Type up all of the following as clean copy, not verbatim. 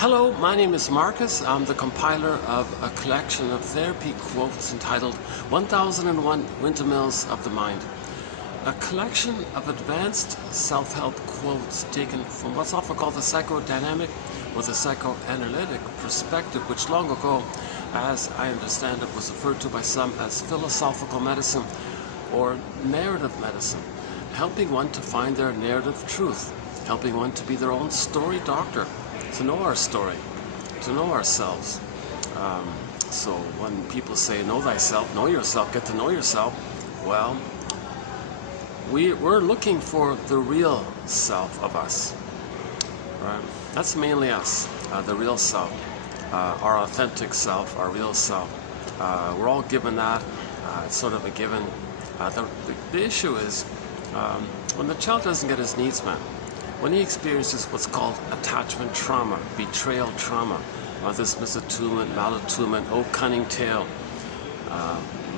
Hello, my name is Marcus. I'm the compiler of a collection of therapy quotes entitled 1001 Windmills of the Mind. A collection of advanced self-help quotes taken from what's often called the psychodynamic or the psychoanalytic perspective, which long ago, as I understand it, was referred to by some as philosophical medicine or narrative medicine, helping one to find their narrative truth, helping one to be their own story doctor, to know our story, to know ourselves. So when people say know thyself, know yourself, get to know yourself, well, we're looking for the real self of us, right? That's mainly us, the real self, our authentic self, our real self. We're all given that. It's sort of a given. The issue is when the child doesn't get his needs met, when he experiences what's called attachment trauma, betrayal trauma, mother's misattunement, malattunement, oh cunning tale,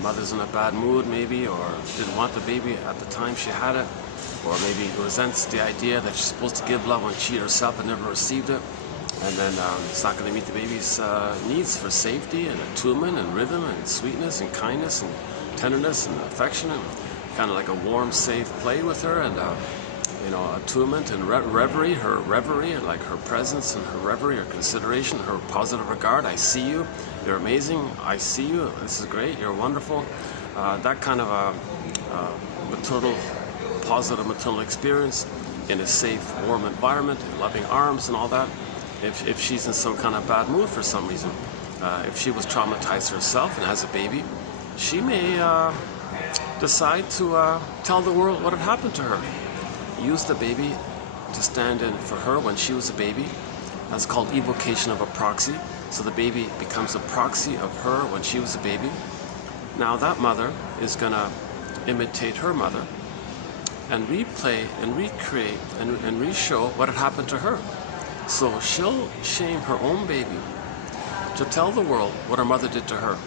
mother's in a bad mood maybe, or didn't want the baby at the time she had it, or maybe resents the idea that she's supposed to give love when she herself had never received it, and then it's not going to meet the baby's needs for safety and attunement and rhythm and sweetness and kindness and tenderness and affection, and kind of like a warm, safe play with her, and attunement and reverie, and like her presence and her reverie, her consideration, her positive regard. I see you, you're amazing, I see you, this is great, you're wonderful. That kind of a positive maternal experience in a safe, warm environment, loving arms and all that. If she's in some kind of bad mood for some reason, if she was traumatized herself and has a baby, she may decide to tell the world what had happened to her. Use the baby to stand in for her when she was a baby. That's called evocation of a proxy. So the baby becomes a proxy of her when she was a baby. Now that mother is going to imitate her mother and replay and recreate and re-show what had happened to her. So she'll shame her own baby to tell the world what her mother did to her,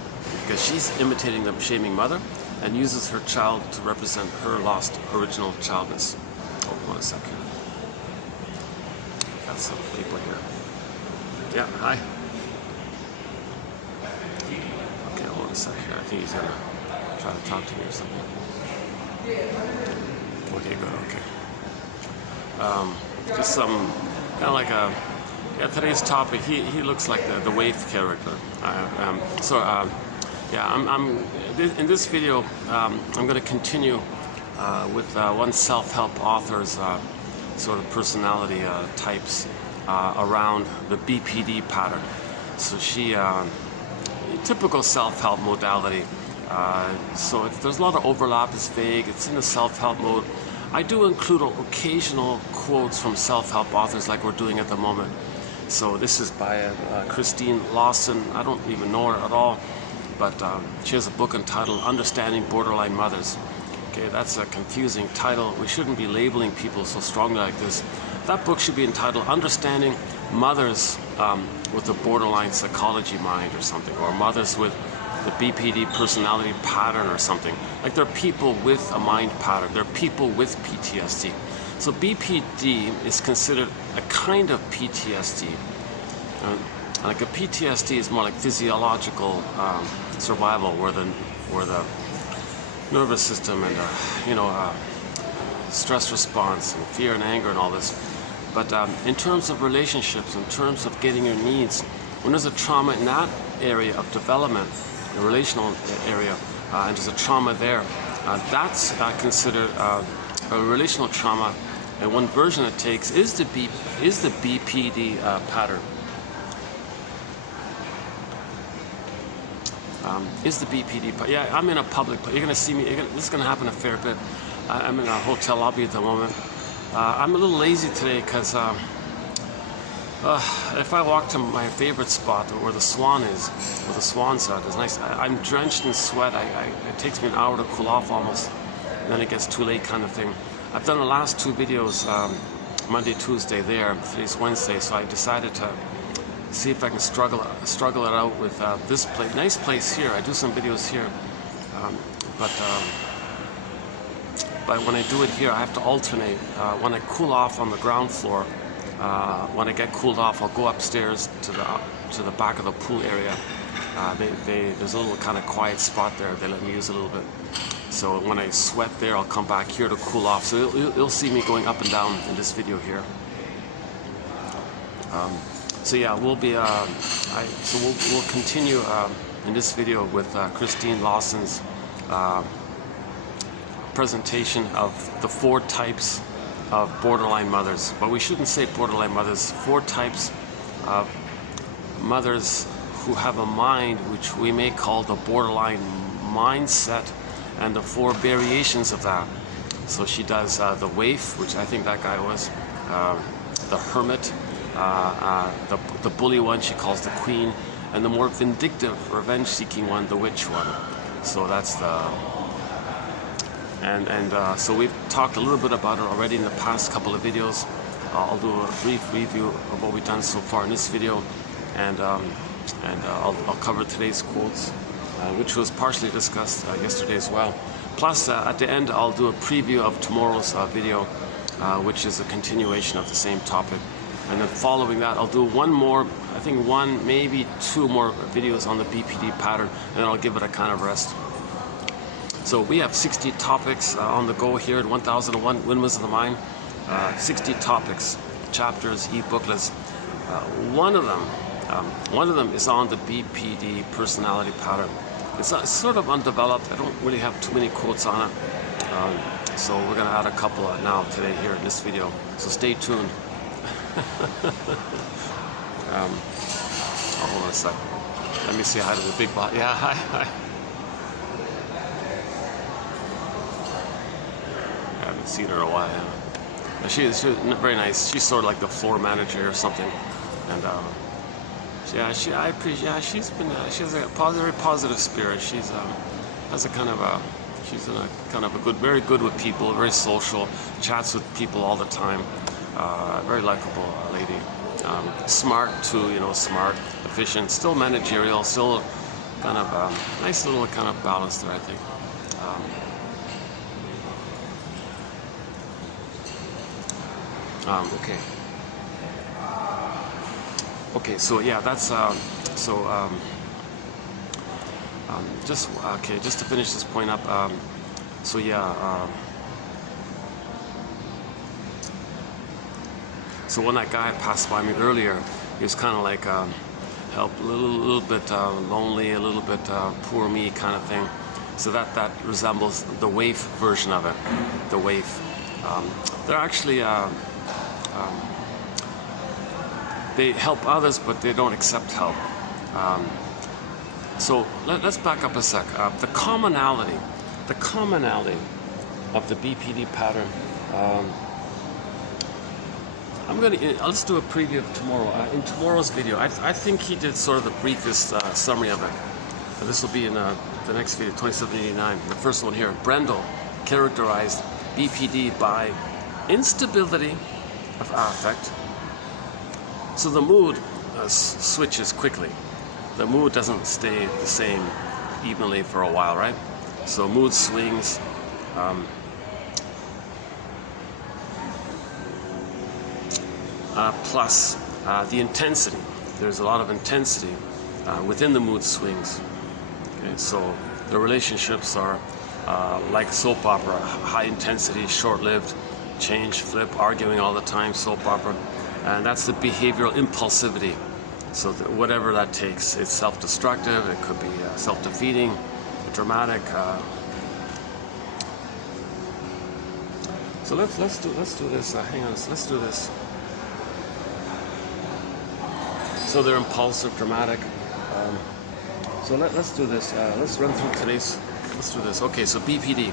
because she's imitating the shaming mother and uses her child to represent her lost original childness. Hold on a second. Got some people here. Yeah, hi. Okay, hold on a second here. I think he's gonna try to talk to me or something. Okay, good, okay. Just some kind of like today's topic, he looks like the wave character. In this video, I'm going to continue with one self-help author's sort of personality types around the BPD pattern. So she, typical self-help modality. So there's a lot of overlap, it's vague, it's in the self-help mode. I do include occasional quotes from self-help authors like we're doing at the moment. So this is by Christine Lawson. I don't even know her at all, but she has a book entitled Understanding Borderline Mothers. Okay, that's a confusing title. We shouldn't be labeling people so strongly like this. That book should be entitled Understanding Mothers with a Borderline Psychology Mind or something, or Mothers with the BPD personality pattern or something. Like they're people with a mind pattern. They're people with PTSD. So BPD is considered a kind of PTSD. Like a PTSD is more like physiological survival, where the nervous system and stress response and fear and anger and all this. But in terms of relationships, in terms of getting your needs, when there's a trauma in that area of development, the relational area, and there's a trauma there, that's considered a relational trauma. And one version it takes is the BPD pattern. Is the BPD pattern? Yeah, I'm in a public place. You're gonna see me. This is gonna happen a fair bit. I'm in a hotel lobby at the moment. I'm a little lazy today because if I walk to my favorite spot where the swan is, where the swans are, it's nice. I'm drenched in sweat. It takes me an hour to cool off almost, and then it gets too late, kind of thing. I've done the last two videos Monday, Tuesday there. Today's Wednesday, so I decided to see if I can struggle it out with this place. Nice place here. I do some videos here, but when I do it here, I have to alternate. When I cool off on the ground floor, when I get cooled off, I'll go upstairs to the back of the pool area. There's a little kind of quiet spot there. They let me use a little bit. So when I sweat there, I'll come back here to cool off. So you'll see me going up and down in this video here. So yeah, we'll be. We'll continue in this video with Christine Lawson's presentation of the 4 types of borderline mothers. But we shouldn't say borderline mothers. 4 types of mothers who have a mind which we may call the borderline mindset, and the 4 variations of that. So she does the waif, which I think that guy was, the hermit, the bully one she calls the queen, and the more vindictive, revenge-seeking one, the witch one. So that's the... So we've talked a little bit about it already in the past couple of videos. I'll do a brief review of what we've done so far in this video, and I'll cover today's quotes, which was partially discussed yesterday as well. Plus, at the end, I'll do a preview of tomorrow's video, which is a continuation of the same topic. And then following that, I'll do one more, I think 1, maybe 2 more videos on the BPD pattern, and then I'll give it a kind of rest. So we have 60 topics on the go here at 1001 Windmills of the Mind. 60 topics, chapters, e-booklets. One of them is on the BPD personality pattern. It's sort of undeveloped. I don't really have too many quotes on it. So we're going to add a couple now today here in this video. So stay tuned. Hold on a sec. Let me say hi to the big bot. Yeah, hi. I haven't seen her in a while. Yeah. She's very nice. She's sort of like the floor manager or something. And she has a very positive spirit. She's has a kind of a, she's in a kind of a good, very good with people, very social, chats with people all the time. Very likable lady. Smart too, smart, efficient, still managerial, still kind of nice little kind of balance there, I think. Okay, so yeah, that's just to finish this point up. So yeah, so when that guy passed by me earlier, he was kind of like help, a little bit lonely, a little bit poor me kind of thing. So that resembles the waif version of it. The waif. They're actually they help others, but they don't accept help. So let's back up a sec. The commonality of the BPD pattern. Let's do a preview of tomorrow. In tomorrow's video, I think he did sort of the briefest summary of it. This will be in the next video, 2789. The first one here. Brendel characterized BPD by instability of affect. So the mood switches quickly. The mood doesn't stay the same evenly for a while, right? So mood swings. Plus the intensity. There's a lot of intensity within the mood swings. Okay, so the relationships are like soap opera, high intensity, short-lived, change, flip, arguing all the time, soap opera. And that's the behavioral impulsivity. So whatever that takes, it's self-destructive, it could be self-defeating, dramatic. So let's do this. Hang on, let's do this. So they're impulsive, dramatic. So let's do this. Let's run through today's. Let's do this. Okay, so BPD.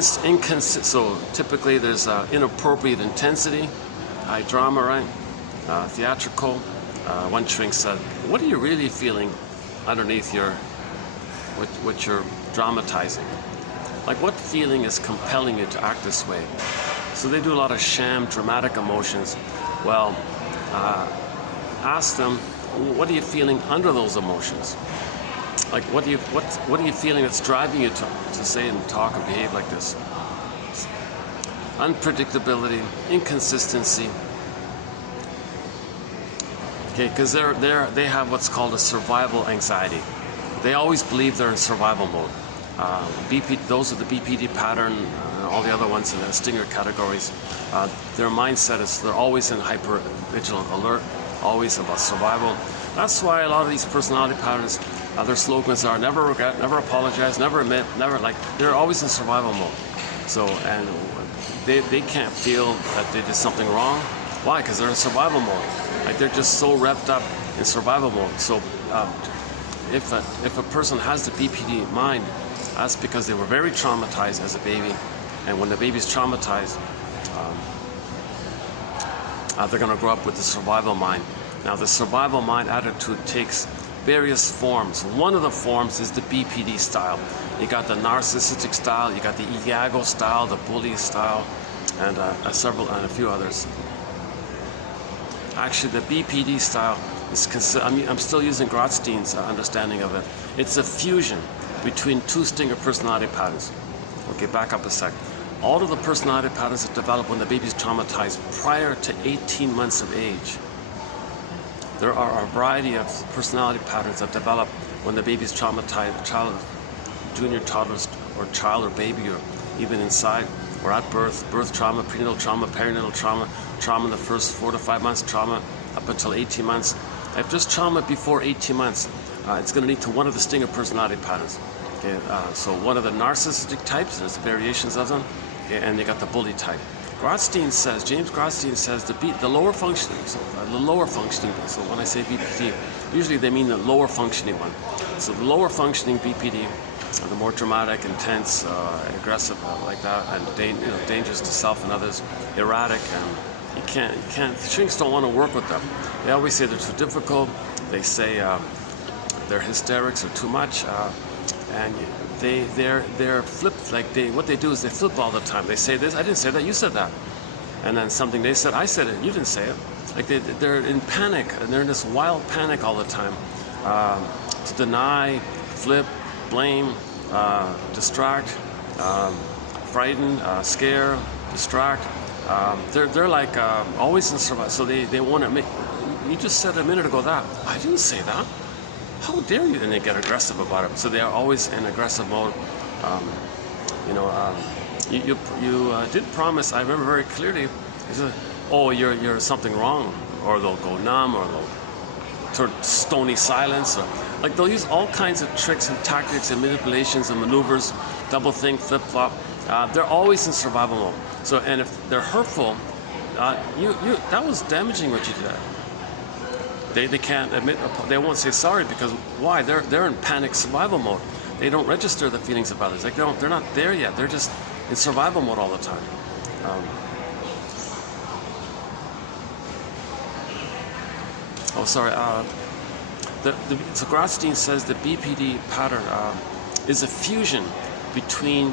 So typically there's inappropriate intensity, high drama, right? Theatrical. One shrink said, "What are you really feeling underneath what you're dramatizing? Like what feeling is compelling you to act this way?" So they do a lot of sham, dramatic emotions. Well, ask them, what are you feeling under those emotions? Like what are you feeling that's driving you to say and talk and behave like this? Unpredictability, inconsistency, Okay, because they have what's called a survival anxiety. They always believe they're in survival mode. Those are the BPD pattern, all the other ones in the stinger categories. Their mindset is they're always in hyper vigilant alert, always about survival. That's why a lot of these personality patterns, their slogans are never regret, never apologize, never admit, never like, they're always in survival mode. So, and they can't feel that they did something wrong. Why? Because they're in survival mode. Like they're just so revved up in survival mode. So if a person has the BPD mind, that's because they were very traumatized as a baby. And when the baby's traumatized, they're going to grow up with the survival mind. Now, the survival mind attitude takes various forms. One of the forms is the BPD style. You got the narcissistic style, you got the Iago style, the bully style, and a few others. Actually, the BPD style is I'm still using Grotstein's understanding of it. It's a fusion between two stinger personality patterns. Okay, back up a sec. All of the personality patterns that develop when the baby's traumatized prior to 18 months of age. There are a variety of personality patterns that develop when the baby's traumatized, junior toddlers or child or baby, or even inside or at birth, birth trauma, prenatal trauma, perinatal trauma, trauma in the first 4 to 5 months, trauma up until 18 months. If there's trauma before 18 months, it's going to lead to one of the stinger personality patterns. Okay, so one of the narcissistic types, there's variations of them, okay, and they got the bully type. James Grotstein says the lower functioning, so when I say BPD, usually they mean the lower functioning one. So the lower functioning BPD, the more dramatic, intense, aggressive, like that, and dangerous to self and others, erratic, and you can't, shrinks don't want to work with them. They always say they're too difficult. They say their hysterics are too much, and they're flipped. Like what they do is they flip all the time. They say this, I didn't say that, you said that, and then something they said, I said it, you didn't say it. Like they're in panic, and they're in this wild panic all the time, to deny, flip, blame, distract, frighten, scare, distract. They're like always in survival. So they want to make. You just said a minute ago that I didn't say that. How dare you? And they get aggressive about it. So they are always in aggressive mode. You did promise. I remember very clearly. You said, "Oh, you're something wrong," or they'll go numb, or they'll turn stony silence, or like they'll use all kinds of tricks and tactics and manipulations and maneuvers, double think, flip flop. They're always in survival mode. So, and if they're hurtful, that was damaging what you did. They can't admit, they won't say sorry, because why? They're in panic survival mode. They don't register the feelings of others. They're not there yet. They're just in survival mode all the time. So Grotstein says the BPD pattern is a fusion between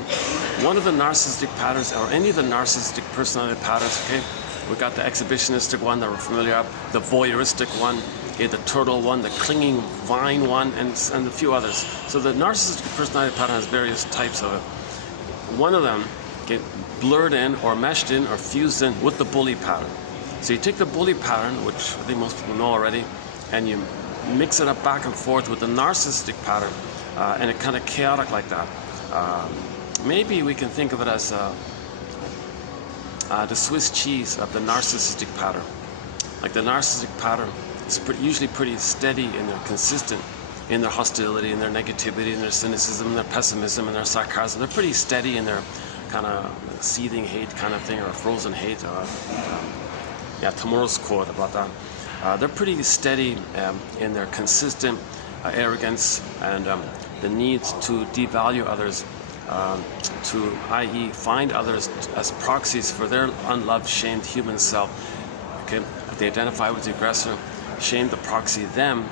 one of the narcissistic patterns or any of the narcissistic personality patterns. Okay, we got the exhibitionistic one that we're familiar with, the voyeuristic one, okay, the turtle one, the clinging vine one, and a few others. So the narcissistic personality pattern has various types of it. One of them get blurred in or meshed in or fused in with the bully pattern. So you take the bully pattern, which I think most people know already, and you mix it up back and forth with the narcissistic pattern, and it kind of chaotic like that. Maybe we can think of it as the Swiss cheese of the narcissistic pattern. Like the narcissistic pattern is usually pretty steady and they're consistent in their hostility, in their negativity, in their cynicism, in their pessimism, in their sarcasm. They're pretty steady in their kind of seething hate kind of thing, or frozen hate. Tomorrow's quote about that. They're pretty steady in their consistent arrogance and the need to devalue others, i.e. find others as proxies for their unloved, shamed human self. Okay, they identify with the aggressor, shame the proxy them,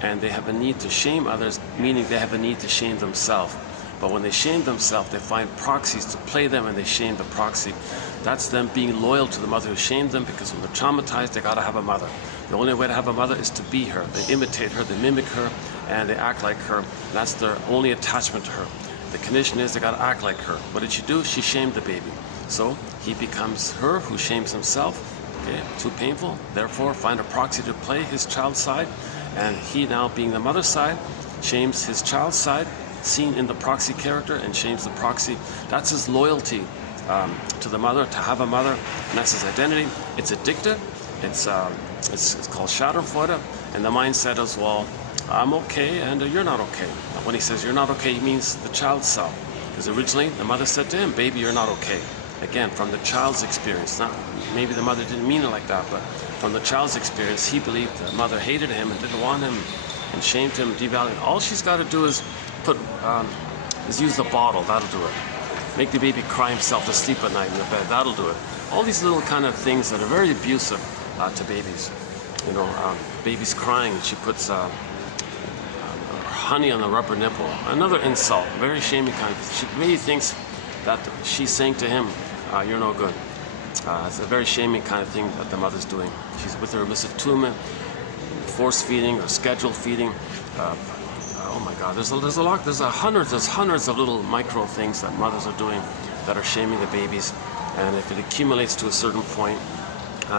and they have a need to shame others, meaning they have a need to shame themselves. But when they shame themselves, they find proxies to play them, and they shame the proxy. That's them being loyal to the mother who shamed them, because when they're traumatized, they gotta have a mother. The only way to have a mother is to be her. They imitate her, they mimic her, and they act like her. That's their only attachment to her. The condition is they gotta act like her. What did she do? She shamed the baby. So he becomes her who shames himself, Okay, too painful. Therefore, find a proxy to play his child's side, and he, now being the mother's side, shames his child's side, seen in the proxy character, and shames the proxy. That's his loyalty to the mother, to have a mother, and that's his identity. It's addictive. It's called Schadenfreude, and the mindset is, well, I'm okay and you're not okay. When he says you're not okay, he means the child's self, because originally the mother said to him, baby, you're not okay. Again, from the child's experience. Not maybe the mother didn't mean it like that, but from the child's experience, he believed the mother hated him and didn't want him and shamed him, devalued. All she's got to do is use the bottle. That'll do it. Make the baby cry himself to sleep at night in the bed. That'll do it. All these little kind of things that are very abusive to babies. You know, baby's crying. She puts honey on the rubber nipple. Another insult. Very shaming kind of. She really thinks that she's saying to him, you're no good. It's a very shaming kind of thing that the mother's doing. She's with her illicit attunement, force feeding or scheduled feeding. Oh my God, there's hundreds of little micro things that mothers are doing that are shaming the babies. And if it accumulates to a certain point,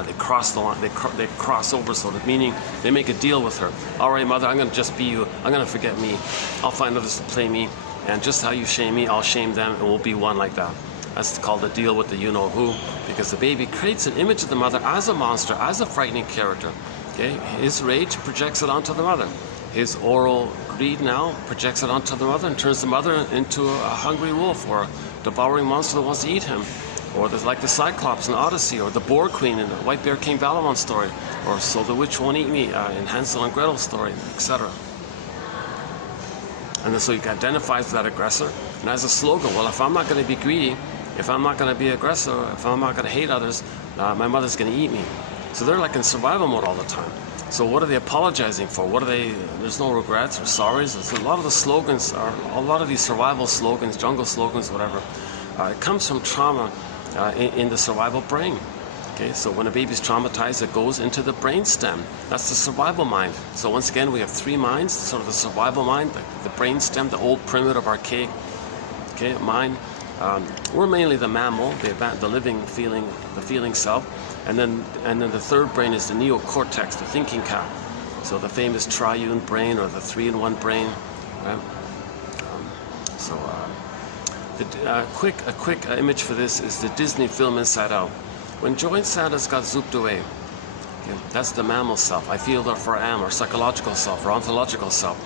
they cross the line. They cross over, so that meaning they make a deal with her. All right, mother, I'm going to just be you. I'm going to forget me. I'll find others to play me. And just how you shame me, I'll shame them, and we'll be one like that. That's called a deal with the you-know-who, because the baby creates an image of the mother as a monster, as a frightening character. Okay, his rage projects it onto the mother. His oral greed now projects it onto the mother and turns the mother into a hungry wolf or a devouring monster that wants to eat him. Or like the Cyclops in Odyssey, or the Boar Queen in the White Bear King Valamon story, or So the Witch Won't Eat Me in Hansel and Gretel story, etc. And so you can identify with that aggressor, and as a slogan, well, if I'm not going to be greedy, if I'm not going to be aggressive, if I'm not going to hate others, my mother's going to eat me. So they're like in survival mode all the time. So what are they apologizing for? There's no regrets or sorries. So a lot of the slogans a lot of these survival slogans, jungle slogans, whatever, it comes from trauma in the survival brain. Okay, so when a baby's traumatized, it goes into the brain stem. That's the survival mind. So once again, we have three minds, sort of the survival mind, the brain stem, the old primitive archaic mind. We're mainly the mammal, the living feeling, the feeling self. And then the third brain is the neocortex, the thinking cap. So the famous triune brain, or the 3-in-1 brain. Right? A quick image for this is the Disney film Inside Out. When Joy and Sadness got zooped away, okay, that's the mammal self. I feel therefore I am, or psychological self, or ontological self.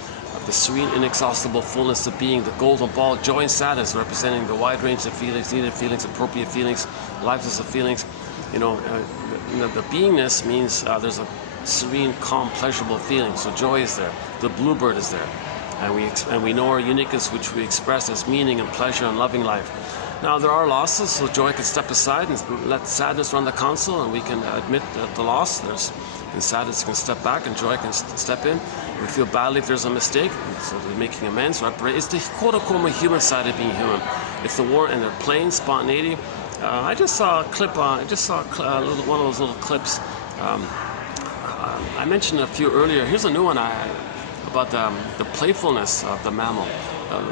The serene, inexhaustible fullness of being, the golden ball, joy and sadness, representing the wide range of feelings, needed feelings, appropriate feelings, lifeless of feelings. The beingness means there's a serene, calm, pleasurable feeling. So joy is there. The bluebird is there. And we know our uniqueness, which we express as meaning and pleasure and loving life. Now there are losses, so joy can step aside and let sadness run the console, and we can admit the loss. And sadness can step back, and joy can step in. We feel badly if there's a mistake, so we're making amends. It's the quote-unquote human side of being human. It's the war and the plain spontaneity. I just saw a clip on. One of those little clips. I mentioned a few earlier. Here's a new one about the playfulness of the mammal.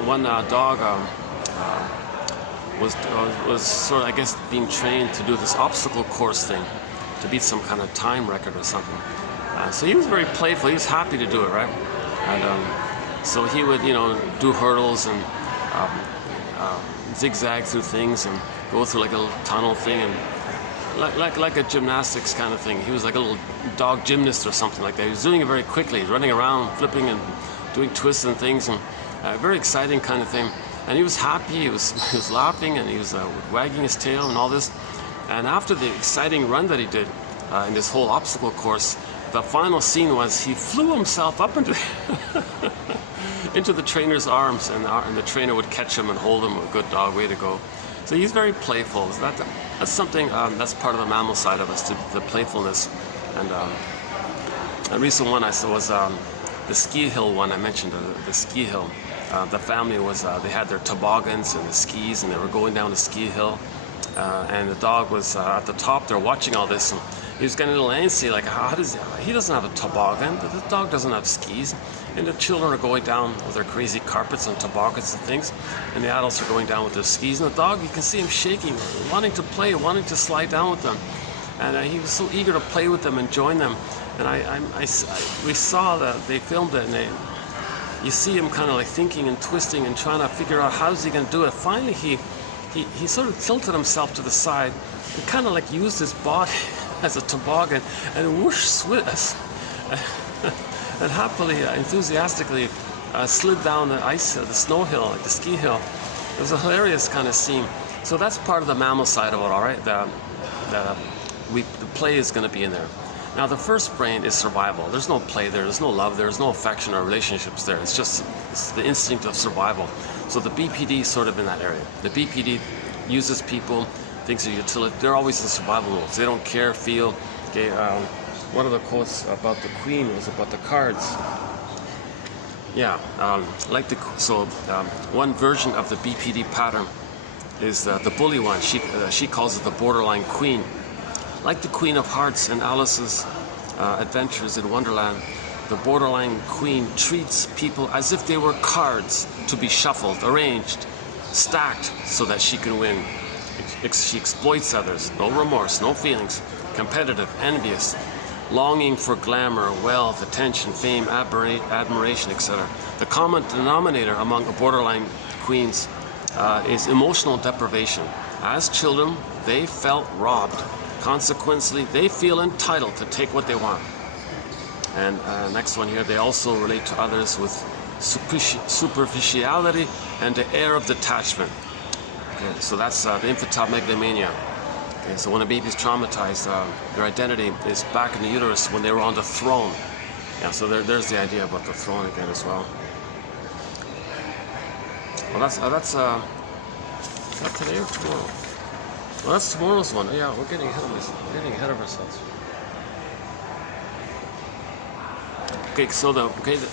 One dog was sort of, I guess, being trained to do this obstacle course thing, to beat some kind of time record or something. So he was very playful. He was happy to do it, right? And so he would, do hurdles and zigzag through things and go through like a little tunnel thing, and like a gymnastics kind of thing. He was like a little dog gymnast or something like that. He was doing it very quickly, running around, flipping and doing twists and things, and very exciting kind of thing. And he was happy, he was laughing, and he was wagging his tail and all this. And after the exciting run that he did in this whole obstacle course, the final scene was he flew himself up into the trainer's arms, and the trainer would catch him and hold him. A good dog, way to go. So he's very playful. So that's something that's part of the mammal side of us, the playfulness. And a recent one I saw was the ski hill one. I mentioned the ski hill. The family they had their toboggans and the skis, and they were going down the ski hill. And the dog was at the top there watching all this. And he was getting a little antsy, like, he doesn't have a toboggan, but the dog doesn't have skis. And the children are going down with their crazy carpets and toboggans and things, and the adults are going down with their skis. And the dog, you can see him shaking, wanting to play, wanting to slide down with them. and he was so eager to play with them and join them. And we saw that they filmed it, and you see him kind of like thinking and twisting and trying to figure out how's he going to do it. Finally, he sort of tilted himself to the side and kind of like used his body as a toboggan and whoosh, and happily, enthusiastically slid down the ice hill, the snow hill, like the ski hill. It was a hilarious kind of scene. So that's part of the mammal side of it, all right? The play is going to be in there. Now, the first brain is survival. There's no play there. There's no love there. There's no affection or relationships there. It's the instinct of survival. So the BPD is sort of in that area. The BPD uses people, thinks of utility. They're always in survival mode. They don't care, feel. Okay, one of the quotes about the Queen was about the cards. Yeah, one version of the BPD pattern is the bully one. She calls it the borderline queen. Like the Queen of Hearts in Alice's Adventures in Wonderland, the borderline queen treats people as if they were cards to be shuffled, arranged, stacked so that she can win. She exploits others, no remorse, no feelings, competitive, envious, longing for glamour, wealth, attention, fame, admiration, etc. The common denominator among borderline queens is emotional deprivation. As children, they felt robbed. Consequently, they feel entitled to take what they want. And next one here, they also relate to others with superficiality and the air of detachment. Okay, so that's the infantile megalomania. Okay, so when a baby's traumatized, their identity is back in the uterus when they were on the throne. Yeah, so there's the idea about the throne again as well. Well, that's today or tomorrow? Well, that's tomorrow's one. Yeah, we're getting ahead of ourselves. Okay, so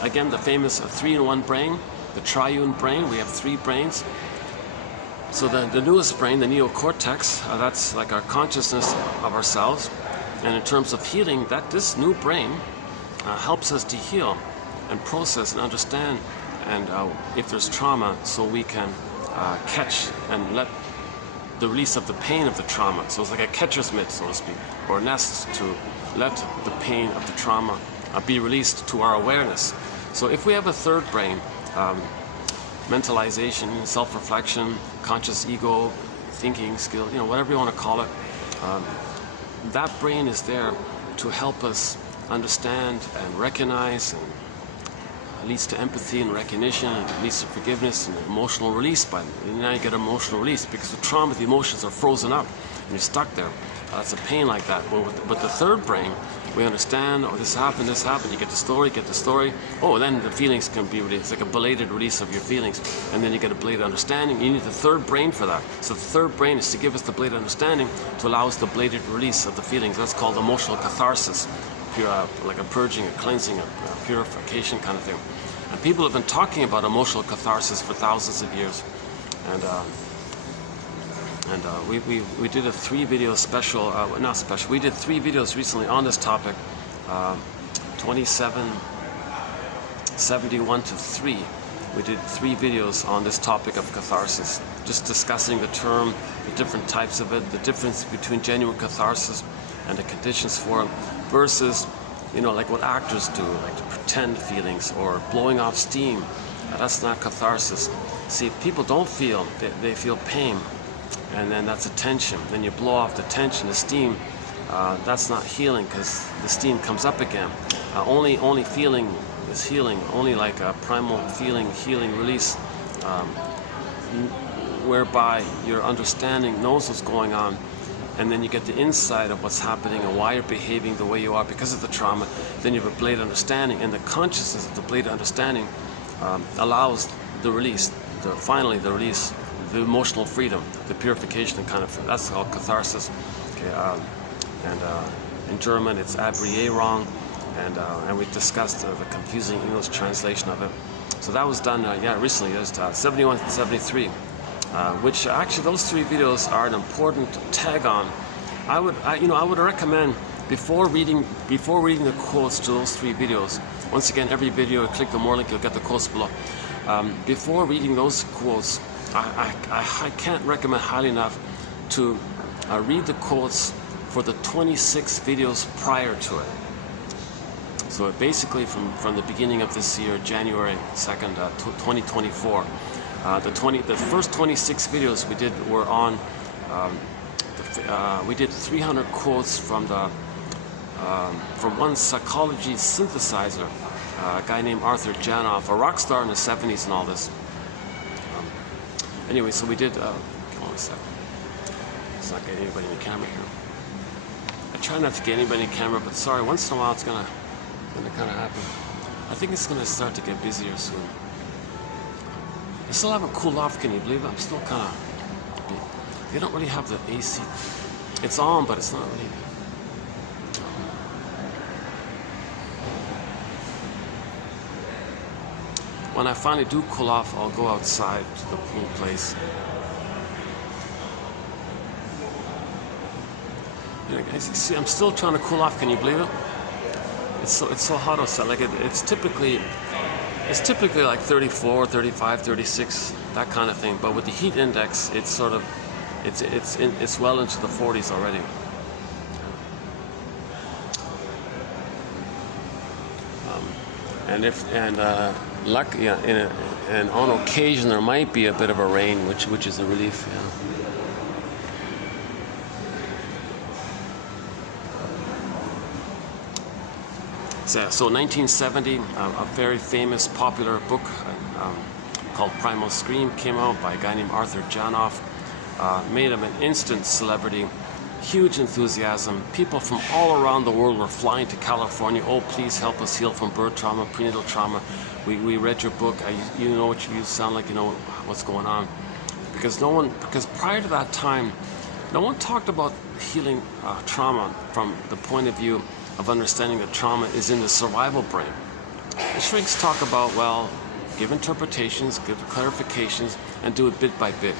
again, the famous 3-in-1 brain, the triune brain. We have 3 brains. So the newest brain, the neocortex, that's like our consciousness of ourselves. And in terms of healing, this new brain helps us to heal and process and understand, and if there's trauma, so we can catch and let the release of the pain of the trauma. So it's like a catcher's mitt, so to speak, or a nest to let the pain of the trauma be released to our awareness. So if we have a third brain, mentalization, self-reflection, conscious ego, thinking skill, whatever you want to call it, that brain is there to help us understand and recognize, and leads to empathy and recognition, and leads to forgiveness and emotional release. Now you get emotional release because the trauma, the emotions are frozen up and you're stuck there. That's a pain like that. But the third brain, we understand, oh, this happened, you get the story, oh, then the feelings can be released. It's like a belated release of your feelings, and then you get a belated understanding. You need the third brain for that. So the third brain is to give us the belated understanding to allow us the belated release of the feelings. That's called emotional catharsis, like a purging, a cleansing, a purification kind of thing. And people have been talking about emotional catharsis for thousands of years. And we did a 3-video special, not special, we did 3 videos recently on this topic, 2771 to 3. We did 3 videos on this topic of catharsis, just discussing the term, the different types of it, the difference between genuine catharsis and the conditions for it, versus, like what actors do, like to pretend feelings or blowing off steam. That's not catharsis. See, if people don't feel, they feel pain. And then that's a tension. Then you blow off the tension, the steam. That's not healing, because the steam comes up again. Only feeling is healing. Only like a primal feeling, healing, release, whereby your understanding knows what's going on, and then you get the insight of what's happening and why you're behaving the way you are because of the trauma. Then you have a belated understanding, and the consciousness of the belated understanding allows the release, finally the release, the emotional freedom, the purification kind of. That's called catharsis. Okay, in German it's Abrierung, and we discussed the confusing English translation of it. So that was done, recently, just 71 and 73. Which actually those 3 videos are an important tag on. I would recommend before reading the quotes to those 3 videos. Once again, every video, click the more link, you'll get the quotes below. Before reading those quotes, I can't recommend highly enough to read the quotes for the 26 videos prior to it. So basically from the beginning of this year, January 2nd, 2024, the first 26 videos we did were on, we did 300 quotes from one psychology synthesizer, a guy named Arthur Janoff, a rock star in the 70s and all this. Anyway, so we did, hold on a second. Let's not get anybody in the camera here. I try not to get anybody in the camera, but sorry, once in a while it's gonna kind of happen. I think it's gonna start to get busier soon. I still haven't cooled off, can you believe it? I'm still kind of, they don't really have the AC. It's on, but it's not really. When I finally do cool off, I'll go outside to the pool place. See, I'm still trying to cool off. Can you believe it? It's so hot outside. Like it's typically like 34, 35, 36, that kind of thing. But with the heat index, it's sort of it's well into the 40s already. And on occasion there might be a bit of a rain, which is a relief. Yeah. So 1970, a very famous, popular book called Primal Scream came out by a guy named Arthur Janoff. Made him an instant celebrity, huge enthusiasm. People from all around the world were flying to California. Oh, please help us heal from birth trauma, prenatal trauma. We read your book. You know what you sound like. You know what's going on. Because prior to that time, no one talked about healing trauma from the point of view of understanding that trauma is in the survival brain. The shrinks talk about, well, give interpretations, give clarifications, and do it bit by bit.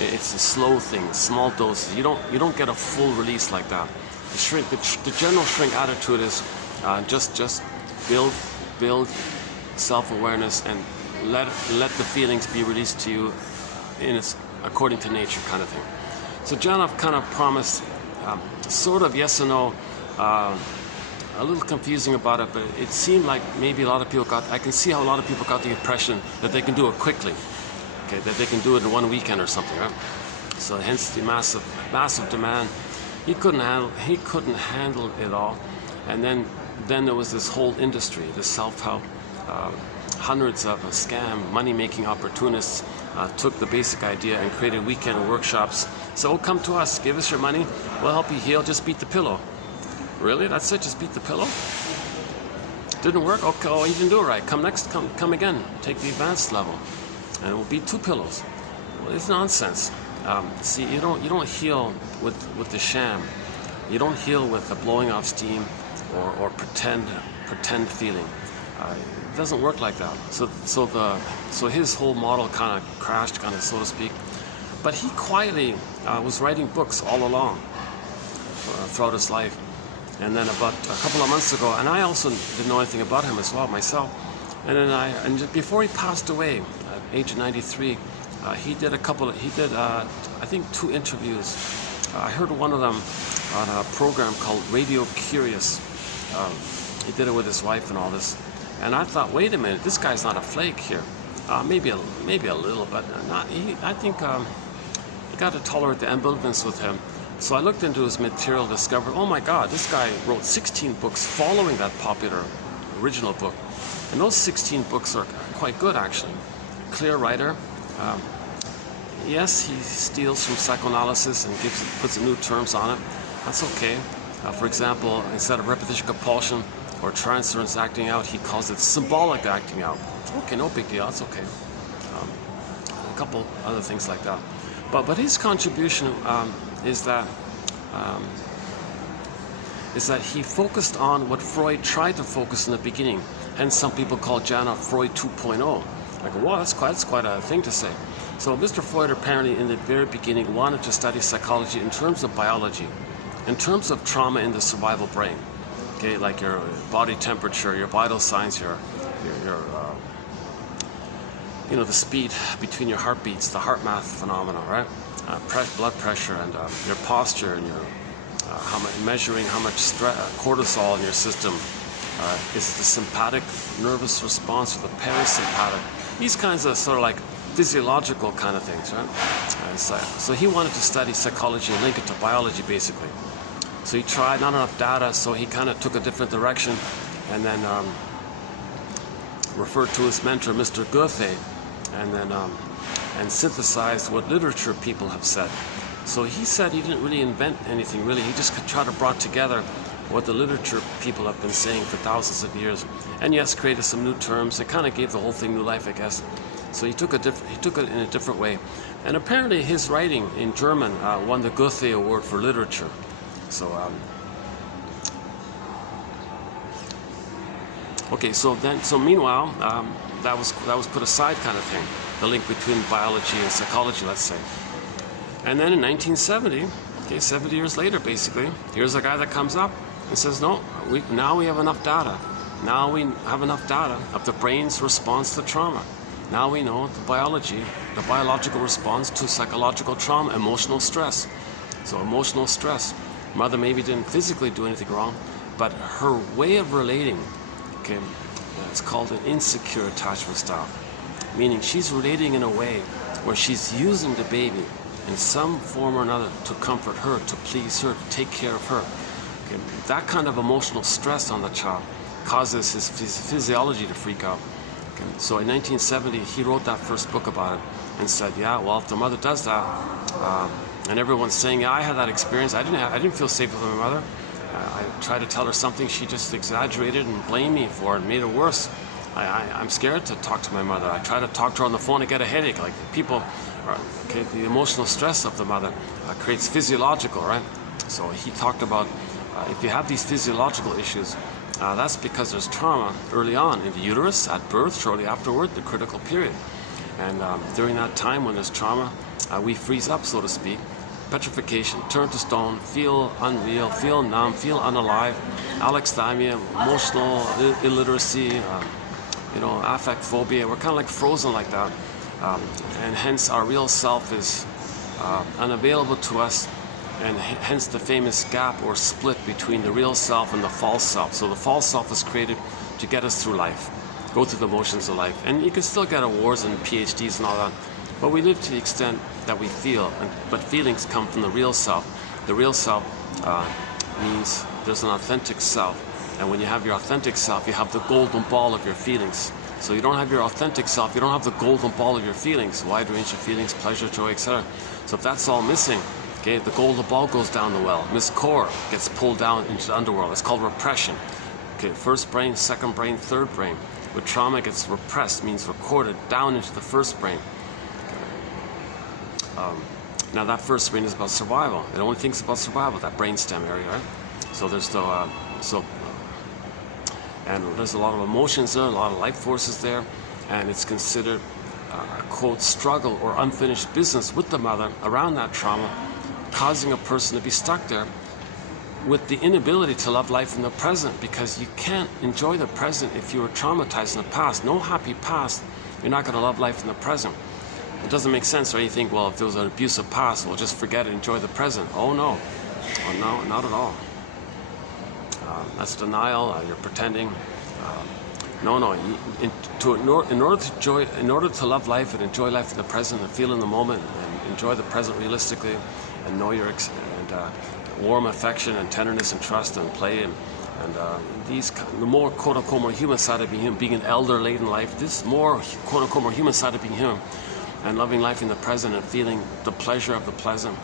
It's a slow thing, small doses. You don't get a full release like that. The general shrink attitude is just build self-awareness and let the feelings be released to you according to nature, kind of thing. So Janoff kind of promised, sort of yes and no. A little confusing about it, but it seemed like maybe a lot of people I can see how a lot of people got the impression that they can do it quickly, okay, that they can do it in one weekend or something, right? So hence the massive demand. He couldn't handle it all, and then there was this whole industry, the self-help. Hundreds of scam money-making opportunists took the basic idea and created weekend workshops. So come to us, give us your money, we'll help you heal. Just beat the pillow. Really? That's it? Just beat the pillow? Didn't work? Okay, oh, you didn't do it right. Come again. Take the advanced level, and it will beat 2 pillows. Well, it's nonsense. See, you don't heal with the sham. You don't heal with the blowing off steam or pretend feeling. It doesn't work like that. So his whole model kind of crashed, kind of so to speak. But he quietly was writing books all along throughout his life. And then about a couple of months ago, and I also didn't know anything about him as well myself. And then just before he passed away, at age 93, he did I think 2 interviews. I heard one of them on a program called Radio Curious. He did it with his wife and all this. And I thought, wait a minute, this guy's not a flake here. Maybe a little, but not. I think you got to tolerate the ambivalence with him. So I looked into his material, discovered, oh my God, this guy wrote 16 books following that popular original book. And those 16 books are quite good, actually. Clear writer. Yes, he steals from psychoanalysis and puts new terms on it. That's okay. For example, instead of repetition compulsion or transference acting out, he calls it symbolic acting out. Okay, no big deal, that's okay. A couple other things like that. But his contribution is that he focused on what Freud tried to focus in the beginning. Hence, some people call Janoff Freud 2.0. Like, wow, that's quite a thing to say. So Mr. Freud apparently in the very beginning wanted to study psychology in terms of biology, in terms of trauma in the survival brain. Okay, like your body temperature, your vital signs, your the speed between your heartbeats, the heart math phenomena, right? Blood pressure and your posture and your measuring how much cortisol in your system. Is the sympathetic nervous response or the parasympathetic? These kinds of sort of like physiological kind of things, right? So he wanted to study psychology and link it to biology, basically. So he tried, not enough data, so he kind of took a different direction, and then referred to his mentor, Mr. Goethe, and then and synthesized what literature people have said. So he said he didn't really invent anything, really. He just tried to brought together what the literature people have been saying for thousands of years, and yes, created some new terms. It kind of gave the whole thing new life, I guess. So he took it in a different way, and apparently his writing in German won the Goethe Award for literature. So okay, so meanwhile, that was put aside, kind of thing, the link between biology and psychology, let's say. And then in 1970, okay, 70 years later, basically, here's a guy that comes up and says, no, now we have enough data. Now we have enough data of the brain's response to trauma. Now we know the biological response to psychological trauma, emotional stress. So emotional stress. Mother maybe didn't physically do anything wrong, but her way of relating, okay, it's called an insecure attachment style. Meaning she's relating in a way where she's using the baby in some form or another to comfort her, to please her, to take care of her. Okay. That kind of emotional stress on the child causes his physiology to freak out. Okay. So in 1970, he wrote that first book about it and said, yeah, well, if the mother does that, and everyone's saying, yeah, I had that experience. I didn't feel safe with my mother. I tried to tell her something, she just exaggerated and blamed me for it and made it worse. I'm scared to talk to my mother. I try to talk to her on the phone and get a headache. Like people, okay, the emotional stress of the mother creates physiological, right? So he talked about if you have these physiological issues, that's because there's trauma early on in the uterus, at birth, shortly afterward, the critical period. And during that time when there's trauma, we freeze up, so to speak. Petrification, turn to stone, feel unreal, feel numb, feel unalive, alexithymia, emotional illiteracy, affect phobia. We're kind of like frozen like that. And hence our real self is unavailable to us, and hence the famous gap or split between the real self and the false self. So the false self is created to get us through life, go through the motions of life. And you can still get awards and PhDs and all that, but we live to the extent that we feel, but feelings come from the real self. The real self means there's an authentic self, and when you have your authentic self, you have the golden ball of your feelings. So you don't have your authentic self, you don't have the golden ball of your feelings, wide range of feelings, pleasure, joy, etc. So if that's all missing, okay, the golden ball goes down the well. Miss Core gets pulled down into the underworld. It's called repression. Okay, first brain, second brain, third brain. With trauma, it gets repressed, means recorded, down into the first brain. Now that first brain is about survival. It only thinks about survival, that brainstem area, right? So there's the and there's a lot of emotions there, a lot of life forces there, and it's considered a quote struggle or unfinished business with the mother around that trauma, causing a person to be stuck there with the inability to love life in the present, because you can't enjoy the present if you were traumatized in the past. No happy past, you're not going to love life in the present. It doesn't make sense, or you think, well, if there was an abusive past, we'll just forget it, enjoy the present. Oh no, not at all. That's denial. You're pretending. No. In order to love life and enjoy life in the present and feel in the moment and enjoy the present realistically, and know your warm affection and tenderness and trust and play and the more quote unquote more human side of being human, being an elder late in life, this more quote unquote more human side of being human, and loving life in the present and feeling the pleasure of the present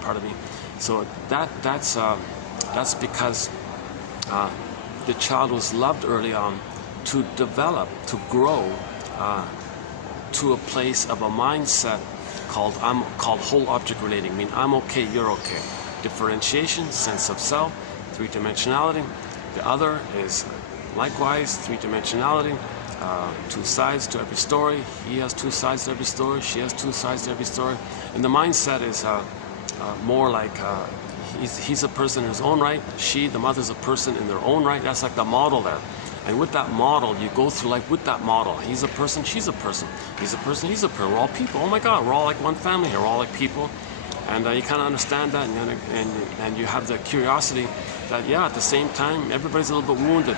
part of me. So that's because the child was loved early on to develop, to grow to a place of a mindset called whole object relating. I mean, I'm okay, you're okay. Differentiation, sense of self, three-dimensionality. The other is likewise three-dimensionality. Two sides to every story. He has two sides to every story. She has two sides to every story. And the mindset is more like he's a person in his own right. She, the mother's a person in their own right. That's like the model there. And with that model, you go through life with that model. He's a person, she's a person. He's a person, he's a person. We're all people. Oh my God, we're all like one family here. We're all like people. And you kind of understand that, and you have the curiosity that, yeah, at the same time, everybody's a little bit wounded.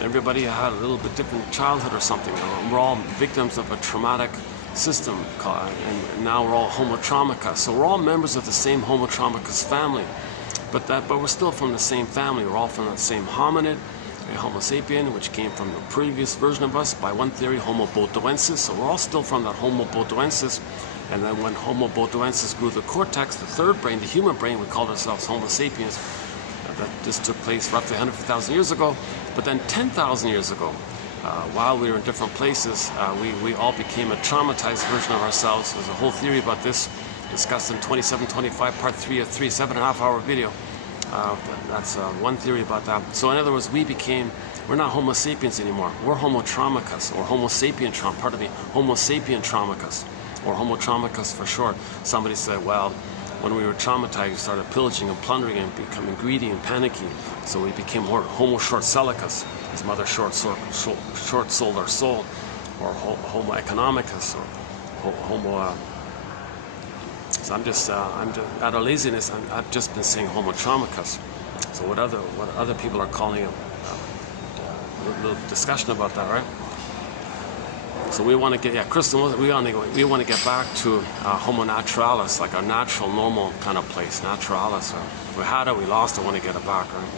Everybody had a little bit different childhood or something. We're all victims of a traumatic system, and now we're all homo traumicus. So we're all members of the same homo traumicus family, but we're still from the same family. We're all from the same hominid, Homo sapien, which came from the previous version of us, by one theory, Homo bodoensis. So we're all still from that Homo bodoensis. And then when Homo bodoensis grew the cortex, the third brain, the human brain, we called ourselves Homo sapiens. This took place roughly 100,000 years ago. But then 10,000 years ago, while we were in different places, we all became a traumatized version of ourselves. There's a whole theory about this, discussed in 2725, part 3 of 3 7.5-hour video. That's one theory about that. So in other words, we're not Homo sapiens anymore. We're Homo traumicus, or Homo sapien Homo sapien traumicus, or Homo traumicus for short. Somebody said, well, when we were traumatized, we started pillaging and plundering and becoming greedy and panicky. So we became more Homo short-sellicus. His mother short-sold our soul, or Homo economicus, or Homo. So I'm just out of laziness. I've just been saying Homo traumicus. So what other people are calling it? A little discussion about that, right? So we want to get, Crystal, we want to get back to Homo naturalis, like our natural, normal kind of place, naturalis. We had it, we lost it, we want to get it back, right?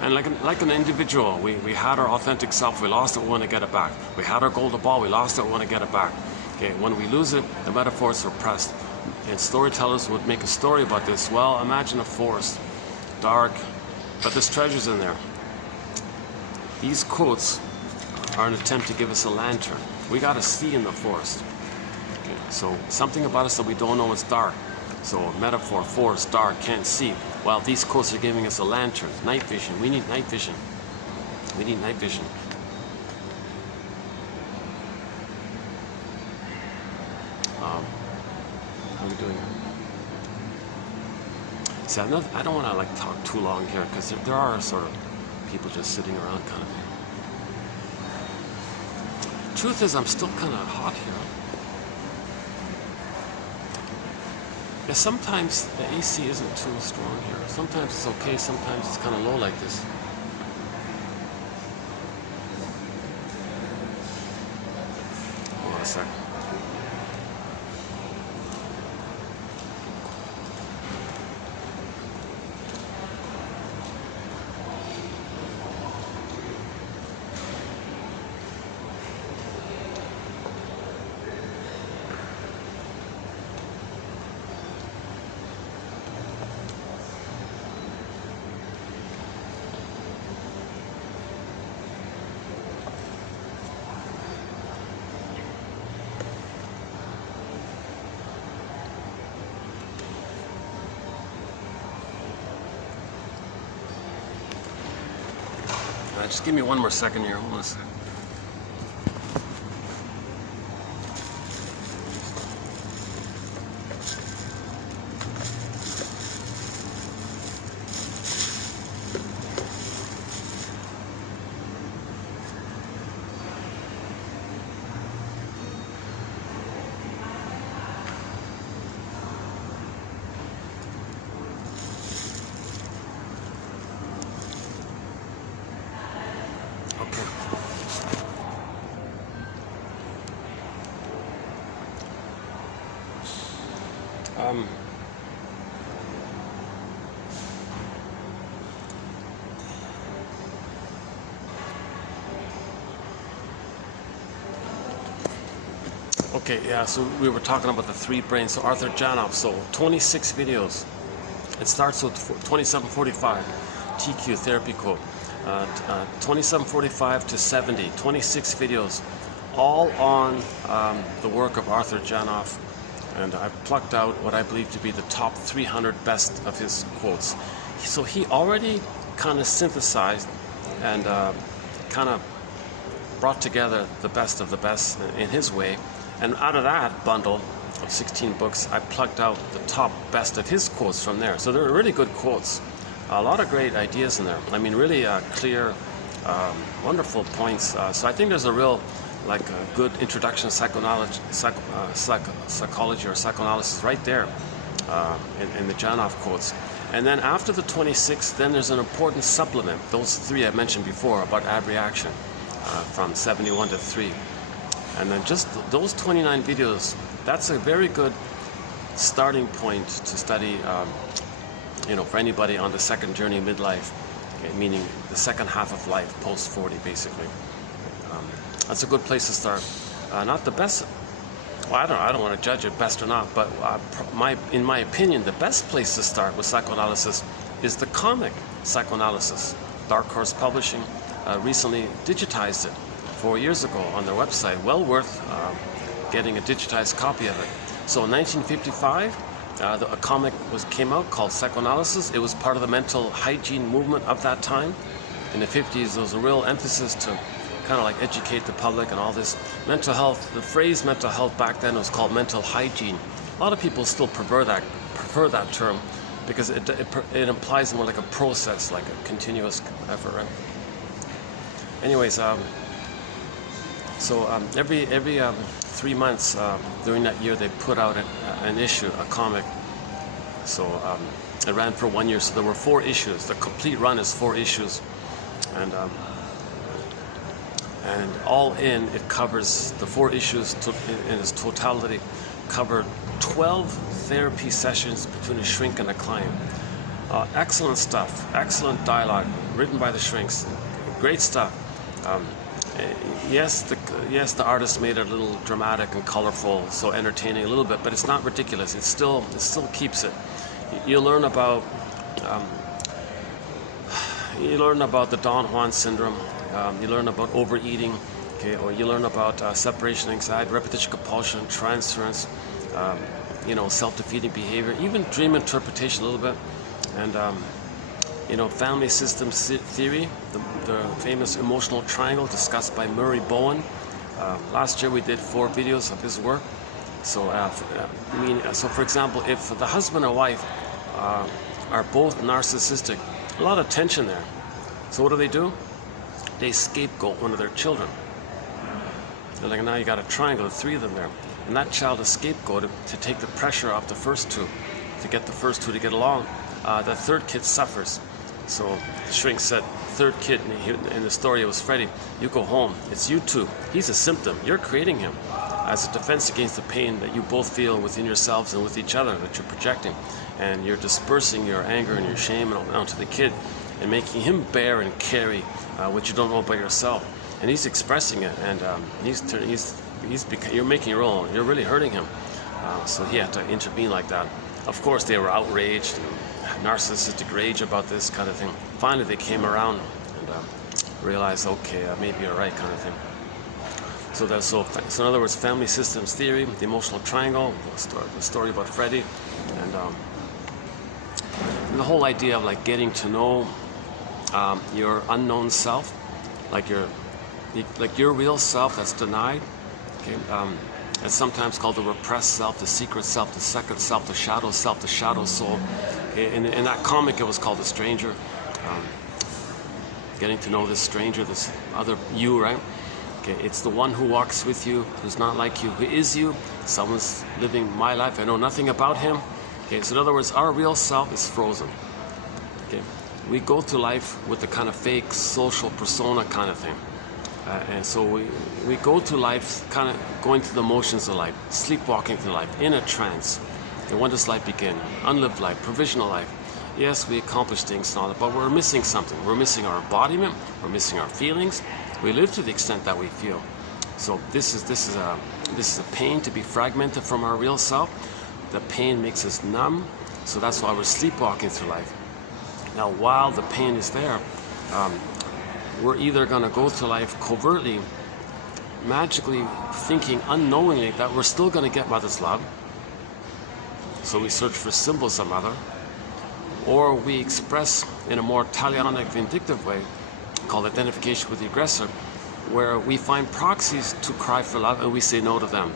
And like an individual, we had our authentic self, we lost it, we want to get it back. We had our golden ball, we lost it, we want to get it back. Okay, when we lose it, the metaphor is repressed. And storytellers would make a story about this. Well, imagine a forest, dark, but there's treasures in there. These quotes are an attempt to give us a lantern. We got to see in the forest. Okay, so something about us that we don't know is dark. So a metaphor, forest, dark, can't see. Well, these quotes are giving us a lantern, night vision. We need night vision. We need night vision. What are we doing here? See, I don't want to like talk too long here, because there are sort of people just sitting around kind of thing. Truth is, I'm still kind of hot here. Yeah, sometimes the AC isn't too strong here. Sometimes it's okay, sometimes it's kind of low like this. Hold on a sec. Just give me one more second here. Hold on a second. Okay, yeah, so we were talking about the three brains. So Arthur Janoff, so 26 videos. It starts with 2745, TQ therapy quote. 2745 to 70, 26 videos, all on the work of Arthur Janoff. And I've plucked out what I believe to be the top 300 best of his quotes. So he already kind of synthesized and kind of brought together the best of the best in his way. And out of that bundle of 16 books, I plucked out the top best of his quotes from there. So they're really good quotes. A lot of great ideas in there. I mean, really clear, wonderful points. So I think there's a real like a good introduction to psychology or psychoanalysis right there in the Janov quotes. And then after the 26, then there's an important supplement. Those 3 I mentioned before about abreaction from 71 to 3. And then just those 29 videos, that's a very good starting point to study, for anybody on the second journey midlife, okay, meaning the second half of life, post 40 basically. That's a good place to start. Not the best. Well, I don't want to judge it best or not, but in my opinion, the best place to start with psychoanalysis is the comic psychoanalysis. Dark Horse Publishing recently digitized it 4 years ago on their website. Well worth getting a digitized copy of it. So in 1955, a comic came out called Psychoanalysis. It was part of the mental hygiene movement of that time. In the 50s, there was a real emphasis to kind of like educate the public and all this mental health. The phrase mental health back then was called mental hygiene. A lot of people still prefer that term because it implies more like a process, like a continuous effort, right? Anyways, every 3 months during that year they put out an issue, a comic. So it ran for 1 year. So there were 4 issues. The complete run is 4 issues, and all in, it covers the 4 issues in its totality, covered 12 therapy sessions between a shrink and a client. Excellent stuff, excellent dialogue, written by the shrinks, great stuff. Yes, the artist made it a little dramatic and colorful, so entertaining a little bit, but it's not ridiculous. It still keeps it. You learn about the Don Juan syndrome. You learn about overeating, okay, or you learn about separation anxiety, repetition compulsion, transference, self-defeating behavior, even dream interpretation a little bit, and family systems theory, the famous emotional triangle discussed by Murray Bowen. Last year we did 4 videos of his work. So, so for example, if the husband and wife are both narcissistic, a lot of tension there. So what do? They scapegoat one of their children. They're like, now you got a triangle of 3 of them there. And that child is scapegoated to take the pressure off the first 2, to get the first 2 to get along. The third kid suffers. So the shrink said, third kid, in the story it was Freddie, you go home, it's you 2. He's a symptom, you're creating him as a defense against the pain that you both feel within yourselves and with each other that you're projecting. And you're dispersing your anger and your shame onto the kid and making him bear and carry what you don't know about yourself. And he's expressing it, and you're making your own. You're really hurting him. So he had to intervene like that. Of course, they were outraged, narcissistic rage about this kind of thing. Finally, they came around and realized, okay, maybe you're right, kind of thing. So in other words, family systems theory, the emotional triangle, the story about Freddie, and the whole idea of like getting to know your unknown self, like your real self that's denied. Okay, it's sometimes called the repressed self, the secret self, the second self, the shadow soul. In that comic, it was called The Stranger. Getting to know this stranger, this other you, right? Okay, it's the one who walks with you, who's not like you, who is you. Someone's living my life, I know nothing about him. Okay, so in other words, our real self is frozen. Okay, we go through life with the kind of fake social persona kind of thing. And so we go through life kind of going through the motions of life, sleepwalking through life, in a trance. And when does life begin? Unlived life, provisional life. Yes, we accomplish things and all that, but we're missing something. We're missing our embodiment, we're missing our feelings. We live to the extent that we feel. So this is a pain to be fragmented from our real self. The pain makes us numb, so that's why we're sleepwalking through life. Now, while the pain is there, we're either going to go through life covertly, magically thinking unknowingly that we're still going to get mother's love, so we search for symbols of mother, or we express in a more talionic, vindictive way, called identification with the aggressor, where we find proxies to cry for love and we say no to them.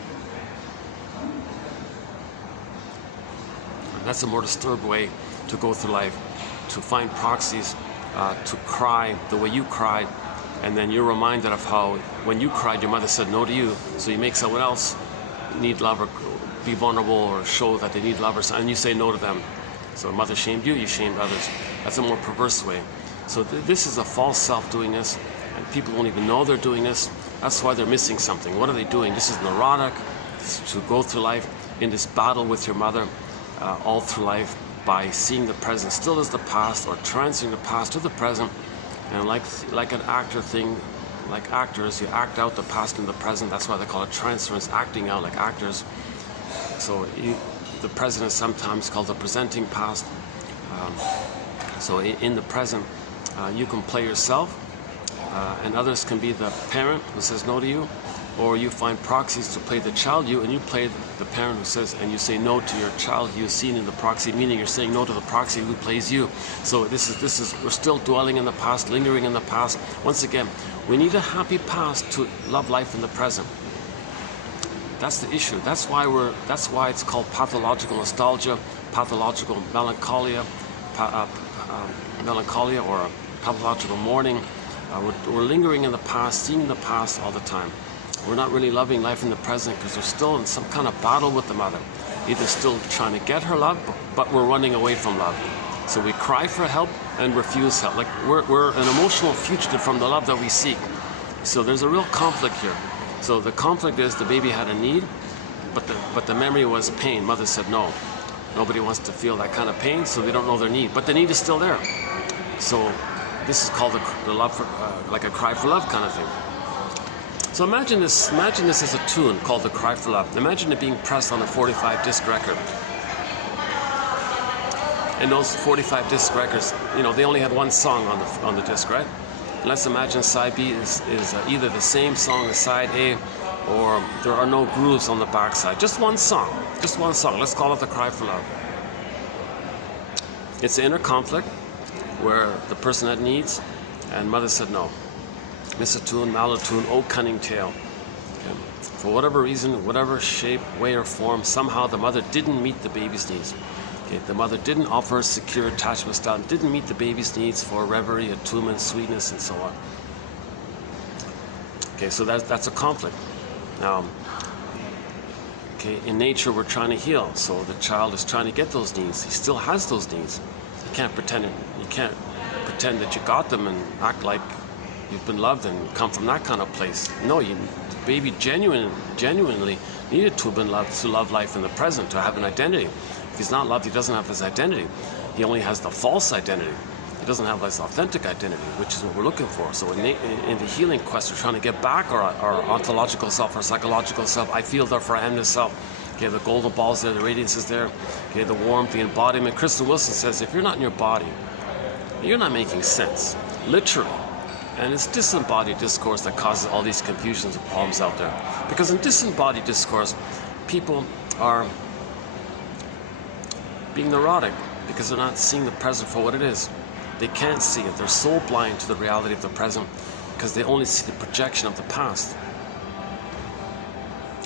And that's a more disturbed way to go through life, to find proxies to cry the way you cried, and then you're reminded of how when you cried, your mother said no to you, so you make someone else need love or be vulnerable or show that they need love, and you say no to them. So mother shamed you, you shamed others. That's a more perverse way. So this is a false self doing this, and people won't even know they're doing this. That's why they're missing something. What are they doing? This is neurotic, to go through life in this battle with your mother all through life by seeing the present still as the past, or transferring the past to the present. And like an actor thing, like actors, you act out the past and the present. That's why they call it transference, acting out like actors. So the present is sometimes called the presenting past. So in the present, you can play yourself, and others can be the parent who says no to you, or you find proxies to play the child you, and you play the parent who says, and you say no to your child you've seen in the proxy, meaning you're saying no to the proxy who plays you. So this is we're still dwelling in the past, lingering in the past. Once again, we need a happy past to love life in the present. That's the issue. That's why it's called pathological nostalgia, pathological melancholia, melancholia, or pathological mourning. We're lingering in the past, seeing the past all the time. We're not really loving life in the present because we're still in some kind of battle with the mother. Either still trying to get her love, but we're running away from love. So we cry for help and refuse help. Like we're an emotional fugitive from the love that we seek. So there's a real conflict here. So the conflict is the baby had a need, but the memory was pain. Mother said no. Nobody wants to feel that kind of pain, so they don't know their need. But the need is still there. So this is called the love for, like a cry for love kind of thing. So imagine this as a tune called the Cry for Love. Imagine it being pressed on a 45 disc record. And those 45 disc records, they only had one song on the disc, right? Let's imagine side B is either the same song as side A, or there are no grooves on the back side. Just one song. Let's call it the Cry for Love. It's an inner conflict where the person had needs, and mother said no. Missatune, malatune, oh cunning tale. Okay. For whatever reason, whatever shape, way, or form, somehow the mother didn't meet the baby's needs. Okay. The mother didn't offer secure attachment style, didn't meet the baby's needs for reverie, attunement, sweetness, and so on. Okay, so that's a conflict. Now, okay, in nature we're trying to heal, so the child is trying to get those needs. He still has those needs. You can't pretend that you got them and act like you've been loved and come from that kind of place. No, the baby genuinely needed to have been loved to love life in the present, to have an identity. If he's not loved, he doesn't have his identity. He only has the false identity. He doesn't have his authentic identity, which is what we're looking for. So in the healing quest, we're trying to get back our ontological self, our psychological self. I feel, therefore I am this self. Okay, the golden balls there, the radiance is there. Okay, the warmth, the embodiment. Kristen Wilson says, if you're not in your body, you're not making sense, literally. And it's disembodied discourse that causes all these confusions and problems out there. Because in disembodied discourse, people are being neurotic because they're not seeing the present for what it is. They can't see it. They're so blind to the reality of the present because they only see the projection of the past.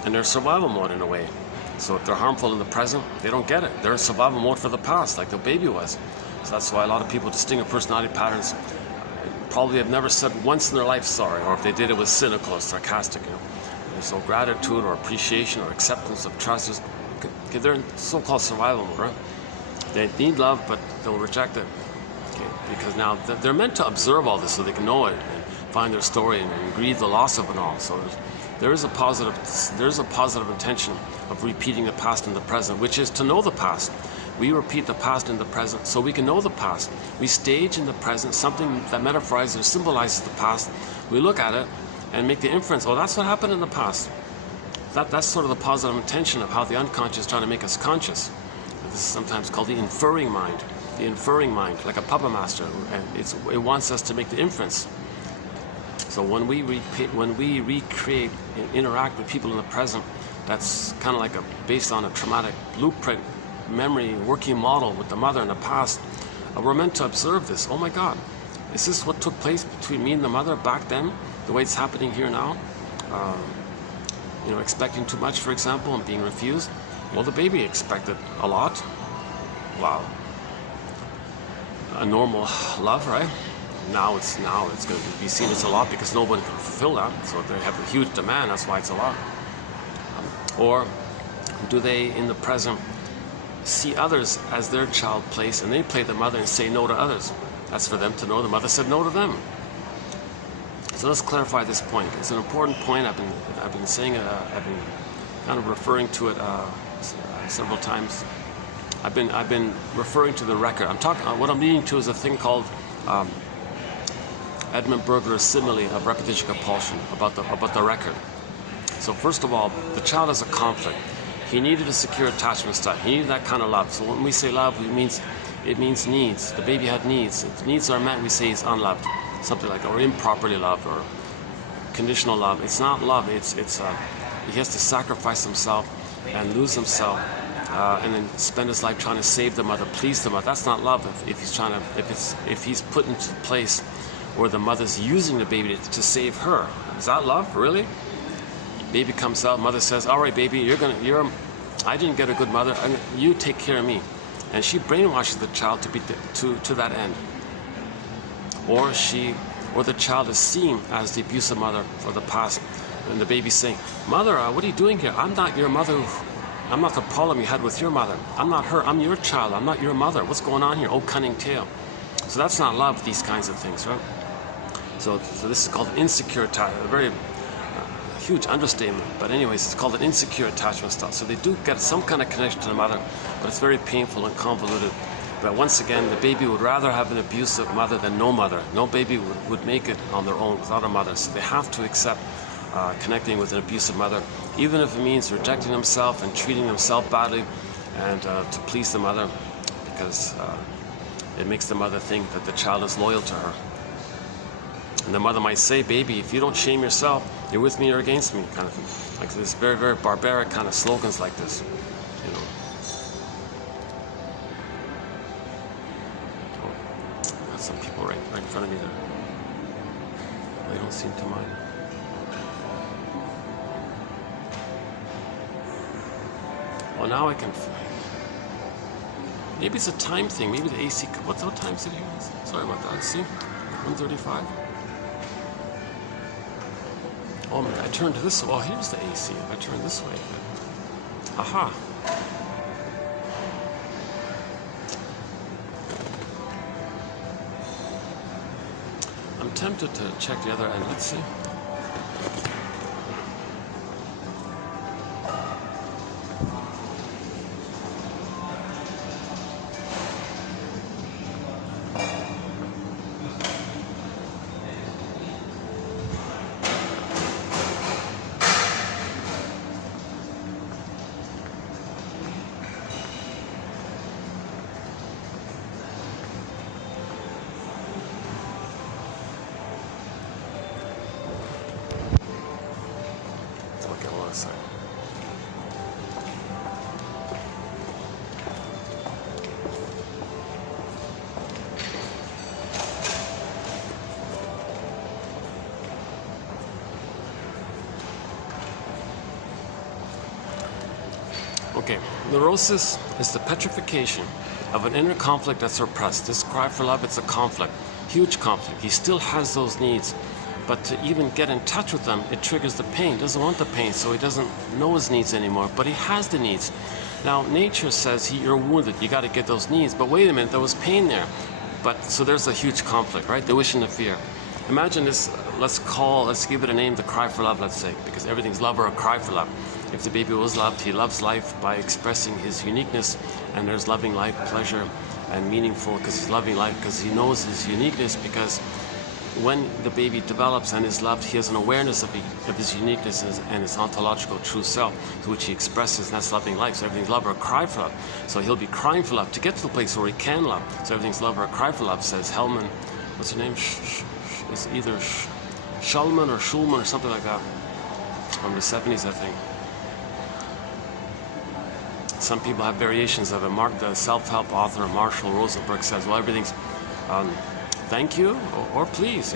And they're survival mode in a way. So if they're harmful in the present, they don't get it. They're in survival mode for the past, like the baby was. So that's why a lot of people distinguish personality patterns probably have never said once in their life sorry, or if they did, it was cynical or sarcastic. There's no gratitude or appreciation or acceptance of trust. They're in so-called survival mode, right? They need love, but they'll reject it. Okay, because now they're meant to observe all this so they can know it and find their story and grieve the loss of it all. So there's a positive intention of repeating the past in the present, which is to know the past. We repeat the past in the present so we can know the past. We stage in the present something that metaphorizes or symbolizes the past. We look at it and make the inference, oh, that's what happened in the past. That's sort of the positive intention of how the unconscious is trying to make us conscious. This is sometimes called the inferring mind. The inferring mind, like a puppet master, and it wants us to make the inference. So when we recreate and interact with people in the present, that's kind of like based on a traumatic blueprint memory working model with the mother in the past. We're meant to observe this. Oh my God, is this what took place between me and the mother back then? The way it's happening here now? Expecting too much, for example, and being refused. Well, the baby expected a lot. Wow. A normal love, right? now it's going to be seen as a lot because no one can fulfill that. So they have a huge demand. That's why it's a lot. Or do they, in the present, see others as their child place, and they play the mother and say no to others? That's for them to know. The mother said no to them. So let's clarify this point. It's an important point. I've been saying it. I've been kind of referring to it several times. I've been referring to the record. I'm talking. What I'm leading to is a thing called Edmund Berger's simile of repetition compulsion about the record. So first of all, the child has a conflict. He needed a secure attachment style. He needed that kind of love. So when we say love, it means needs. The baby had needs. If needs are met, we say he's unloved, something like, or improperly loved, or conditional love. It's not love. It's he has to sacrifice himself and lose himself, and then spend his life trying to save the mother, please the mother. That's not love. If he's put into a place where the mother's using the baby to save her, is that love, really? Baby comes out, mother says, "All right, baby, I didn't get a good mother. You take care of me," and she brainwashes the child to that end. Or the child is seen as the abusive mother for the past, and the baby's saying, "Mother, what are you doing here? I'm not your mother. I'm not the problem you had with your mother. I'm not her. I'm your child. I'm not your mother. What's going on here? Oh, cunning tale." So that's not love. These kinds of things, right? So this is called insecure attachment. A very huge understatement, but anyways, it's called an insecure attachment style. So they do get some kind of connection to the mother, but it's very painful and convoluted. But once again, the baby would rather have an abusive mother than no mother. No baby would make it on their own without a mother. So they have to accept connecting with an abusive mother, even if it means rejecting themselves and treating themselves badly, and to please the mother, because it makes the mother think that the child is loyal to her. And the mother might say, "Baby, if you don't shame yourself, you're with me or against me," kind of thing. Like this very, very barbaric kind of slogans like this, you know. Oh, got some people right in front of me there. They don't seem to mind. Well, now I can. Maybe it's a time thing. Maybe the AC. What time is it here? Sorry about that. See, 1:35. Oh, I turned this. Well, here's the AC. If I turn this way. Aha. I'm tempted to check the other end. Let's see. Okay, neurosis is the petrification of an inner conflict that's repressed. This cry for love, it's a conflict, huge conflict. He still has those needs, but to even get in touch with them, it triggers the pain. He doesn't want the pain, so he doesn't know his needs anymore, but he has the needs. Now, nature says you're wounded, you got to get those needs, but wait a minute, there was pain there. So there's a huge conflict, right? The wish and the fear. Imagine this, let's give it a name, the cry for love, let's say, because everything's love or a cry for love. If the baby was loved, he loves life by expressing his uniqueness, and there's loving life, pleasure, and meaningful, because he's loving life, because he knows his uniqueness, because when the baby develops and is loved, he has an awareness of his uniqueness and his ontological true self, to which he expresses, and that's loving life. So everything's love or a cry for love. So he'll be crying for love to get to the place where he can love. So everything's love or a cry for love, says Hellman. What's her name? It's either Schulman or Schulman or something like that, from the 70s, I think. Some people have variations of it. The self-help author Marshall Rosenberg says, well, everything's thank you or please,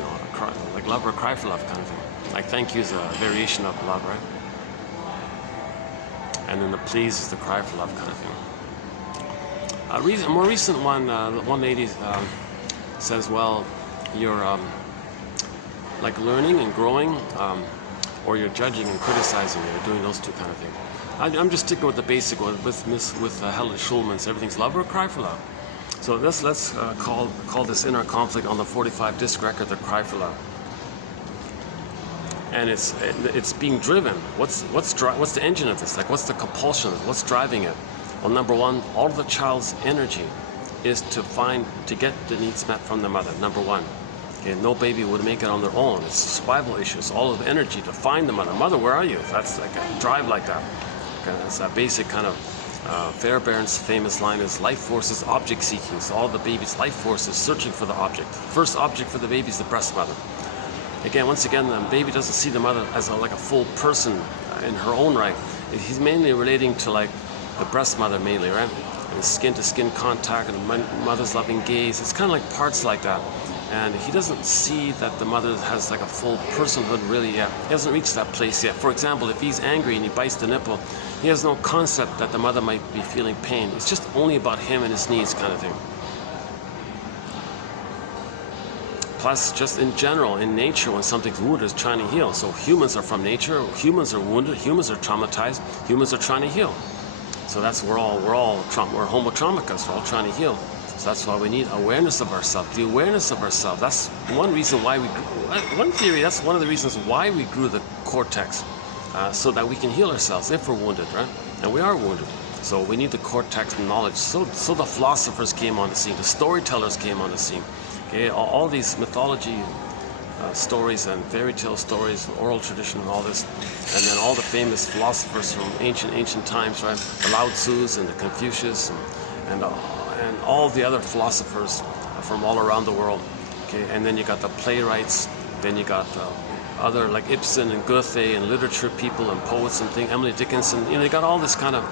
like love or cry for love kind of thing. Like thank you is a variation of love, right? And then the please is the cry for love kind of thing. A more recent one, one lady says, well, you're like learning and growing, or you're judging and criticizing. You're doing those two kind of things. I'm just sticking with the basic one with Helen Schulman's Everything's Love or Cry for Love. So let's call this inner conflict on the 45 disc record the Cry for Love. And it's being driven. What's the engine of this? Like, what's the compulsion? What's driving it? Well, number one, all of the child's energy is to get the needs met from the mother. Number one. Okay, no baby would make it on their own. It's survival issues. All of the energy to find the mother. Mother, where are you? That's like a drive like that. Okay, that's a basic kind of Fairbairn's famous line is life force is object seeking. So all the baby's life force is searching for the object. First object for the baby is the breast mother. Again, once again, the baby doesn't see the mother as like a full person in her own right. He's mainly relating to like the breast mother mainly, right? And skin to skin contact and the mother's loving gaze. It's kind of like parts like that. And he doesn't see that the mother has like a full personhood really yet. He hasn't reached that place yet. For example, if he's angry and he bites the nipple, he has no concept that the mother might be feeling pain. It's just only about him and his needs kind of thing. Plus, just in general, in nature, when something's wounded, it's trying to heal. So humans are from nature. Humans are wounded. Humans are traumatized. Humans are trying to heal. So that's we're homo traumicus. We're all trying to heal. So that's why we need awareness of ourselves. The awareness of ourselves. That's one reason why one theory. That's one of the reasons why we grew the cortex, so that we can heal ourselves if we're wounded, right? And we are wounded. So we need the cortex knowledge. So the philosophers came on the scene. The storytellers came on the scene. Okay, all these mythology stories and fairy tale stories, oral tradition, and all this, and then all the famous philosophers from ancient times, right? The Lao Tzus and the Confucius and all the other philosophers from all around the world. Okay, and then you got the playwrights, then you got other like Ibsen and Goethe and literature people and poets and things, Emily Dickinson. You know, you got all this kind of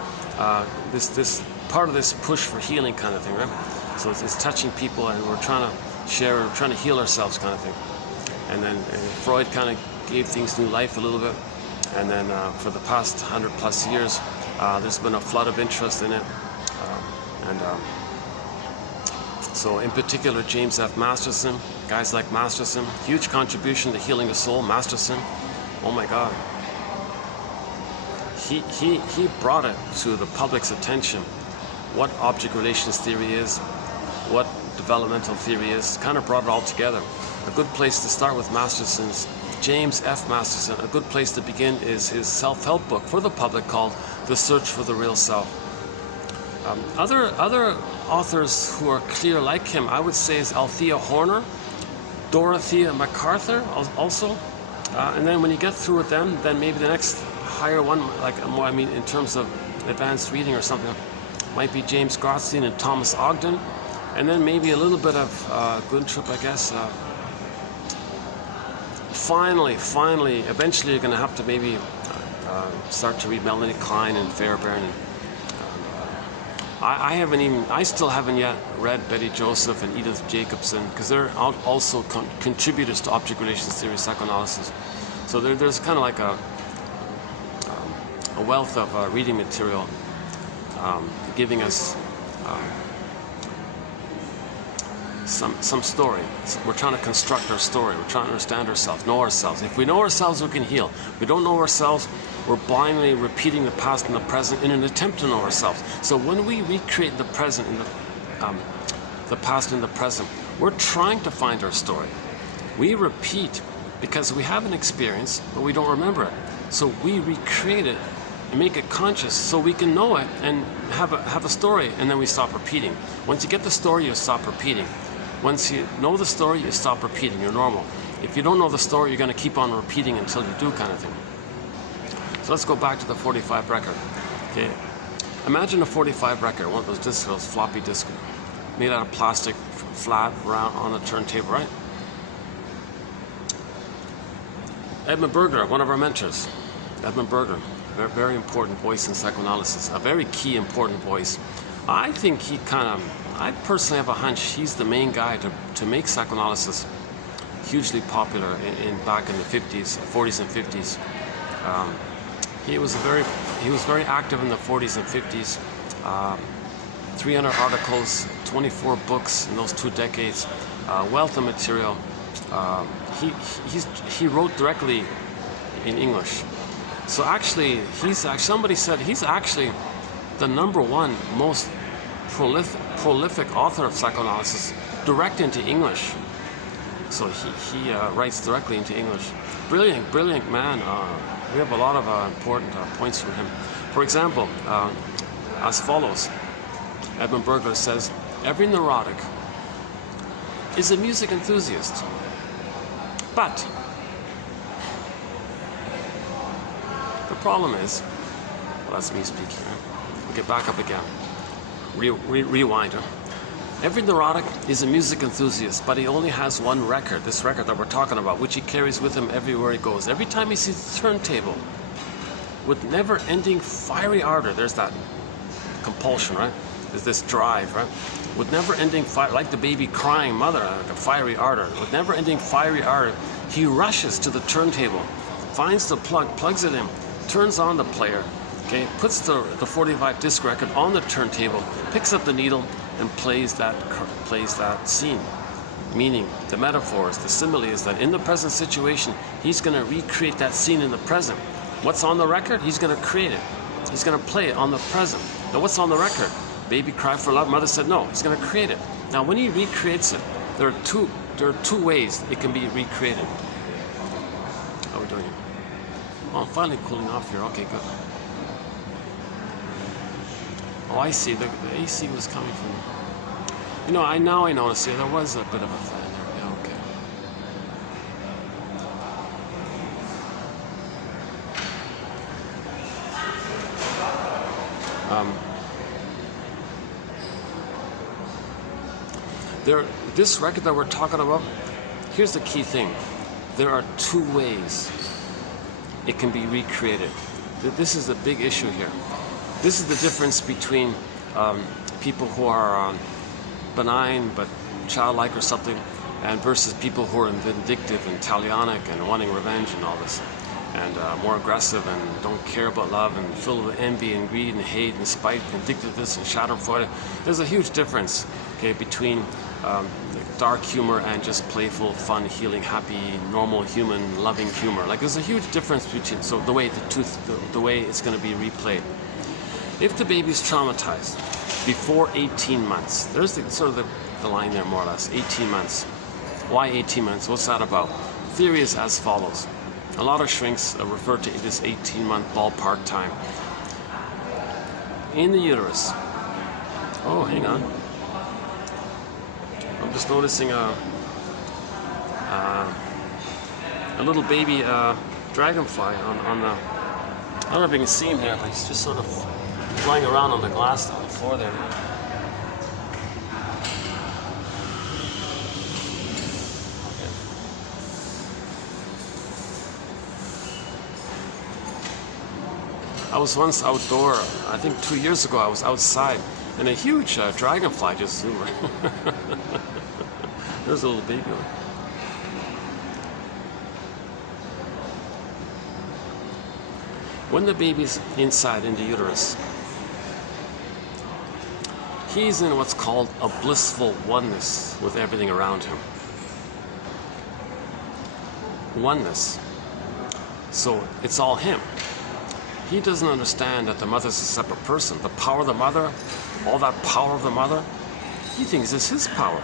this part of this push for healing kind of thing, right? So it's touching people, and we're trying to share, we're trying to heal ourselves kind of thing. And then Freud kind of gave things new life a little bit. And then for the past 100+ years, there's been a flood of interest in it. So in particular, James F. Masterson, guys like Masterson, huge contribution to healing the soul. Masterson, oh my God. He brought it to the public's attention what object relations theory is, what developmental theory is, kind of brought it all together. A good place to start with Masterson's, James F. Masterson, a good place to begin is his self-help book for the public called The Search for the Real Self. Other authors who are clear like him, I would say, is Althea Horner, Dorothea MacArthur also. And then when you get through with them, then maybe the next higher one, like more, I mean, in terms of advanced reading or something, might be James Grotstein and Thomas Ogden. And then maybe a little bit of Guntrup, I guess. Finally, eventually you're going to have to maybe start to read Melanie Klein and Fairbairn. I still haven't yet read Betty Joseph and Edith Jacobson, because they're also contributors to object relations theory, psychoanalysis. So there's kind of like a wealth of reading material giving us some story. We're trying to construct our story. We're trying to understand ourselves, know ourselves. If we know ourselves, we can heal. If we don't know ourselves, we're blindly repeating the past and the present in an attempt to know ourselves. So when we recreate the present in the past and the present, we're trying to find our story. We repeat because we have an experience, but we don't remember it. So we recreate it and make it conscious so we can know it and have a story, and then we stop repeating. Once you get the story, you stop repeating. Once you know the story, you stop repeating. You're normal. If you don't know the story, you're going to keep on repeating until you do, kind of thing. So let's go back to the 45 record. Okay, imagine a 45 record, one of those discs, those floppy disks, made out of plastic, flat, round on a turntable, right? Edmund Berger, one of our mentors. Edmund Berger, very important voice in psychoanalysis, a very key important voice. I think I personally have a hunch he's the main guy to make psychoanalysis hugely popular back in the 40s and 50s. He was very active in the 40s and 50s. 300 articles, 24 books in those 2 decades, wealth of material. he he wrote directly in English. So actually, somebody said he's actually the #1 most prolific author of psychoanalysis direct into English. So he writes directly into English. Brilliant man. We have a lot of important points from him. For example, as follows. Edmund Burglar says, every neurotic is a music enthusiast, but the problem is, well, that's me speaking. We'll get back up again. Rewind. Every neurotic is a music enthusiast, but he only has one record, this record that we're talking about, which he carries with him everywhere he goes. Every time he sees the turntable, with never-ending fiery ardor, there's that compulsion, right? There's this drive, right? With never-ending fire, like the baby crying mother, like a fiery ardor. With never-ending fiery ardor, he rushes to the turntable, finds the plug, plugs it in, turns on the player, okay, puts the 45 disc record on the turntable, picks up the needle, and plays that scene. Meaning, the metaphors, the simile is that in the present situation, he's going to recreate that scene in the present. What's on the record? He's going to create it. He's going to play it on the present. Now, what's on the record? Baby cried for love. Mother said no. He's going to create it. Now, when he recreates it, there are two ways it can be recreated. How are we doing? Oh, I'm finally cooling off here. Okay, good. Oh, I see. The AC was coming from. You know, I noticed there was a bit of a fan there. Yeah, okay. This record that we're talking about, here's the key thing. There are two ways it can be recreated. This is the big issue here. This is the difference between people who are benign but childlike or something, and versus people who are vindictive and talionic and wanting revenge and all this, and more aggressive and don't care about love and filled with envy and greed and hate and spite, vindictiveness and schadenfreude. There's a huge difference, okay, between dark humor and just playful, fun, healing, happy, normal, human, loving humor. Like, there's a huge difference between the way it's going to be replayed. If the baby's traumatized before 18 months, there's the line there more or less, 18 months. Why 18 months? What's that about? Theory is as follows. A lot of shrinks refer to this 18-month ballpark time. In the uterus. Oh, hang on. I'm just noticing a little baby dragonfly on the. I don't know if you can see him here, but he's just sort of flying around on the glass on the floor there. I was once outdoor, I think 2 years ago, I was outside, and a huge dragonfly just zoomed right. There's a little baby one. When the baby's inside in the uterus, he's in what's called a blissful oneness with everything around him. Oneness. So it's all him. He doesn't understand that the mother's a separate person. The power of the mother, all that power of the mother, he thinks it's his power.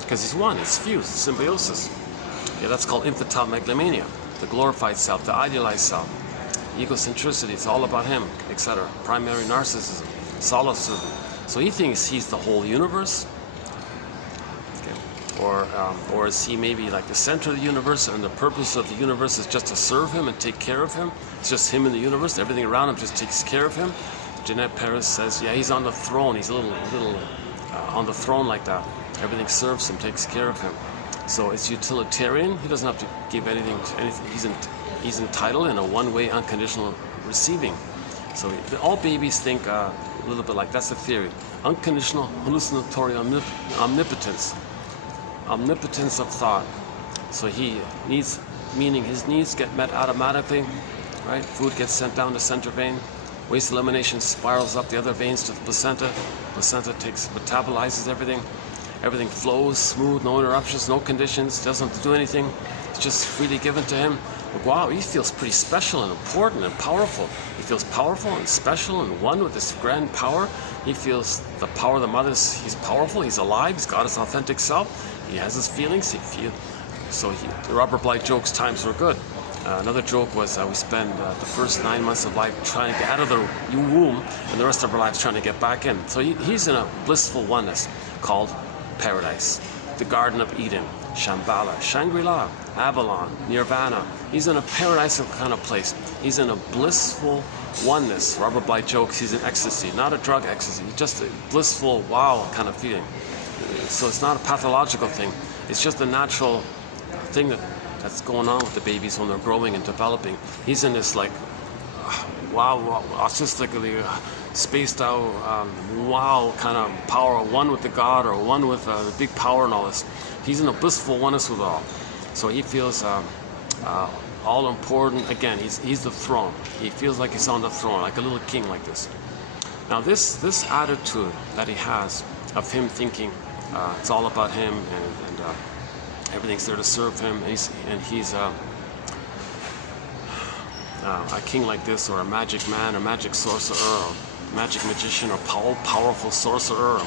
Because he's one, it's fused, symbiosis. Yeah, that's called infantile megalomania, the glorified self, the idealized self. Egocentricity, it's all about him, etc. Primary narcissism, solipsism. So he thinks he's the whole universe. Okay. Or is he maybe like the center of the universe, and the purpose of the universe is just to serve him and take care of him? It's just him in the universe, everything around him just takes care of him. Jeanette Paris says, yeah, he's on the throne, he's a little on the throne like that. Everything serves him, takes care of him. So it's utilitarian. He doesn't have to give anything to anything. He's entitled in a one-way unconditional receiving. So all babies think a little bit like, that's the theory. Unconditional hallucinatory omnipotence. Omnipotence of thought. So he needs, meaning his needs get met automatically, right? Food gets sent down the center vein. Waste elimination spirals up the other veins to the placenta. Placenta metabolizes everything. everything flows smooth, no interruptions, no conditions, doesn't have to do anything. It's just freely given to him. But wow, he feels pretty special and important and powerful. He feels powerful and special and one with this grand power. He feels the power of the mother. He's powerful, he's alive, he's got his authentic self. He has his feelings. The Robert Bly jokes times were good. Another joke was we spend the first 9 months of life trying to get out of the womb and the rest of our lives trying to get back in. So he's in a blissful oneness called paradise, the Garden of Eden, Shambhala, Shangri-La, Avalon, Nirvana. He's in a paradisal kind of place. He's in a blissful oneness. Robert Bly jokes he's in ecstasy, not a drug ecstasy, just a blissful wow kind of feeling. So it's not a pathological thing. It's just a natural thing that's going on with the babies when they're growing and developing. He's in this like wow, autistically spaced out wow kind of power, one with the God or one with the big power and all this. He's in a blissful oneness with it all. So he feels all important. Again, he's the throne. He feels like he's on the throne, like a little king like this. Now this attitude that he has of him thinking it's all about him and everything's there to serve him, and he's a king like this, or a magic man, or magic sorcerer, or magic magician, or powerful sorcerer,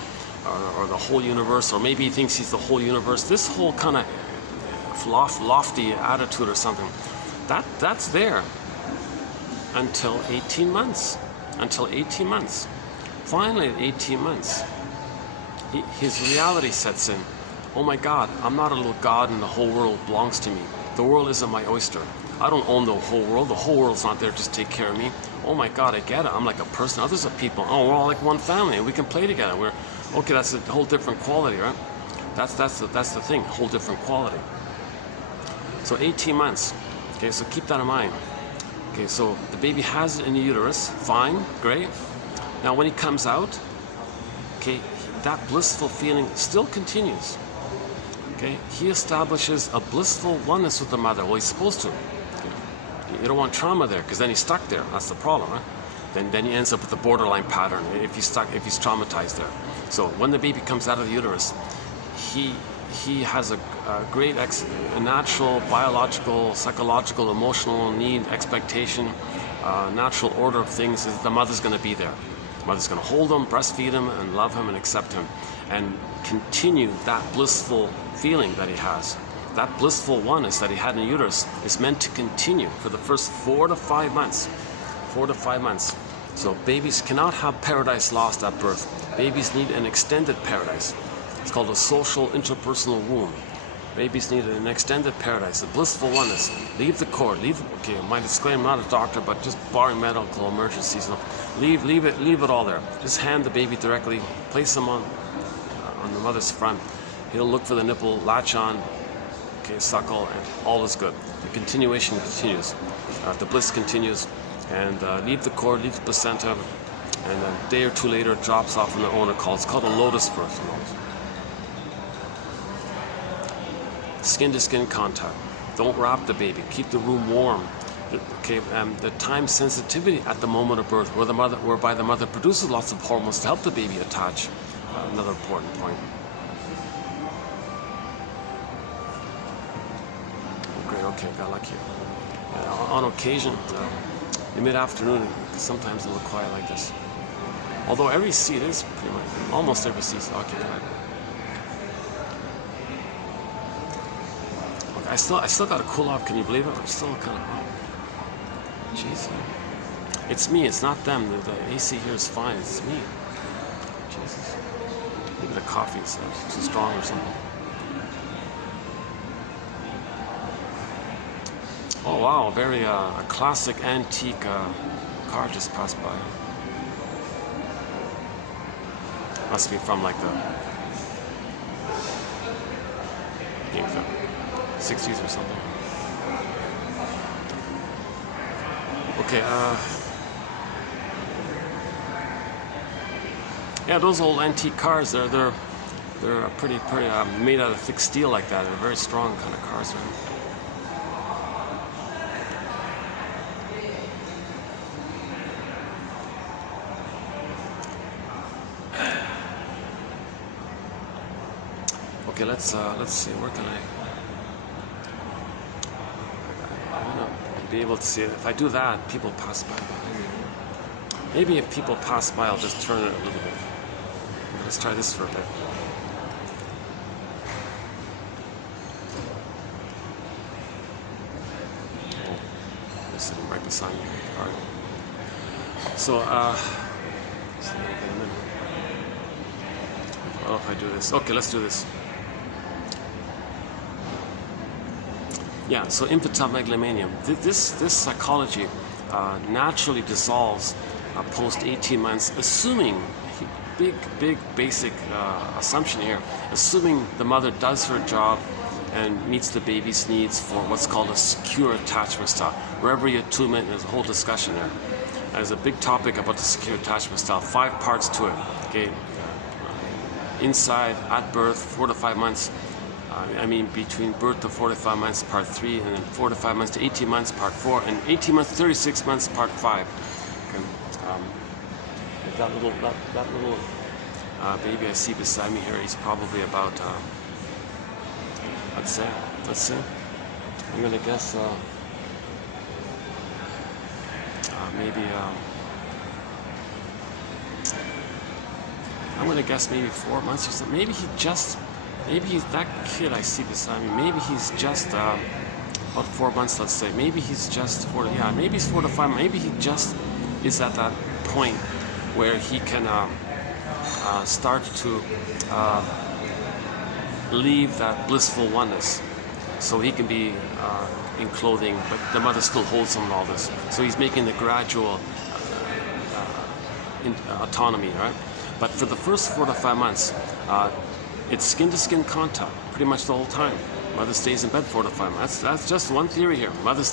or the whole universe, or maybe he thinks he's the whole universe. This whole kind of lofty attitude or something, that's there until 18 months. Until 18 months. Finally, at 18 months, his reality sets in. Oh my God, I'm not a little God and the whole world belongs to me. The world isn't my oyster. I don't own the whole world. The whole world's not there to just take care of me. Oh my God, I get it. I'm like a person. Others are people. Oh, we're all like one family and we can play together. Okay, that's a whole different quality, right? That's the thing, whole different quality. So 18 months. Okay, so keep that in mind. Okay, so the baby has it in the uterus. Fine, great. Now when he comes out, okay, that blissful feeling still continues. Okay, he establishes a blissful oneness with the mother. Well, he's supposed to. You don't want trauma there, because then he's stuck there. That's the problem, right? Then he ends up with the borderline pattern if he's traumatized there. So when the baby comes out of the uterus, he has a great natural, biological, psychological, emotional need, expectation, natural order of things is the mother's going to be there. The mother's going to hold him, breastfeed him, and love him and accept him, and continue that blissful feeling that he has. That blissful oneness that he had in the uterus is meant to continue for the first 4 to 5 months. 4 to 5 months. So babies cannot have paradise lost at birth. Babies need an extended paradise. It's called a social interpersonal womb. Babies need an extended paradise, a blissful oneness. Leave the cord. Okay, my disclaimer, I'm not a doctor, but just barring medical emergencies, leave it all there. Just hand the baby directly, place him on the mother's front. He'll look for the nipple, latch on, okay, suckle, and all is good. The continuation continues. The bliss continues, and leave the cord, leave the placenta, and a day or two later it drops off on their own accord. It's called a lotus birth. Skin to skin contact. Don't wrap the baby. Keep the room warm. Okay, the time sensitivity at the moment of birth, whereby the mother produces lots of hormones to help the baby attach. Another important point. Okay, got lucky. On occasion, in mid-afternoon, sometimes a little quiet like this. Although every seat is pretty much, almost every seat is occupied. Okay, I still got to cool off. Can you believe it? I'm still kind of hot. Jeez. It's me. It's not them. The AC here is fine. It's me. Jesus. Maybe the coffee is too strong or something. Oh wow, very a classic antique car just passed by. Must be from like the 60s or something. Okay, yeah, those old antique cars, they're pretty made out of thick steel like that. They're very strong kind of cars, right? Okay, let's see. Where can I want to be able to see it. If I do that, people pass by. Maybe if people pass by, I'll just turn it a little bit. Let's try this for a bit. They're sitting right beside me. All right. So, oh, if I do this. Okay, let's do this. Yeah, so infantile megalomania. This psychology naturally dissolves post 18 months, assuming, big basic assumption here, assuming the mother does her job and meets the baby's needs for what's called a secure attachment style. Wherever you attunement, there's a whole discussion there. There's a big topic about the secure attachment style, 5 parts to it. Okay, inside, at birth, 4 to 5 months. I mean, between birth to 4 to 5 months, part 3, and then 4 to 5 months to 18 months, part 4, and 18 months to 36 months, part 5. And, that little baby I see beside me here, he's probably about, let's see, I'm gonna guess, maybe, I'm gonna guess maybe 4 months or something. Maybe he's that kid I see beside me. Maybe he's just about 4 months, let's say. Maybe he's just maybe he's 4 to 5. Maybe he just is at that point where he can start to leave that blissful oneness, so he can be in clothing, but the mother still holds him and all this. So he's making the gradual autonomy, right? But for the first 4 to 5 months, it's skin-to-skin contact pretty much the whole time. Mother stays in bed 4 to 5 months. That's just one theory here. Mother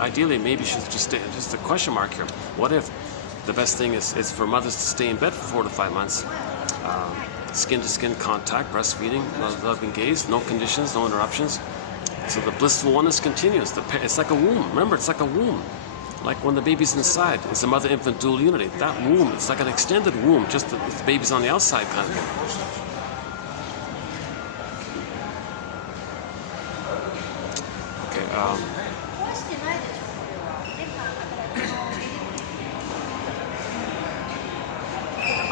ideally maybe should just stay. Just a question mark here. What if the best thing is for mothers to stay in bed for 4 to 5 months? Skin-to-skin contact, breastfeeding, loving gaze, no conditions, no interruptions. So the blissful oneness continues. It's like a womb. Remember, it's like a womb. Like when the baby's inside, it's a mother-infant dual unity. That womb, it's like an extended womb, just the baby's on the outside kind of thing.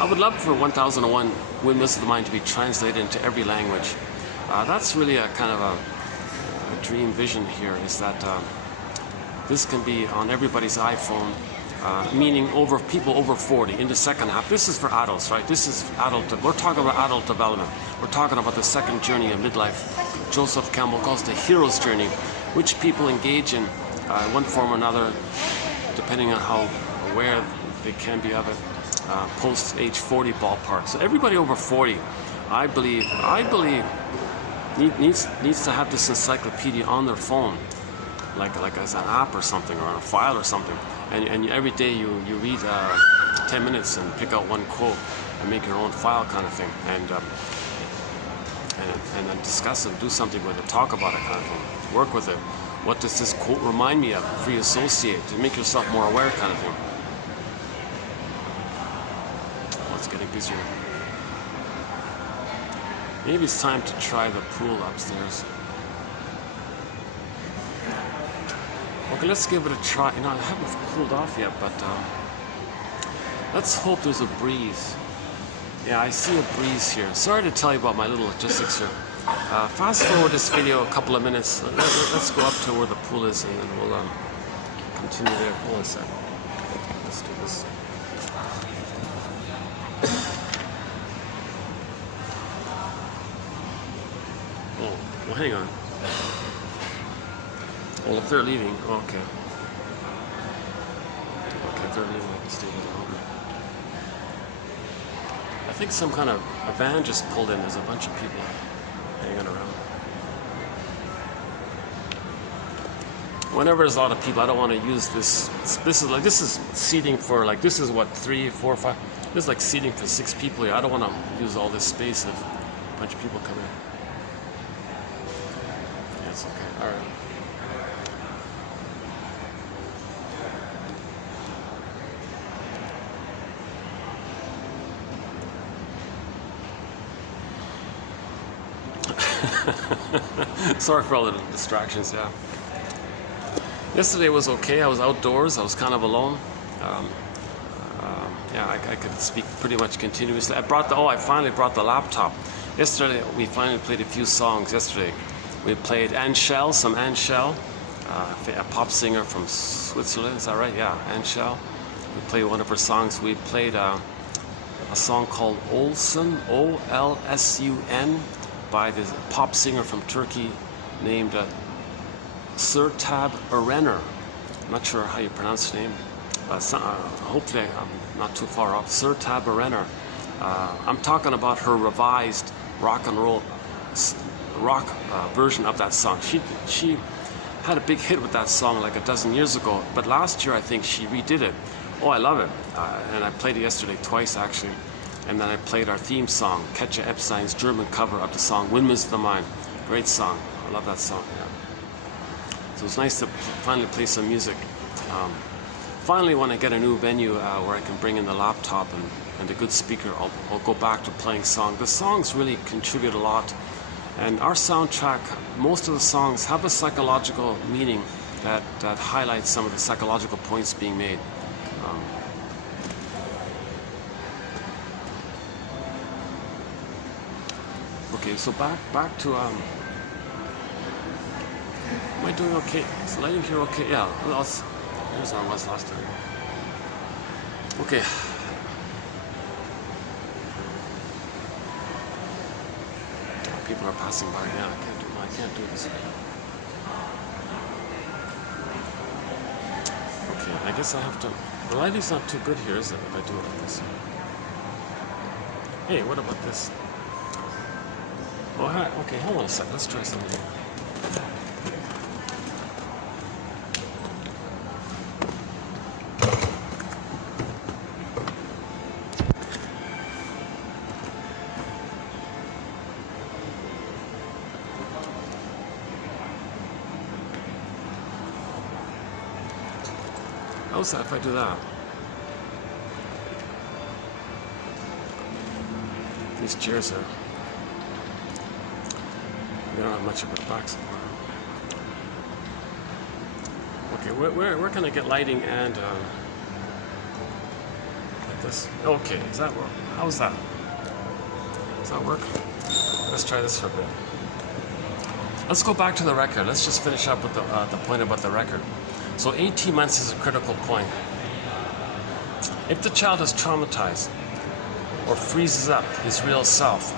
I would love for 1001 Windmills of the Mind to be translated into every language. That's really a kind of a dream vision here, is that this can be on everybody's iPhone, meaning people over 40 in the second half. This is for adults, right? This is adult. We're talking about adult development. We're talking about the second journey of midlife. Joseph Campbell calls the hero's journey, which people engage in one form or another, depending on how aware they can be of it, post age 40 ballpark. So everybody over 40, I believe needs to have this encyclopedia on their phone, like as an app or something, or on a file or something. And every day you read 10 minutes and pick out one quote and make your own file kind of thing, and then discuss it, do something with it, talk about it kind of thing, work with it. What does this quote remind me of? Free associate, to make yourself more aware kind of thing. Oh, it's getting busier. Maybe it's time to try the pool upstairs. Okay, let's give it a try. You know, I haven't cooled off yet, but let's hope there's a breeze. Yeah, I see a breeze here. Sorry to tell you about my little logistics here. Fast forward this video a couple of minutes. Let's go up to where the pool is, and then we'll continue there. Hold on a second. Let's do this. Oh, well, hang on. Well, if they're leaving, okay. Okay, if they're leaving, I can stay here longer. I think some kind of a van just pulled in. There's a bunch of people hanging around. Whenever there's a lot of people, I don't want to use this. This is seating for, like, this is what, 3, 4, 5. This is like seating for 6 people here. I don't want to use all this space if a bunch of people come in. Yeah, it's okay. All right. Sorry for all the distractions, yeah. Yesterday was okay. I was outdoors. I was kind of alone. Yeah, I could speak pretty much continuously. I finally brought the laptop. Yesterday, we finally played a few songs yesterday. We played some Anne Shell, a pop singer from Switzerland, is that right? Yeah, Anne Shell. We played one of her songs. We played a song called Olsun, O-L-S-U-N, by this pop singer from Turkey named Sertab Erener. I'm not sure how you pronounce her name. Hopefully I'm not too far off. Sertab Erener. I'm talking about her revised rock version of that song. She had a big hit with that song like a dozen years ago, but last year I think she redid it. Oh, I love it. And I played it yesterday twice actually. And then I played our theme song, Katja Epstein's German cover of the song Windmills of the Mind. Great song. I love that song. Yeah. So it's nice to finally play some music. Finally, when I get a new venue where I can bring in the laptop and a good speaker, I'll go back to playing songs. The songs really contribute a lot. And our soundtrack, most of the songs have a psychological meaning that highlights some of the psychological points being made. Okay, so back to am I doing okay? Is the lighting here okay? Yeah, here's where I was last time. Okay. People are passing by. Yeah, I can't do this. Okay, I guess I have to. The lighting's not too good here, is it? If I do it like this. Hey, what about this? Oh, hi. Okay, hold on a sec. Let's try something. How's that if I do that? These chairs are... They don't have much of a back support. Okay, where can I get lighting and like this? Okay, does that work? How's that? Does that work? Let's try this for a bit. Let's go back to the record. Let's just finish up with the point about the record. So 18 months is a critical point. If the child is traumatized or freezes up his real self,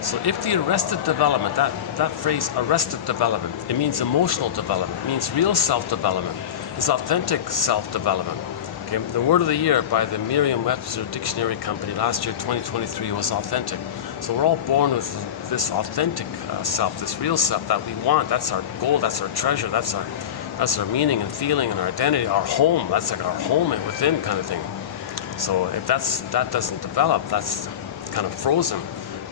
so if the arrested development, that phrase arrested development, it means emotional development, it means real self-development, is authentic self-development. Okay, the word of the year by the Merriam-Webster Dictionary Company last year, 2023, was authentic. So we're all born with this authentic self, this real self that we want. That's our goal, that's our treasure, that's our meaning and feeling and our identity, our home. That's like our home within kind of thing. So if that doesn't develop, that's kind of frozen,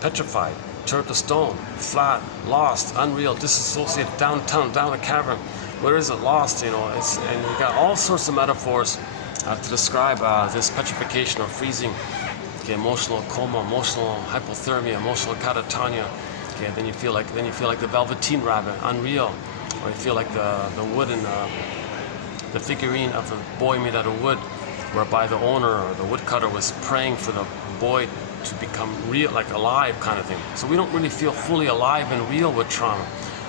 petrified, turned to stone, flat, lost, unreal, disassociated, down a cavern. Where is it? Lost, you know. And we got all sorts of metaphors to describe this petrification or freezing. Okay, emotional coma, emotional hypothermia, emotional catatonia. Okay, then you feel like the Velveteen Rabbit, unreal. Or you feel like the wood in the figurine of a boy made out of wood, whereby the owner or the woodcutter was praying for the boy to become real, like alive kind of thing. So we don't really feel fully alive and real with trauma.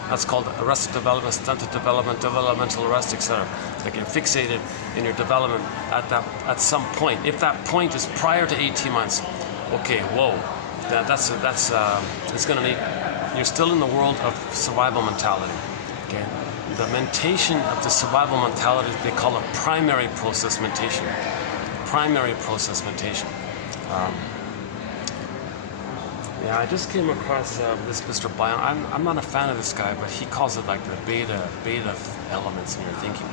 That's called arrested development, stunted development, developmental arrest, etc. Like you're fixated in your development at some point. If that point is prior to 18 months, okay, whoa, it's gonna need. You're still in the world of survival mentality. Okay, the mentation of the survival mentality, they call it primary process mentation. Primary process mentation. Yeah, I just came across this Mr. Bion. I'm not a fan of this guy, but he calls it like the beta elements in your thinking.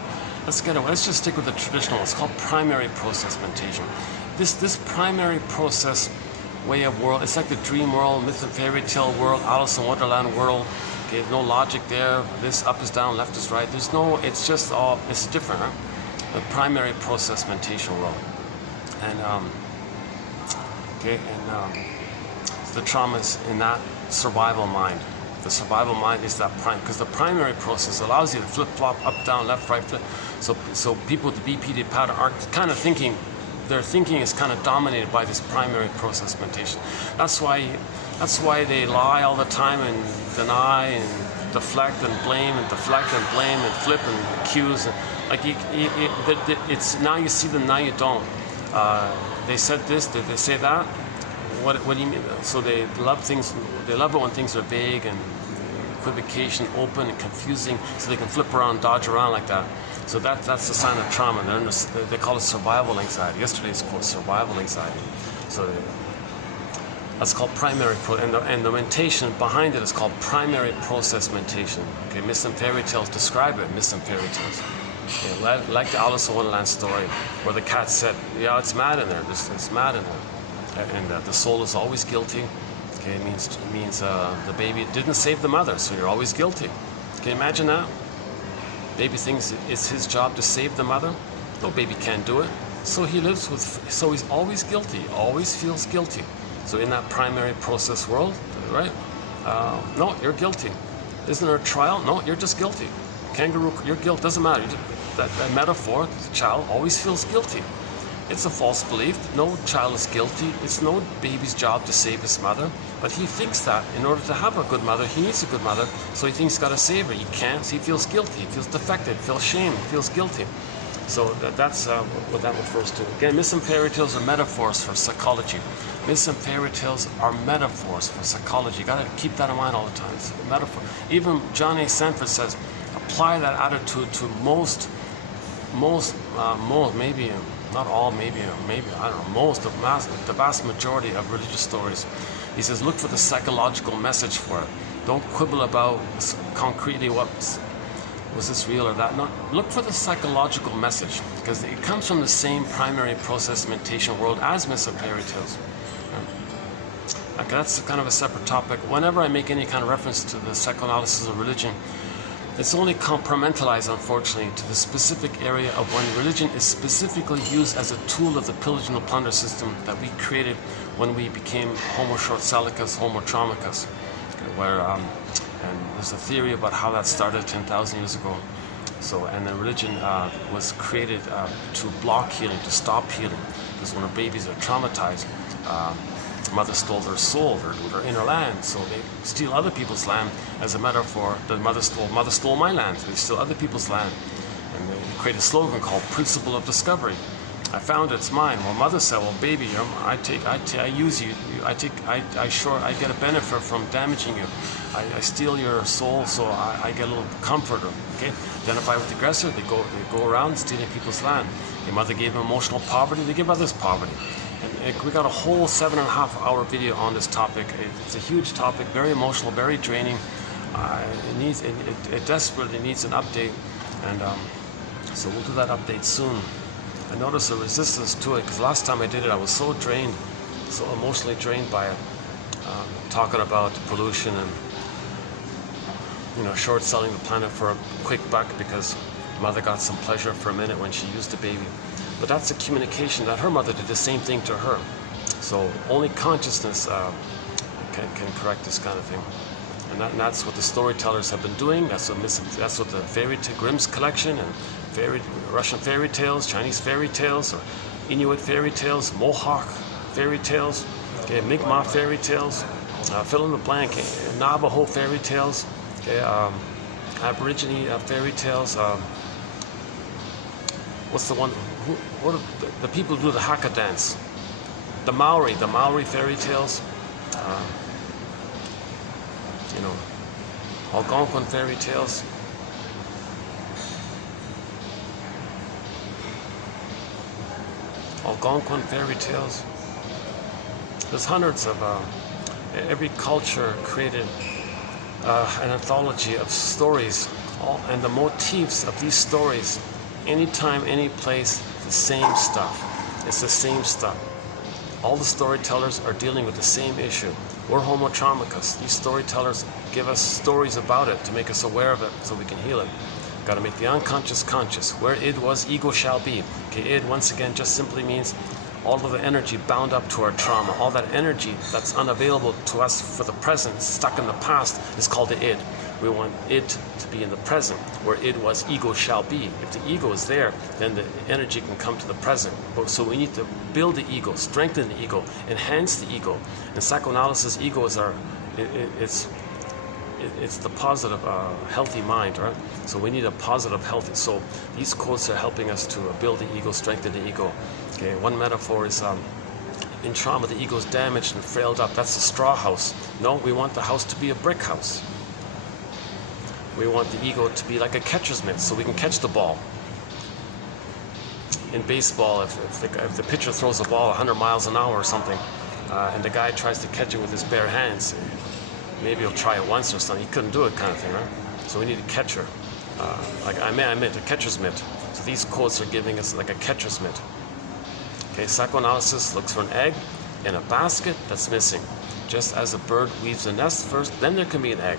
Let's just stick with the traditional. It's called primary process mentation. This primary process way of world, it's like the dream world, myth and fairy tale world, Alice in Wonderland world. Okay, no logic there. This up is down, left is right. There's no. It's just all. It's different. Huh? The primary process mentation world, and the traumas in that survival mind. The survival mind is that prime, because the primary process allows you to flip-flop, up, down, left, right, flip. So people with the BPD pattern are kind of thinking, their thinking is kind of dominated by this primary process mentation. That's why they lie all the time and deny and deflect and blame and deflect and blame and flip and accuse. And, like it's now you see them, now you don't. They said this, did they say that? What do you mean? So they love things. They love it when things are vague and equivocation, open and confusing, so they can flip around, dodge around like that. So that's the sign of trauma. They call it survival anxiety. Yesterday it's called survival anxiety. So that's called primary and the mentation behind it is called primary process mentation. Okay, myths and fairy tales describe it. Myths and fairy tales. Okay, like the Alice in Wonderland story, where the cat said, "Yeah, it's mad in there. It's mad in there," and the soul is always guilty. Okay, it means the baby didn't save the mother, so you're always guilty. Can you imagine that? Baby thinks it's his job to save the mother. No, baby can't do it. So he lives with. So he's always guilty. Always feels guilty. So in that primary process world, right? No, you're guilty. Isn't there a trial? No, you're just guilty. Kangaroo, your guilt doesn't matter. That metaphor, the child always feels guilty. It's a false belief. No child is guilty. It's no baby's job to save his mother. But he thinks that in order to have a good mother, he needs a good mother. So he thinks he's got to save her. He can't. So he feels guilty. He feels defected. Feels shame. Feels guilty. So that's what that refers to. Again, myths and fairy tales are metaphors for psychology. Myths and fairy tales are metaphors for psychology. You got to keep that in mind all the time. It's a metaphor. Even John A. Sanford says, apply that attitude to most, maybe not all, maybe I don't know, the vast majority of religious stories. He says, look for the psychological message for it. Don't quibble about concretely was this real or that. No, look for the psychological message, because it comes from the same primary process mentation world as myths and fairy tales. Okay, that's kind of a separate topic. Whenever I make any kind of reference to the psychoanalysis of religion, it's only compartmentalized, unfortunately, to the specific area of when religion is specifically used as a tool of the pillage and the plunder system that we created when we became Homo short-salicus, Homo traumicus, okay, where and there's a theory about how that started 10,000 years ago. So, and then religion was created to block healing, to stop healing, because when our babies are traumatized, mother stole their soul, their inner land, so they steal other people's land as a metaphor. The mother stole my land, so they steal other people's land. And they create a slogan called Principle of Discovery. I found it's mine. Well, mother said, well, baby, I use you, I get a benefit from damaging you. I steal your soul, so I get a little comfort. Okay, identify with the aggressor. They go around stealing people's land. Your mother gave them emotional poverty. They give others poverty. And we got a whole 7.5-hour video on this topic. It's a huge topic, very emotional, very draining. It desperately needs an update, and so we'll do that update soon. I noticed a resistance to it because last time I did it, I was so drained, so emotionally drained by it, talking about pollution and short selling the planet for a quick buck because mother got some pleasure for a minute when she used the baby. But that's a communication that her mother did the same thing to her. So only consciousness can correct this kind of thing. And that's what the storytellers have been doing. That's what the Grimm's collection and Russian fairy tales, Chinese fairy tales, or Inuit fairy tales, Mohawk fairy tales, okay, Mi'kmaq fairy tales, fill in the blank, Navajo fairy tales, okay, Aborigine fairy tales. What's the one? What are the people who do the haka dance? The Maori fairy tales. Algonquin fairy tales. Algonquin fairy tales. There's hundreds of. Every culture created an anthology of stories, and the motifs of these stories. Anytime, any place, the same stuff. It's the same stuff. All the storytellers are dealing with the same issue. We're Homo traumicus. These storytellers give us stories about it to make us aware of it so we can heal it. Got to make the unconscious conscious. Where id was, ego shall be. Okay, id, once again, just simply means all of the energy bound up to our trauma, all that energy that's unavailable to us for the present, stuck in the past, is called the id. We want id to be in the present, where id was ego shall be. If the ego is there, then the energy can come to the present. So we need to build the ego, strengthen the ego, enhance the ego. In psychoanalysis, ego is it's the positive, healthy mind, right? So we need a positive, healthy. So these quotes are helping us to build the ego, strengthen the ego. Okay, one metaphor is in trauma, the ego is damaged and frailed up. That's a straw house. No, we want the house to be a brick house. We want the ego to be like a catcher's mitt, so we can catch the ball. In baseball, if the pitcher throws a ball 100 miles an hour or something, and the guy tries to catch it with his bare hands, maybe he'll try it once or something. He couldn't do it, kind of thing, right? So we need a catcher, like I meant a catcher's mitt. So these quotes are giving us like a catcher's mitt. Okay, psychoanalysis looks for an egg in a basket that's missing. Just as a bird weaves a nest first, then there can be an egg.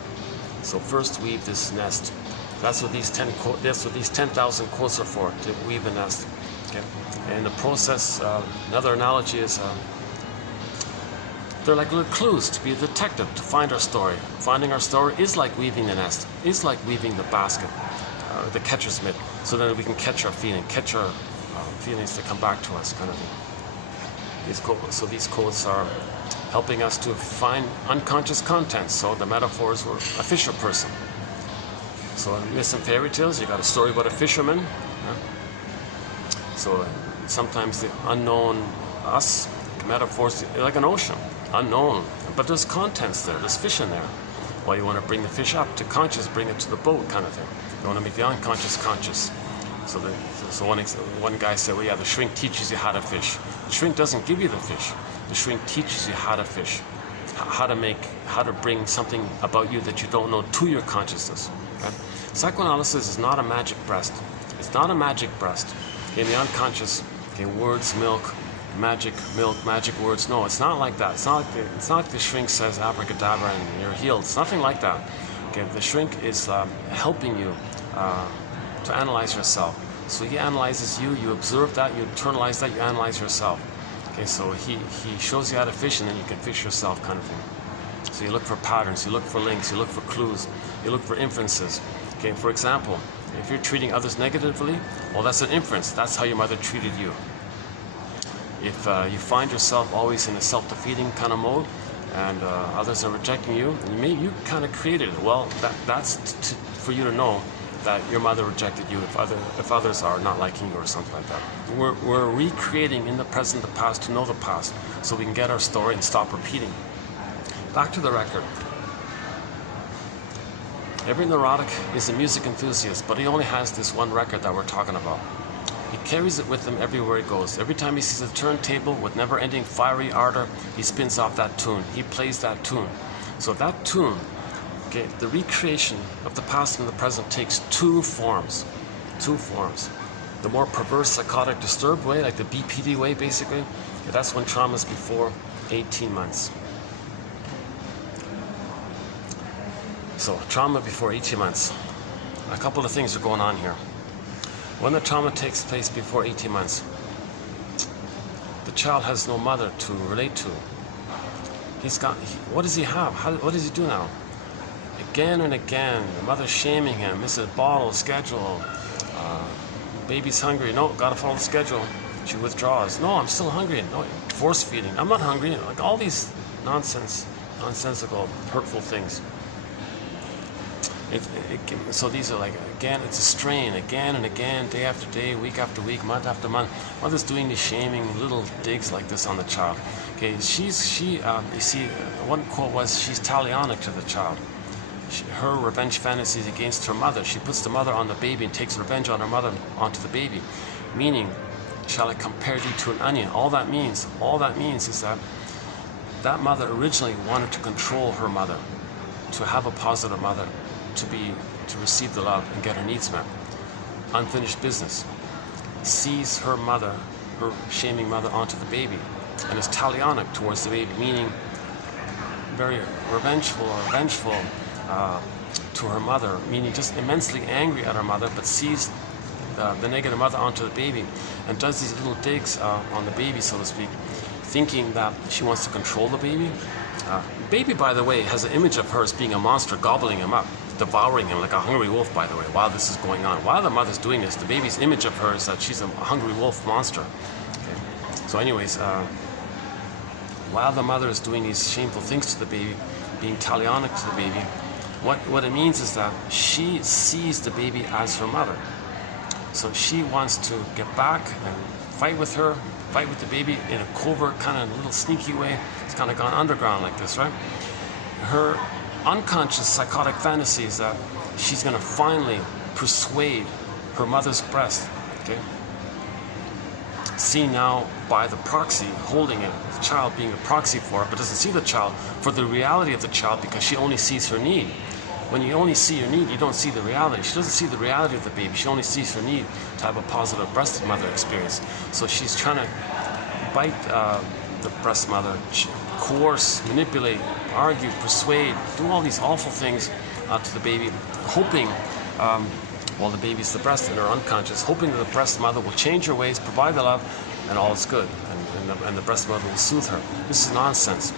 So first weave this nest. That's what these 10,000 quotes are for, to weave a nest. Okay, and in the process, another analogy is. They're like little clues to be a detective, to find our story. Finding our story is like weaving the nest, is like weaving the basket, the catcher's mitt, so that we can catch our feeling, catch our feelings to come back to us, kind of thing. So these quotes are helping us to find unconscious content. So the metaphors were a fisher person. So in myths and fairy tales, you got a story about a fisherman. So sometimes the unknown us, metaphors like an ocean. Unknown, but there's contents there, there's fish in there. Well, you want to bring the fish up to conscious, bring it to the boat, kind of thing. You want to make the unconscious conscious. So one guy said, well, yeah, the shrink teaches you how to fish. The shrink doesn't give you the fish. The shrink teaches you how to fish, how to bring something about you that you don't know to your consciousness. Okay? Psychoanalysis is not a magic breast. It's not a magic breast. In the unconscious, okay, words, milk, magic milk, magic words. No, it's not like that. It's not like the shrink says abracadabra and you're healed. It's nothing like that. Okay, the shrink is helping you to analyze yourself. So he analyzes you, you observe that, you internalize that, you analyze yourself. Okay, so he shows you how to fish, and then you can fish yourself, kind of thing. So you look for patterns, you look for links, you look for clues, you look for inferences. Okay, for example, if you're treating others negatively, well, that's an inference. That's how your mother treated you. If you find yourself always in a self-defeating kind of mode, and others are rejecting you, and maybe you kind of created it. Well, that's for you to know that your mother rejected you if others are not liking you or something like that. We're recreating in the present the past to know the past, so we can get our story and stop repeating. Back to the record. Every neurotic is a music enthusiast, but he only has this one record that we're talking about. He carries it with him everywhere he goes. Every time he sees a turntable with never-ending fiery ardor, he spins off that tune. He plays that tune. So that tune, okay, the recreation of the past and the present takes two forms. Two forms. The more perverse, psychotic, disturbed way, like the BPD way, basically, okay, that's when trauma is before 18 months. So trauma before 18 months. A couple of things are going on here. When the trauma takes place before 18 months, the child has no mother to relate to. What does he have? What does he do now? Again and again, the mother's shaming him, misses bottle, schedule, baby's hungry, no, gotta follow the schedule. She withdraws, no, I'm still hungry, no, force feeding, I'm not hungry, like all these nonsensical, hurtful things. So these are like, again, it's a strain, again and again, day after day, week after week, month after month. Mother's doing these shaming little digs like this on the child. Okay, you see, one quote was, she's talionic to the child. Her revenge fantasies against her mother. She puts the mother on the baby and takes revenge on her mother onto the baby. Meaning, shall I compare thee to an onion? All that means is that mother originally wanted to control her mother, to have a positive mother, to receive the love and get her needs met. Unfinished business. Sees her mother, her shaming mother, onto the baby, and is talionic towards the baby, meaning very revengeful or vengeful to her mother, meaning just immensely angry at her mother, but sees the negative mother onto the baby and does these little digs on the baby, so to speak, thinking that she wants to control the baby. Baby, by the way, has an image of her as being a monster, gobbling him up, devouring him like a hungry wolf, by the way, while this is going on. While the mother's doing this, the baby's image of her is that she's a hungry wolf monster. Okay. So anyways, while the mother is doing these shameful things to the baby, being talionic to the baby, what it means is that she sees the baby as her mother. So she wants to get back and fight with her, fight with the baby in a covert, kind of little sneaky way. It's kind of gone underground like this, right? Her unconscious psychotic fantasy is that she's going to finally persuade her mother's breast, okay? Seen now by the proxy holding it, the child being a proxy for it, but doesn't see the child for the reality of the child because she only sees her need. When you only see your need, you don't see the reality. She doesn't see the reality of the baby. She only sees her need to have a positive breast mother experience. So she's trying to bite the breast mother, coerce, manipulate, argue, persuade, do all these awful things to the baby, hoping, well, the baby's the breast in her unconscious, hoping that the breast mother will change her ways, provide the love, and all is good, and the breast mother will soothe her. This is nonsense.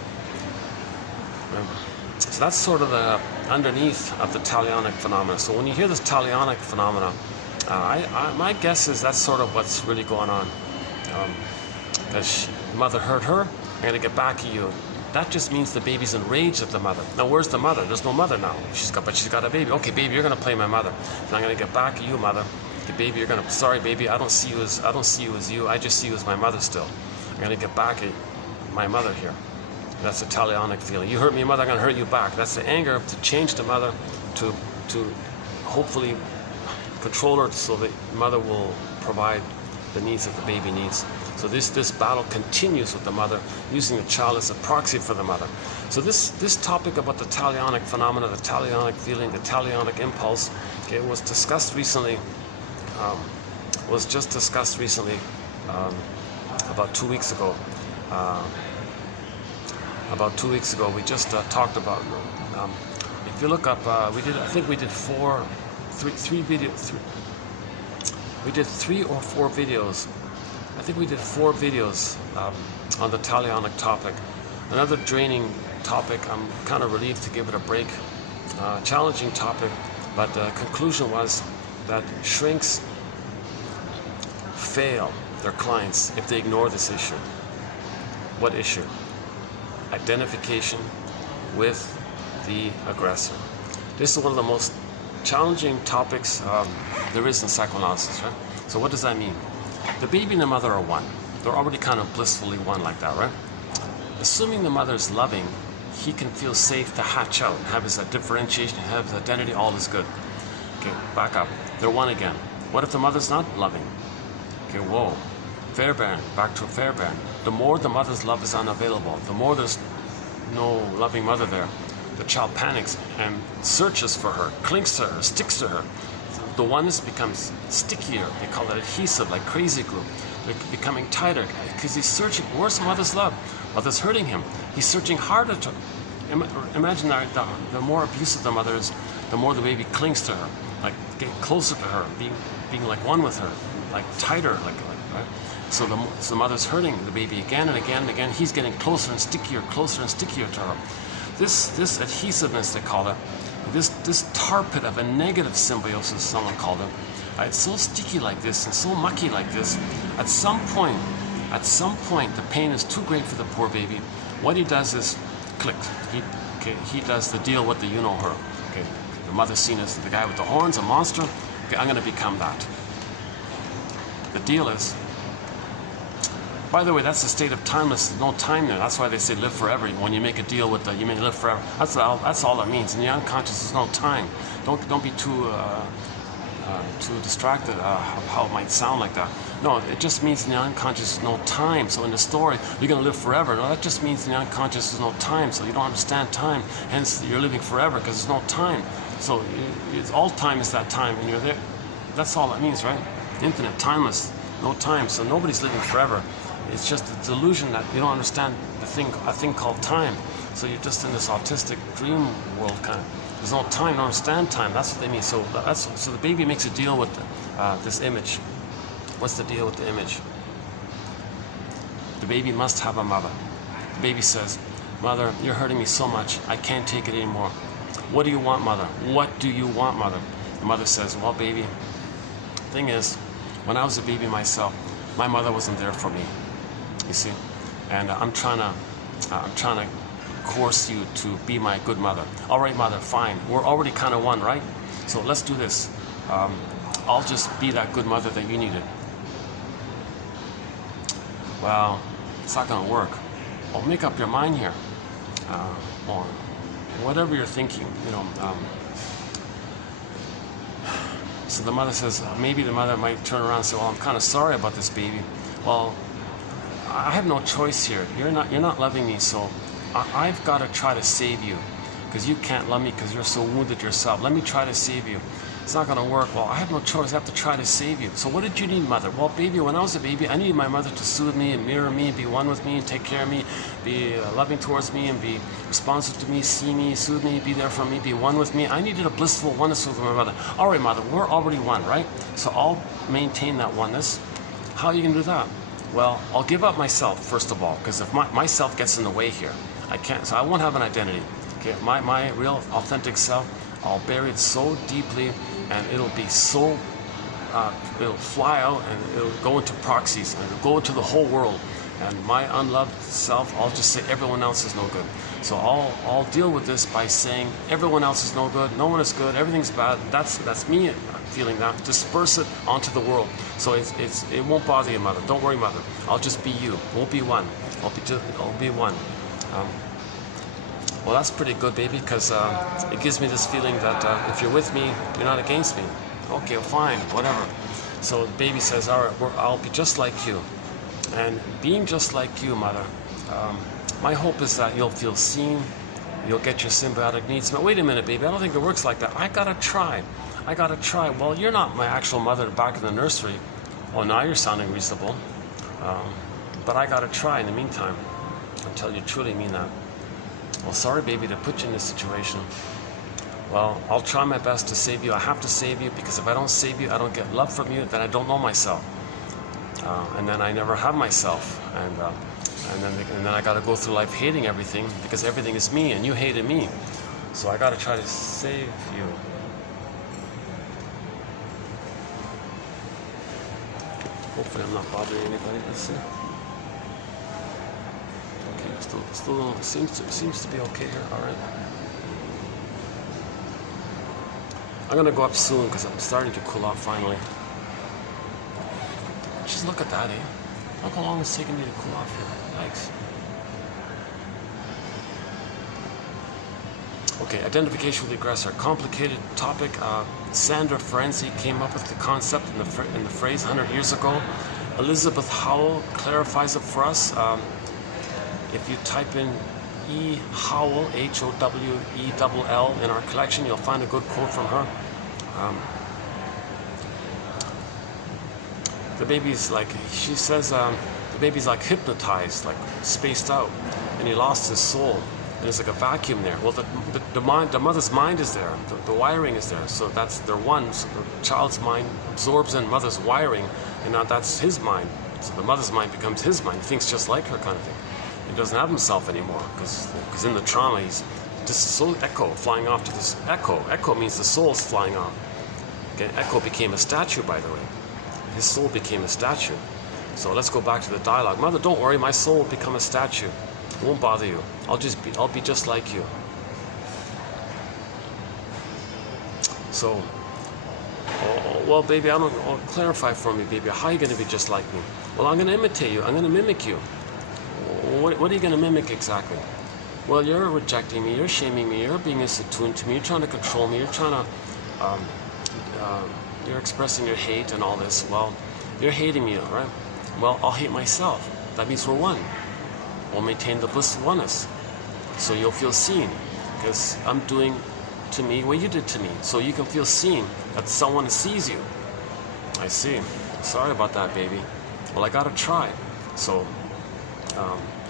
So that's sort of the underneath of the talionic phenomena. So when you hear this talionic phenomena, my guess is that's sort of what's really going on. Because mother hurt her, I'm going to get back at you. That just means the baby's enraged at the mother. Now, where's the mother? There's no mother now. But she's got a baby. Okay, baby, you're going to play my mother. And I'm going to get back at you, mother. Okay, baby, you're going to. Sorry, baby, I don't see you as you. I just see you as my mother still. I'm going to get back at my mother here. That's a talionic feeling. You hurt me, mother, I'm going to hurt you back. That's the anger to change the mother, to hopefully control her so the mother will provide the needs that the baby needs. So this battle continues with the mother, using the child as a proxy for the mother. So this topic about the talionic phenomena, the talionic feeling, the talionic impulse, okay, was discussed recently, about 2 weeks ago. About 2 weeks ago, we just talked about. If you look up, we did 3 or 4 videos. I think we did 4 videos on the talionic topic. Another draining topic. I'm kind of relieved to give it a break. Challenging topic, but the conclusion was that shrinks fail their clients if they ignore this issue. What issue? Identification with the aggressor. This is one of the most challenging topics there is in psychoanalysis, right? So what does that mean? The baby and the mother are one. They're already kind of blissfully one like that, right? Assuming the mother is loving, he can feel safe to hatch out, have his differentiation, have his identity, all is good. Okay, back up. They're one again. What if the mother's not loving? Okay, whoa. Fairbairn, back to a Fairbairn. The more the mother's love is unavailable, the more there's no loving mother there, the child panics and searches for her, clings to her, sticks to her. The oneness becomes stickier. They call it adhesive, like crazy glue. They're becoming tighter because he's searching. Where's mother's love? Mother's hurting him. He's searching harder to. Imagine that the more abusive the mother is, the more the baby clings to her, like getting closer to her, being like one with her, like tighter, like right? So the mother's hurting the baby again and again and again. He's getting closer and stickier to her. This adhesiveness, they call it, this tar pit of a negative symbiosis, someone called it. It's so sticky like this and so mucky like this. At some point, the pain is too great for the poor baby. What he does is, click. He does the deal with the you-know-her. Okay, the mother's seen as the guy with the horns, a monster. Okay, I'm going to become that. The deal is. By the way, that's the state of timeless. There's no time there. That's why they say live forever. When you make a deal with you may live forever. That's all it means. In the unconscious, there's no time. Don't be too distracted of how it might sound like that. No, it just means in the unconscious there's no time. So in the story, you're going to live forever. No, that just means in the unconscious there's no time. So you don't understand time. Hence, you're living forever because there's no time. So all time is that time, and you're there. That's all it means, right? Infinite, timeless, no time. So nobody's living forever. It's just a delusion that you don't understand a thing called time. So you're just in this autistic dream world kind of. There's no time, you don't understand time. That's what they mean. So the baby makes a deal with this image. What's the deal with the image? The baby must have a mother. The baby says, "Mother, you're hurting me so much. I can't take it anymore. What do you want, mother? What do you want, mother?" The mother says, "Well, baby, thing is, when I was a baby myself, my mother wasn't there for me. You see, and I'm trying to coerce you to be my good mother. All right, mother, fine. We're already kind of one, right? So let's do this. I'll just be that good mother that you needed." Well, it's not going to work. Well, make up your mind here, or whatever you're thinking, you know. So the mother says, maybe the mother might turn around and say, "Well, I'm kind of sorry about this, baby. Well, I have no choice here. You're not loving me, so I've got to try to save you, because you can't love me because you're so wounded yourself. Let me try to save you. It's not going to work. Well, I have no choice. I have to try to save you. So what did you need, mother?" "Well, baby, when I was a baby, I needed my mother to soothe me and mirror me and be one with me and take care of me, be loving towards me and be responsive to me, see me, soothe me, be there for me, be one with me. I needed a blissful oneness with my mother." "All right, mother, we're already one, right? So I'll maintain that oneness." "How are you going to do that?" "Well, I'll give up myself, first of all, because if myself gets in the way here, I can't, so I won't have an identity. Okay, my real authentic self, I'll bury it so deeply, and it'll be so, it'll fly out and it'll go into proxies and it'll go into the whole world. And my unloved self, I'll just say everyone else is no good. So I'll deal with this by saying everyone else is no good, no one is good, everything's bad. That's me feeling that. Disperse it onto the world. So it won't bother you, mother. Don't worry, mother. I'll just be you. We'll be one. I'll be one. Well, that's pretty good, baby, because it gives me this feeling that if you're with me, you're not against me. Okay, fine, whatever. So the baby says, "All right, I'll be just like you." And being just like you, mother, my hope is that you'll feel seen, you'll get your symbiotic needs. But wait a minute, baby, I don't think it works like that. I gotta try. Well, you're not my actual mother back in the nursery. Oh, now you're sounding reasonable. But I gotta try in the meantime until you truly mean that. Well, sorry, baby, to put you in this situation. Well, I'll try my best to save you. I have to save you, because if I don't save you, I don't get love from you, then I don't know myself. And then I never have myself. And then I got to go through life hating everything, because everything is me and you hated me. So I got to try to save you. Hopefully I'm not bothering anybody. Let's see. Okay, still seems to be okay here. All right. I'm gonna go up soon because I'm starting to cool off finally. Just look at that, eh? Look how long it's taking me to cool off here. Yikes. Okay, identification with the aggressor. Complicated topic. Sandra Ferenczi came up with the concept in the phrase 100 years ago. Elizabeth Howell clarifies it for us. If you type in E. Howell, Howell, in our collection, you'll find a good quote from her. The baby's like, she says, the baby's like hypnotized, like spaced out, and he lost his soul. And there's like a vacuum there. Well, the mother's mind is there, the wiring is there, so they're one. So the child's mind absorbs in mother's wiring, and now that's his mind. So the mother's mind becomes his mind. He thinks just like her, kind of thing. He doesn't have himself anymore because in the trauma he's just so echo flying off to this echo. Echo means the soul's flying off. Okay, echo became a statue, by the way. His soul became a statue. So let's go back to the dialogue. Mother, don't worry, my soul will become a statue. It won't bother you. I'll be just like you. So, well, baby, clarify for me, baby. How are you going to be just like me? Well, I'm going to imitate you. I'm going to mimic you. What are you going to mimic exactly? Well, you're rejecting me, you're shaming me, you're being attuned to me, you're trying to control me, you're trying to, you're expressing your hate and all this. Well, you're hating me, right? Well, I'll hate myself. That means we're one. We'll maintain the bliss of oneness. So you'll feel seen, because I'm doing to me what you did to me. So you can feel seen, that someone sees you. I see. Sorry about that, baby. Well, I gotta try. So,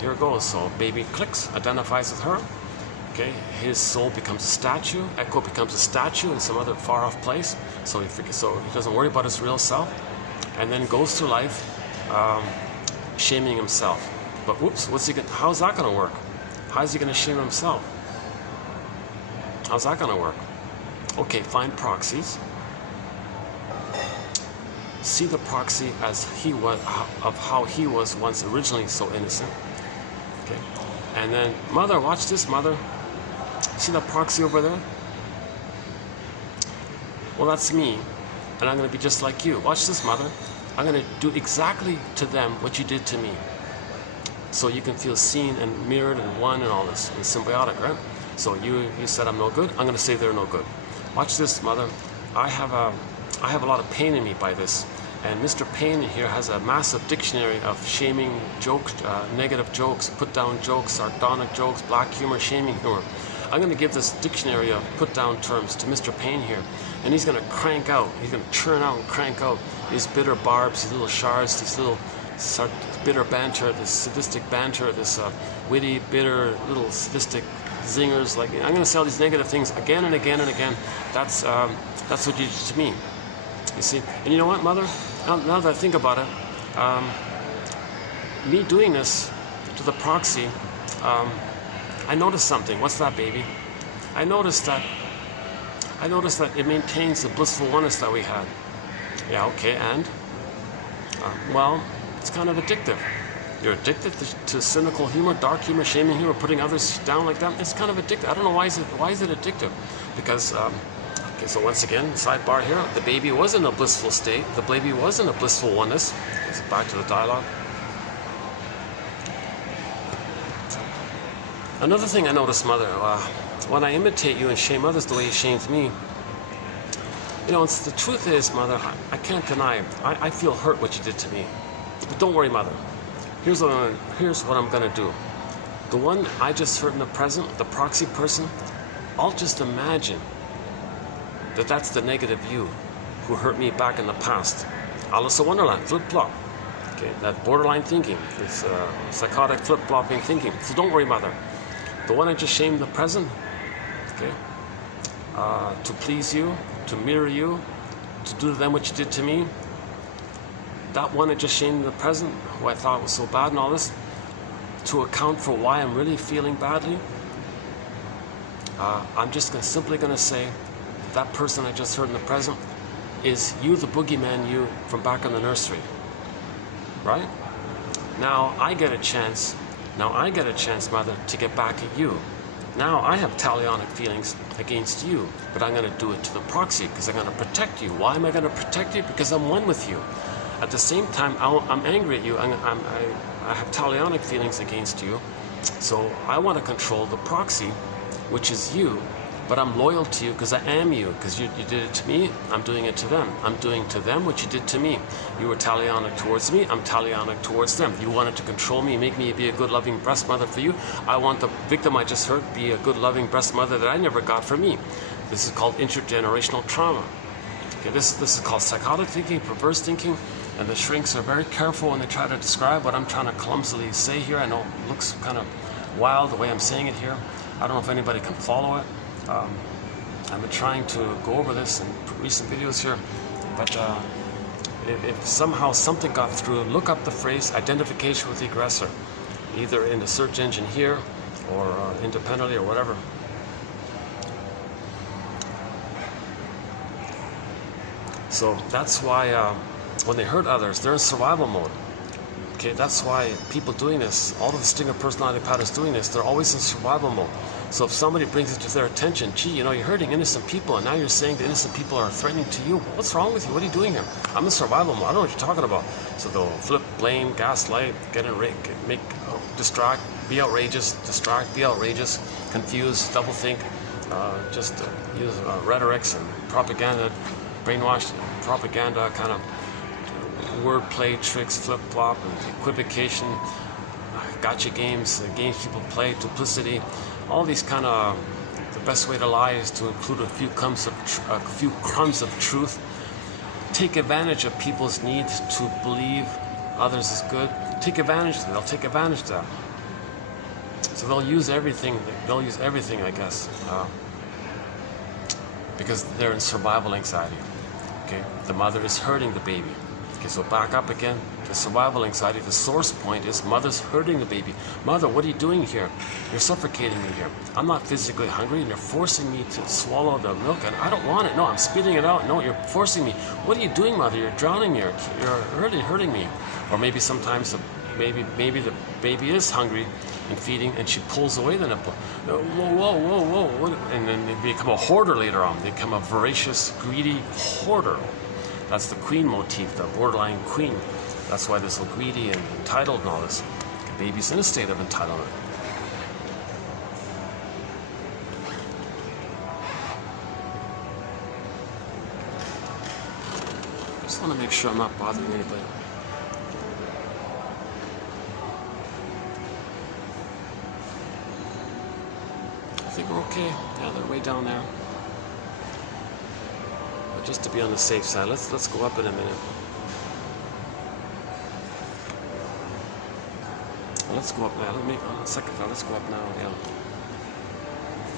here it goes. So baby clicks, identifies with her. Okay, his soul becomes a statue. Echo becomes a statue in some other far-off place. So he doesn't worry about his real self, and then goes through life shaming himself. But whoops, how's that going to work? How's he going to shame himself? How's that going to work? Okay, find proxies. See the proxy as he was, of how he was once originally so innocent. Okay, and then mother, watch this, mother. See that proxy over there? Well, that's me, and I'm going to be just like you. Watch this, mother. I'm going to do exactly to them what you did to me. So you can feel seen and mirrored and one and all this, and symbiotic, right? So you said I'm no good. I'm going to say they're no good. Watch this, mother. I have a lot of pain in me by this. And Mr. Payne here has a massive dictionary of shaming jokes, negative jokes, put-down jokes, sardonic jokes, black humor, shaming humor. I'm going to give this dictionary of put-down terms to Mr. Payne here, and he's going to crank out, he's going to churn out and crank out these bitter barbs, these little shards, these little bitter banter, this sadistic banter, this witty, bitter, little sadistic zingers. Like, I'm going to say all these negative things again and again and again. That's what you did to me. You see, and you know what, mother? Now that I think about it, me doing this to the proxy, I noticed something. What's that, baby? I noticed that it maintains the blissful oneness that we had. Yeah, okay, and? Well, it's kind of addictive. You're addicted to cynical humor, dark humor, shaming humor, putting others down like that. It's kind of addictive. I don't know why is it addictive? Because okay, so once again, sidebar here, the baby was in a blissful state. The baby was in a blissful oneness. Let's back to the dialogue. Another thing I noticed, mother, when I imitate you and shame others the way you shamed me, you know, the truth is, mother, I can't deny it. I feel hurt what you did to me. But don't worry, mother. Here's what I'm going to do. The one I just heard in the present, the proxy person, I'll just imagine that that's the negative you who hurt me back in the past. Alice in Wonderland, flip-flop. Okay, that borderline thinking, this psychotic flip-flopping thinking. So don't worry, mother. The one I just shamed in the present, okay, to please you, to mirror you, to do to them what you did to me, that one I just shamed in the present, who I thought was so bad and all this, to account for why I'm really feeling badly, I'm just simply going to say that person I just heard in the present is you, the boogeyman you from back in the nursery, right? Now I get a chance, mother, to get back at you. Now I have talionic feelings against you, but I'm going to do it to the proxy because I'm going to protect you. Why am I going to protect you? Because I'm one with you. At the same time, I'm angry at you. I have talionic feelings against you. So I want to control the proxy, which is you, but I'm loyal to you because I am you. Because you did it to me, I'm doing it to them. I'm doing to them what you did to me. You were talionic towards me, I'm talionic towards them. You wanted to control me, make me be a good, loving breast mother for you. I want the victim I just hurt be a good, loving breast mother that I never got for me. This is called intergenerational trauma. Okay, this is called psychotic thinking, perverse thinking. And the shrinks are very careful when they try to describe what I'm trying to clumsily say here. I know it looks kind of wild the way I'm saying it here. I don't know if anybody can follow it. I've been trying to go over this in recent videos here, but if somehow something got through, look up the phrase identification with the aggressor, either in the search engine here or independently or whatever. So that's why when they hurt others, they're in survival mode. Okay, that's why people doing this, all of the stinger personality patterns doing this, they're always in survival mode. So if somebody brings it to their attention, gee, you know, you're hurting innocent people, and now you're saying the innocent people are threatening to you. What's wrong with you? What are you doing here? I'm in survival mode. I don't know what you're talking about. So they'll flip, blame, gaslight, distract, be outrageous, distract, be outrageous, confuse, double think, just use rhetorics and propaganda, brainwashed propaganda, kind of wordplay tricks, flip-flop, and equivocation, gotcha games people play, duplicity, all these kind of, the best way to lie is to include a few crumbs of truth. Take advantage of people's need to believe others is good. Take advantage of them. They'll take advantage of that. So they'll use everything. They'll use everything, I guess, because they're in survival anxiety. Okay, the mother is hurting the baby. Okay, so back up again. The survival anxiety. The source point is mother's hurting the baby. Mother, what are you doing here? You're suffocating me here. I'm not physically hungry, and you're forcing me to swallow the milk, and I don't want it. No, I'm spitting it out. No, you're forcing me. What are you doing, mother? You're drowning me. You're hurting me. Or maybe sometimes maybe the baby is hungry and feeding, and she pulls away the nipple. Whoa. And then they become a hoarder later on. They become a voracious, greedy hoarder. That's the queen motif, the borderline queen. That's why they're so greedy and entitled and all this. The baby's in a state of entitlement. Just want to make sure I'm not bothering anybody. I think we're okay. Yeah, they're way down there. But just to be on the safe side, let's go up in a minute. Let's go up now. Let me on a second thought. Let's go up now. Yeah.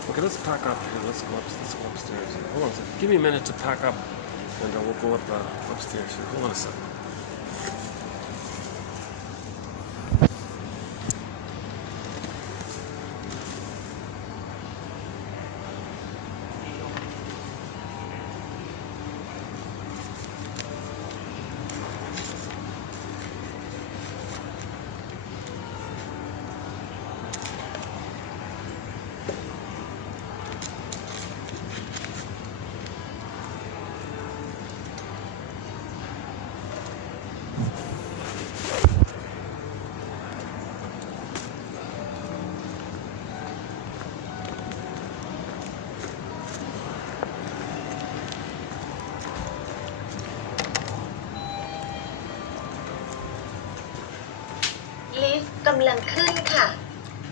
Okay, let's pack up here. Let's go upstairs. Hold on a second. Give me a minute to pack up, and we'll go up upstairs here. Hold on a second.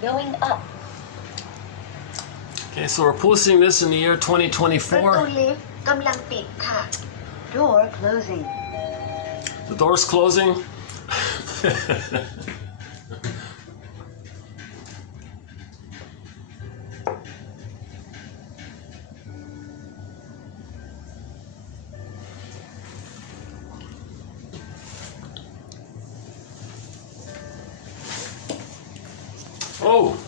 Going up. Okay, so we're posting this in the year 2024. Door closing. The door's closing. Oh,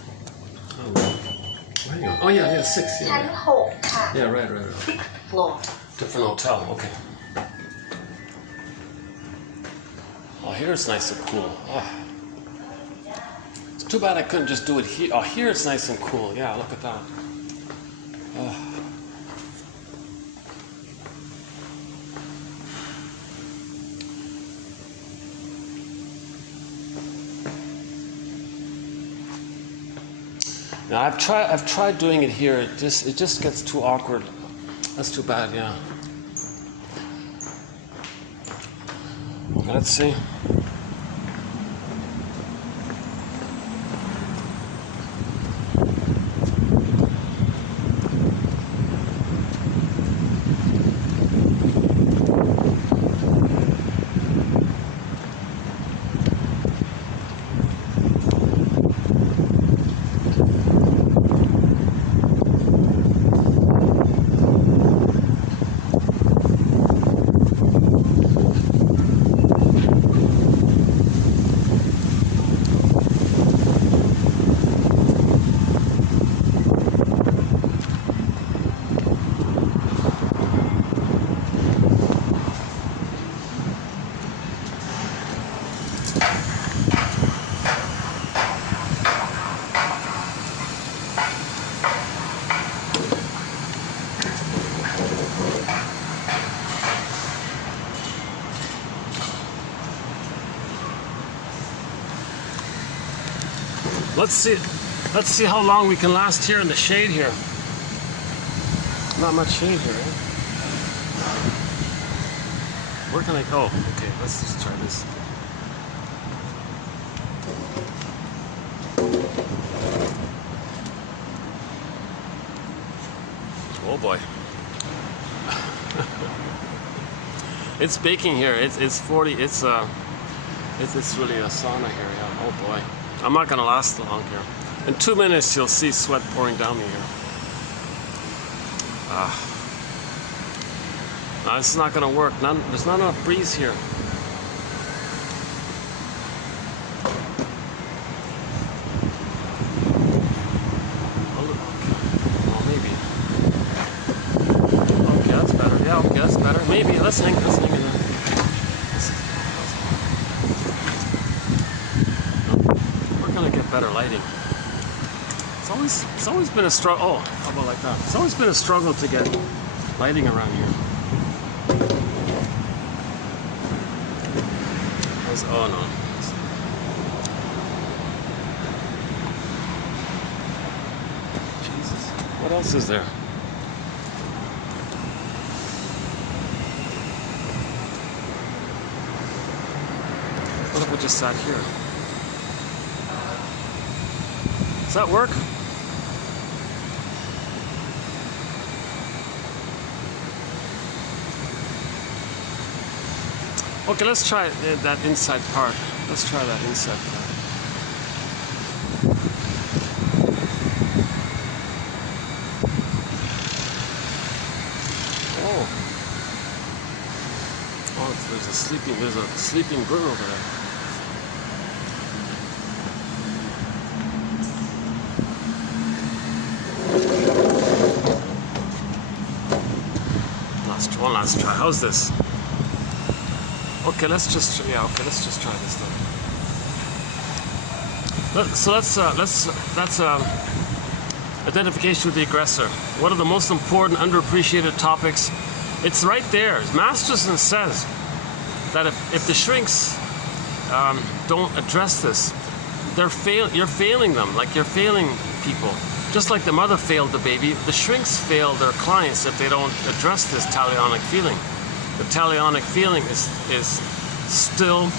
hang on. Oh yeah, 6. Yeah, yeah, right. 6th floor. Different hotel. Okay. Oh, here it's nice and cool. Oh. It's too bad I couldn't just do it here. Oh, here it's nice and cool. Yeah, look at that. Oh. Now I've tried doing it here. It just gets too awkward. That's too bad. Yeah. Let's see. Let's see how long we can last here in the shade here. Not much shade here, eh? Where can I go? Okay, let's just try this. Oh boy. It's baking here. It's 40. It's really a sauna here. Yeah. Oh boy. I'm not gonna last long here. In 2 minutes, you'll see sweat pouring down me here. No, this is not going to work. There's not enough breeze here. Maybe listening. We're gonna get better lighting. It's always been a struggle. Oh, how about like that? It's always been a struggle to get lighting around here. Oh no. Jesus. What else is there? What if we just sat here? Does that work? Okay, let's try that inside part. Let's try that inside part. Oh, there's a sleeping bird over there. One last try. How's this? Okay, let's just try this then. That's identification with the aggressor. What are the most important underappreciated topics? It's right there. Masterson says that if the shrinks don't address this, you're failing them. Like you're failing people. Just like the mother failed the baby, the shrinks fail their clients if they don't address this talionic feeling. The talionic feeling is still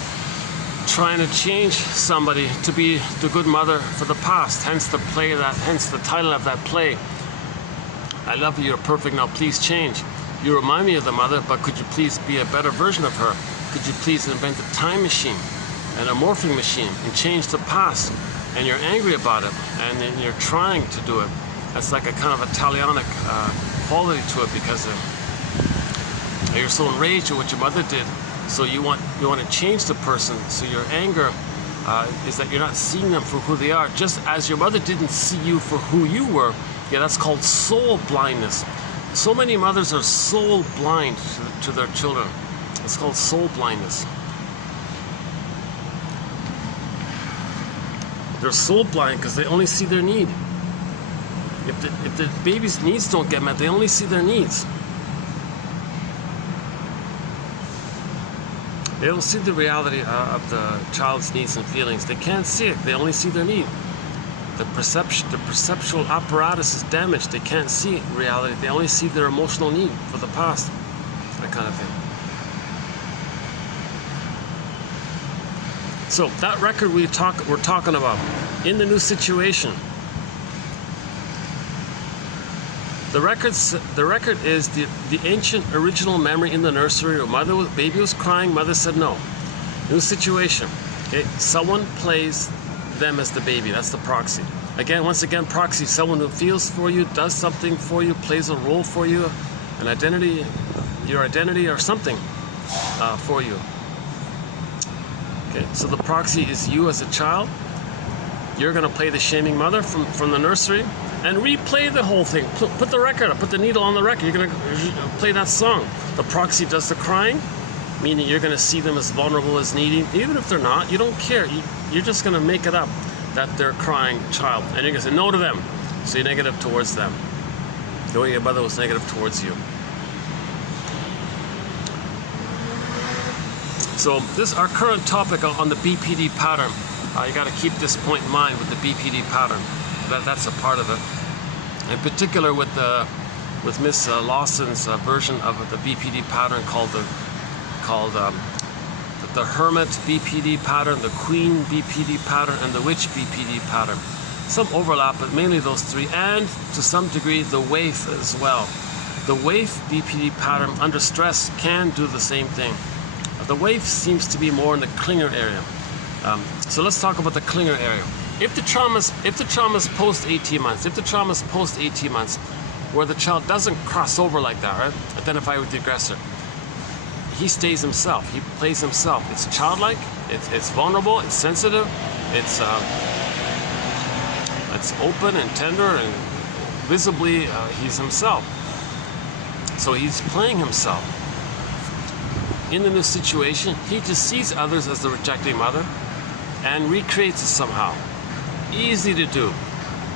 trying to change somebody to be the good mother for the past. Hence the title of that play. I love you, you're perfect, now please change. You remind me of the mother, but could you please be a better version of her? Could you please invent a time machine and a morphing machine and change the past? And you're angry about it, and then you're trying to do it. That's like a kind of a talionic quality to it, because you're so enraged at what your mother did. So you want to change the person. So your anger is that you're not seeing them for who they are, just as your mother didn't see you for who you were. Yeah, that's called soul blindness. So many mothers are soul blind to their children. It's called soul blindness. They're soul blind because they only see their need. If the baby's needs don't get met, they only see their needs. They don't see the reality of the child's needs and feelings. They can't see it. They only see their need. The perceptual apparatus is damaged. They can't see reality. They only see their emotional need for the past. That kind of thing. So that record we're talking about, In the New Situation. The record is the ancient original memory in the nursery where baby was crying, mother said no. New situation. Okay, someone plays them as the baby. That's the proxy. Once again, proxy, someone who feels for you, does something for you, plays a role for you, an identity, your identity or something for you. Okay, so the proxy is you as a child. You're going to play the shaming mother from the nursery and replay the whole thing. Put the record up, put the needle on the record. You're going to play that song. The proxy does the crying, meaning you're going to see them as vulnerable, as needy. Even if they're not, you don't care. You're just going to make it up that they're crying child. And you're going to say no to them. So you're negative towards them. The way your mother was negative towards you. So this our current topic on the BPD pattern. You got to keep this point in mind with the BPD pattern. That's a part of it. In particular, with Miss Lawson's version of the BPD pattern called the Hermit BPD pattern, the Queen BPD pattern, and the Witch BPD pattern. Some overlap, but mainly those three, and to some degree the Waif as well. The Waif BPD pattern under stress can do the same thing. The Waif seems to be more in the clinger area. So let's talk about the clinger area. If the trauma's post 18 months, where the child doesn't cross over like that, right? Identify with the aggressor. He stays himself. He plays himself. It's childlike. It's vulnerable. It's sensitive. It's open and tender, and visibly he's himself. So he's playing himself. In the new situation, he just sees others as the rejecting mother and recreates it somehow. Easy to do.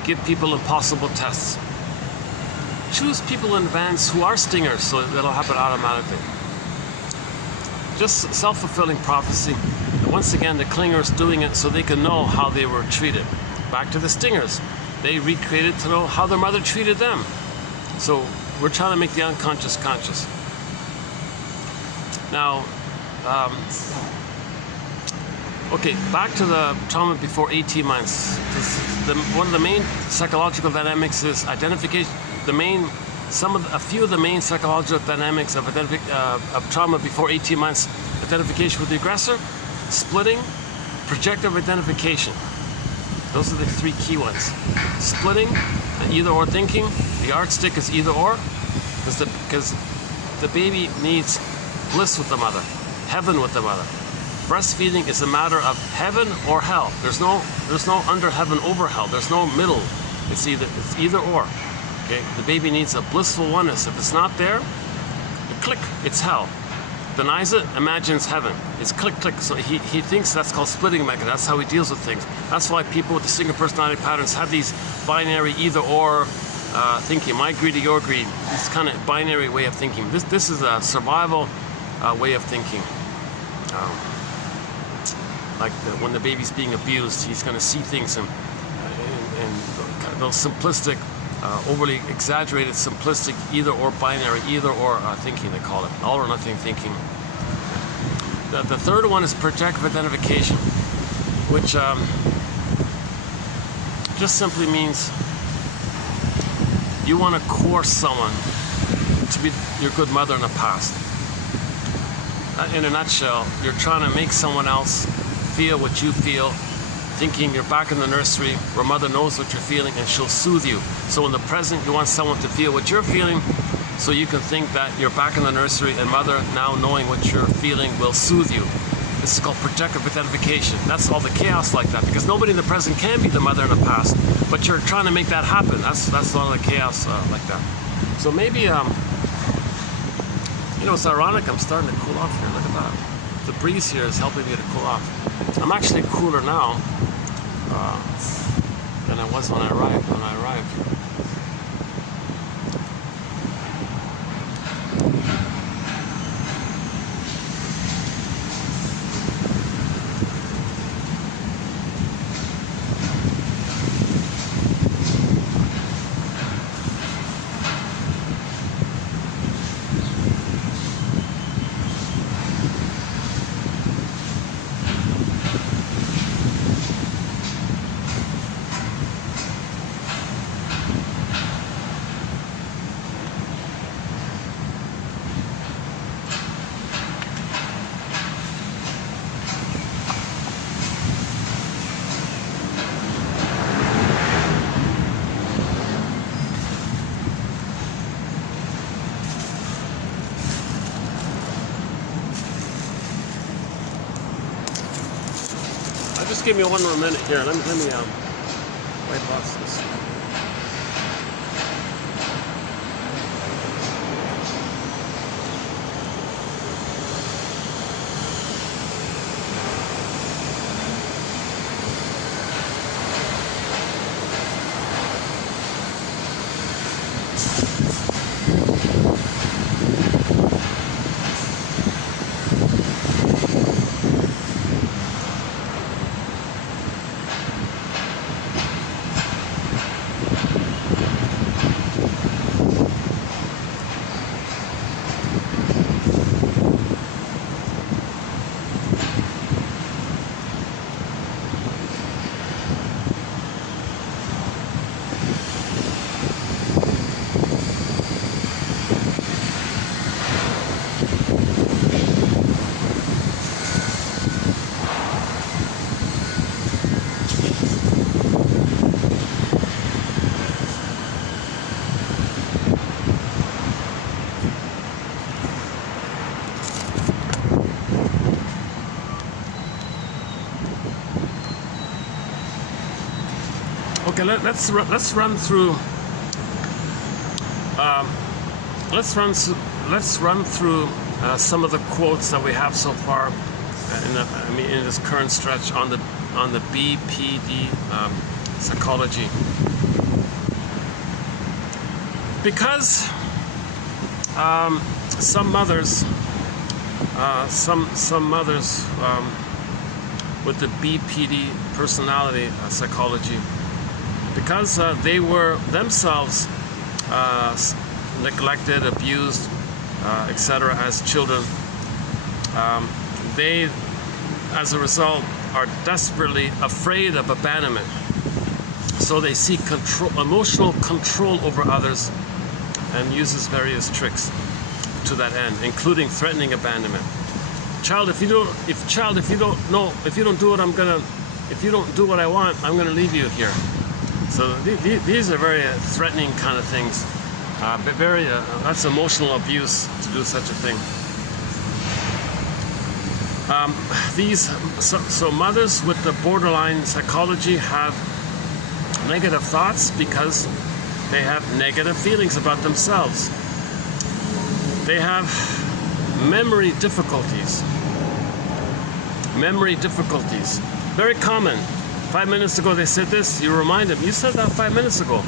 Give people impossible tests. Choose people in advance who are stingers, so that'll happen automatically. Just self-fulfilling prophecy. And once again, the clingers doing it so they can know how they were treated. Back to the stingers. They recreated to know how their mother treated them. So we're trying to make the unconscious conscious. Now, okay, back to the trauma before 18 months. One of the main psychological dynamics is identification. A few of the main psychological dynamics of trauma before 18 months: identification with the aggressor, splitting, projective identification. Those are the three key ones. Splitting, either-or thinking. The yardstick is either-or, because the baby needs bliss with the mother, heaven with the mother. Breastfeeding is a matter of heaven or hell. There's no under heaven, over hell. There's no middle. It's either-or. Okay, the baby needs a blissful oneness. If it's not there, click, it's hell. Denies it, imagines heaven. It's click, click. So he thinks that's called splitting mechanism. That's how he deals with things. That's why people with the single personality patterns have these binary either-or thinking. My greed or your greed. This kind of binary way of thinking. This is a survival way of thinking. When the baby's being abused, he's going to see things in those simplistic, overly exaggerated, simplistic either-or binary, either-or thinking, they call it. All or nothing thinking. The third one is projective identification, which just simply means you want to coerce someone to be your good mother in the past. In a nutshell, you're trying to make someone else feel what you feel, thinking you're back in the nursery where mother knows what you're feeling and she'll soothe you. So in the present, you want someone to feel what you're feeling so you can think that you're back in the nursery and mother, now knowing what you're feeling, will soothe you. This is called projective identification. That's all the chaos like that, because nobody in the present can be the mother in the past, but you're trying to make that happen. That's all the chaos like that. So maybe, it's ironic, I'm starting to cool off here. Look at that. The breeze here is helping me to cool off. I'm actually cooler now than I was when I arrived. Just give me one more minute here. Let me wipe off this. Okay, let's run through. Let's run through some of the quotes that we have so far in this current stretch on the BPD psychology. Because some mothers with the BPD personality psychology, because they were themselves neglected, abused, etc. as children, they, as a result, are desperately afraid of abandonment. So they seek emotional control over others, and uses various tricks to that end, including threatening abandonment. Child, if you don't do what I want, I'm gonna leave you here. So these are very threatening kind of things. But that's emotional abuse to do such a thing. So mothers with the borderline psychology have negative thoughts because they have negative feelings about themselves. They have memory difficulties. Very common. 5 minutes ago they said this, you remind them, you said that 5 minutes ago.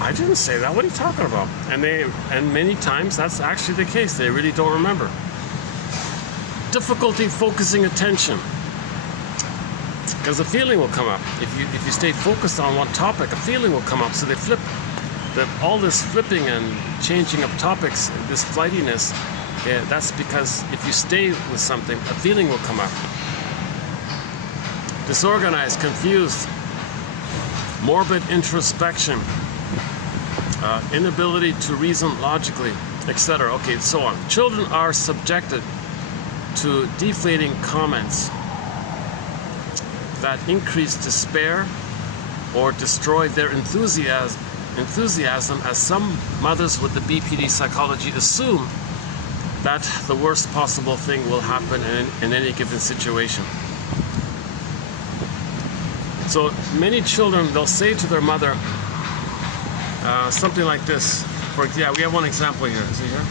I didn't say that, what are you talking about? And many times that's actually the case, they really don't remember. Difficulty focusing attention, because a feeling will come up. If you stay focused on one topic, a feeling will come up. So they flip. All this flipping and changing of topics, this flightiness, that's because if you stay with something, a feeling will come up. Disorganized, confused, morbid introspection, inability to reason logically, etc. Okay, so on. Children are subjected to deflating comments that increase despair or destroy their enthusiasm, as some mothers with the BPD psychology assume that the worst possible thing will happen in any given situation. So many children, they'll say to their mother something like this. Yeah, we have one example here. Is he here?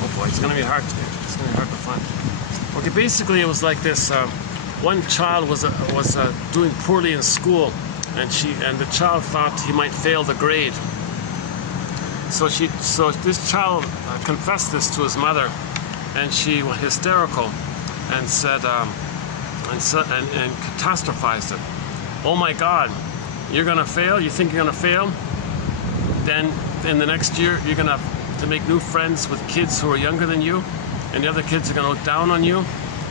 Oh boy, it's gonna be hard to find. Okay, basically it was like this. One child was doing poorly in school, and the child thought he might fail the grade. So this child confessed this to his mother, and she was hysterical and said and catastrophized it. Oh my God, you're gonna fail? You think you're gonna fail? Then in the next year you're gonna have to make new friends with kids who are younger than you, and the other kids are gonna look down on you,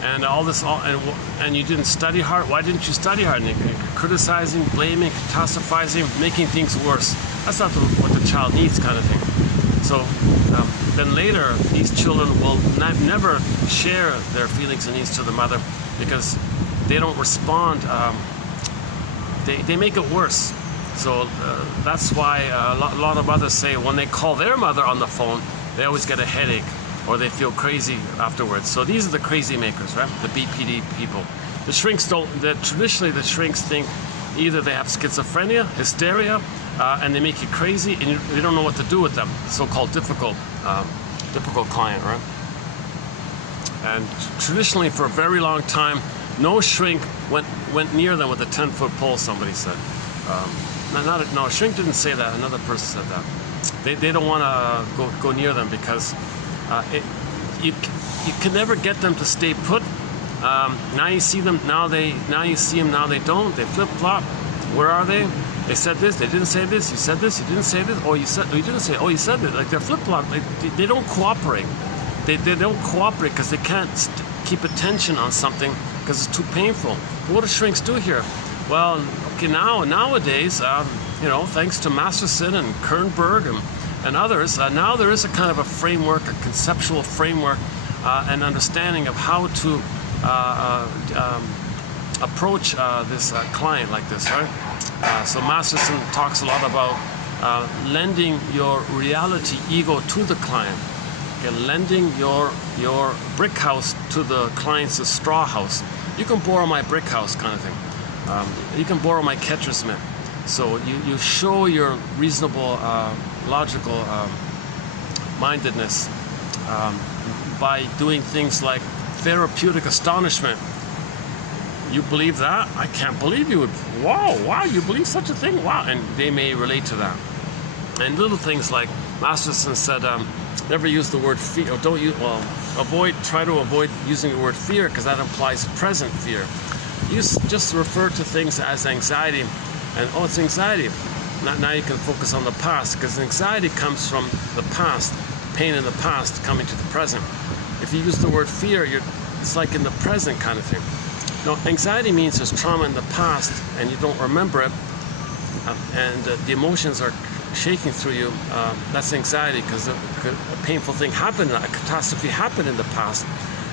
and and you didn't study hard. Why didn't you study hard? And you're criticizing, blaming, catastrophizing, making things worse. That's not what the child needs, kind of thing. So then later, these children will never share their feelings and needs to the mother because they don't respond. They make it worse. So that's why a lot of mothers say when they call their mother on the phone, they always get a headache or they feel crazy afterwards. So these are the crazy makers, right? The BPD people. The shrinks traditionally the shrinks think either they have schizophrenia, hysteria, and they make you crazy, and you don't know what to do with them. So-called difficult client, right? And traditionally, for a very long time, no shrink went near them with a 10-foot pole. Somebody said. No, a shrink didn't say that. Another person said that. They don't want to go near them because you can never get them to stay put. Now you see them. Now you see them. Now they don't. They flip flop. Where are they? They said this. They didn't say this. You said this. You didn't say this. Oh, you didn't say. Oh, you said it. Like they're flip flop. They don't cooperate. They don't cooperate because they can't keep attention on something because it's too painful. But what do shrinks do here? Well, okay, nowadays, thanks to Masterson and Kernberg and others, now there is a kind of a framework, a conceptual framework, and understanding of how to approach this client like this, right? So Masterson talks a lot about lending your reality ego to the client. Okay, lending your brick house to the client's straw house. You can borrow my brick house kind of thing. You can borrow my catcher's mitt. So you show your reasonable, logical mindedness by doing things like therapeutic astonishment. You believe that? I can't believe you would. Wow, you believe such a thing? Wow. And they may relate to that. And little things like Masterson said, never use the word fear, or don't use, well, try to avoid using the word fear because that implies present fear. Just refer to things as anxiety, and oh, it's anxiety. Now you can focus on the past, because anxiety comes from the past, pain in the past coming to the present. If you use the word fear, it's like in the present kind of thing. No, anxiety means there's trauma in the past and you don't remember it, and the emotions are shaking through you. That's anxiety, because a painful thing happened, a catastrophe happened in the past,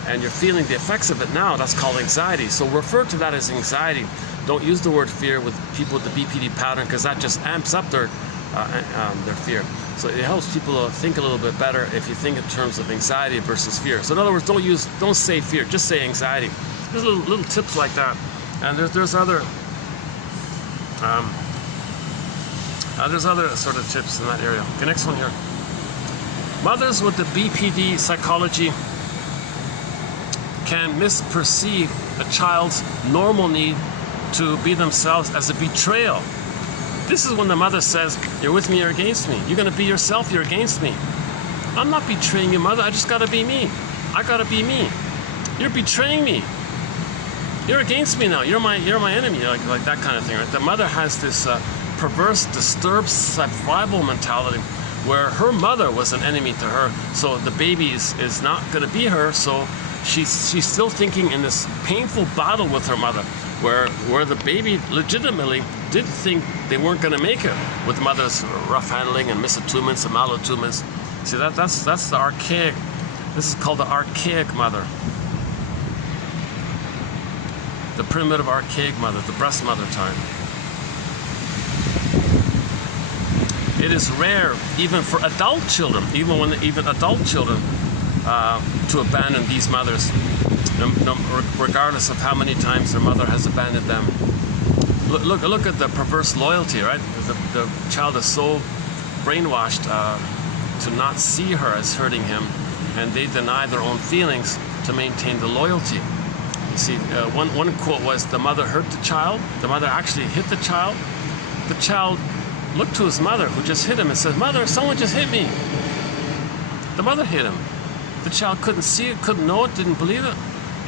and you're feeling the effects of it now. That's called anxiety. So refer to that as anxiety. Don't use the word fear with people with the BPD pattern, because that just amps up their fear. So it helps people to think a little bit better if you think in terms of anxiety versus fear. So in other words, don't say fear, just say anxiety. There's little tips like that, and there's other sort of tips in that area. Okay, next one here. Mothers with the BPD psychology can misperceive a child's normal need to be themselves as a betrayal. This is when the mother says, you're with me or against me. You're going to be yourself, you're against me. I'm not betraying you, mother. I just got to be me. I got to be me. You're betraying me. You're against me now. You're my enemy, like that kind of thing. Right? The mother has this perverse, disturbed survival mentality where her mother was an enemy to her. So the baby is not going to be her. So she's still thinking in this painful battle with her mother, where the baby legitimately did think they weren't going to make it with mother's rough handling and misattunements and malattunements. See, that's the archaic. This is called the archaic mother. The primitive archaic mother, the breast mother time. It is rare, even for adult children, even adult children, to abandon these mothers, regardless of how many times their mother has abandoned them. Look at the perverse loyalty, right? The child is so brainwashed to not see her as hurting him, and they deny their own feelings to maintain the loyalty. You see, one quote was, the mother hurt the child. The mother actually hit the child. The child looked to his mother, who just hit him, and said, "Mother, someone just hit me." The mother hit him. The child couldn't see it, couldn't know it, didn't believe it,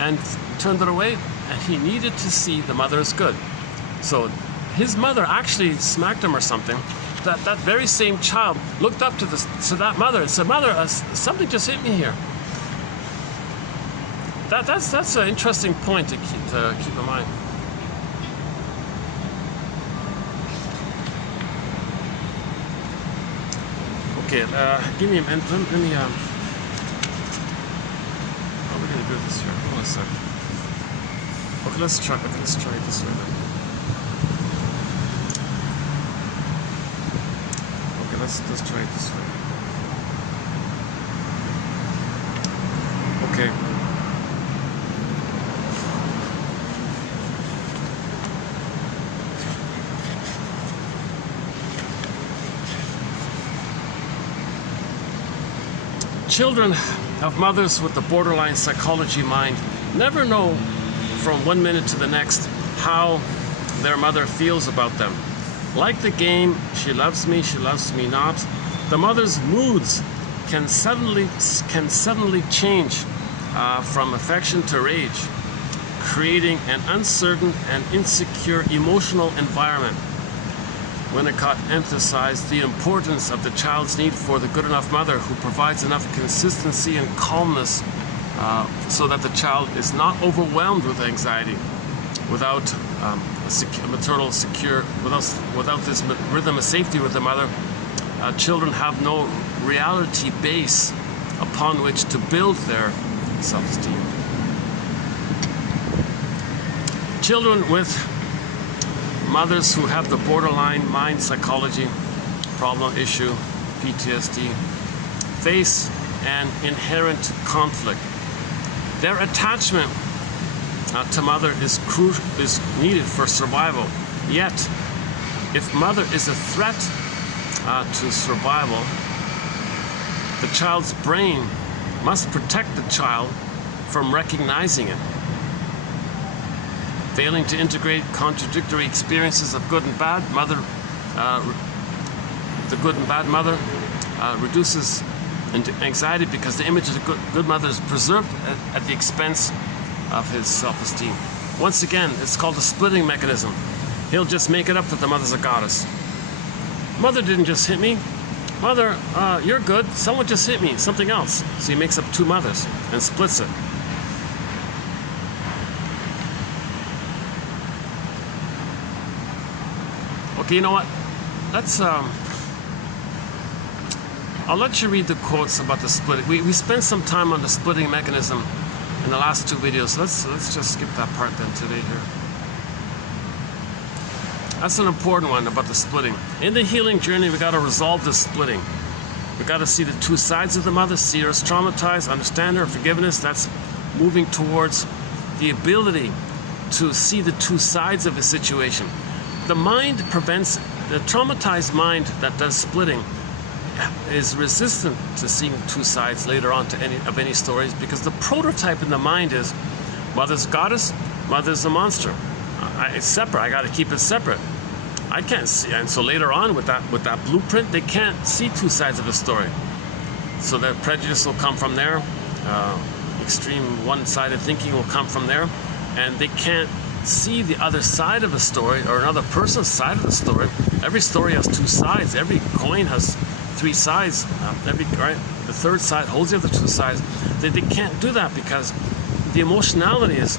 and turned it away, and he needed to see the mother is good. So his mother actually smacked him or something. That very same child looked up to that mother and said, "Mother, something just hit me here." That's an interesting point to keep in mind. Okay, give me a minute. Let me. How are we gonna do this here? Hold on a second. Okay, let's try it this way then. Okay, let's try it this way. Okay. Children of mothers with the borderline psychology mind never know from one minute to the next how their mother feels about them. Like the game, she loves me not, the mother's moods can suddenly change from affection to rage, creating an uncertain and insecure emotional environment. Winnicott emphasized the importance of the child's need for the good enough mother who provides enough consistency and calmness so that the child is not overwhelmed with anxiety. Without maternal secure, without this rhythm of safety with the mother, children have no reality base upon which to build their self-esteem. Children with mothers who have the borderline mind psychology problem issue, PTSD, face an inherent conflict. Their attachment to mother is needed for survival. Yet, if mother is a threat to survival, the child's brain must protect the child from recognizing it. Failing to integrate contradictory experiences of good and bad, the good and bad mother reduces anxiety because the image of the good mother is preserved at the expense of his self-esteem. Once again, it's called the splitting mechanism. He'll just make it up that the mother's a goddess. Mother didn't just hit me. Mother, you're good. Someone just hit me. Something else. So he makes up two mothers and splits it. Okay, you know what? Let's I'll let you read the quotes about the splitting. We spent some time on the splitting mechanism in the last two videos. Let's just skip that part then today here. That's an important one about the splitting. In the healing journey, we got to resolve the splitting. We got to see the two sides of the mother, see her as traumatized, understand her, forgiveness. That's moving towards the ability to see the two sides of a situation. The mind prevents, the traumatized mind that does splitting is resistant to seeing two sides later on to any stories, because the prototype in the mind is mother's goddess, mother's a monster. It's separate. I got to keep it separate. I can't see, and so later on with that blueprint, they can't see two sides of a story. So their prejudice will come from there. Extreme one-sided thinking will come from there, and they can't see the other side of a story or another person's side of the story. Every story has two sides. Every coin has three sides. The third side holds the other two sides. They can't do that because the emotionality is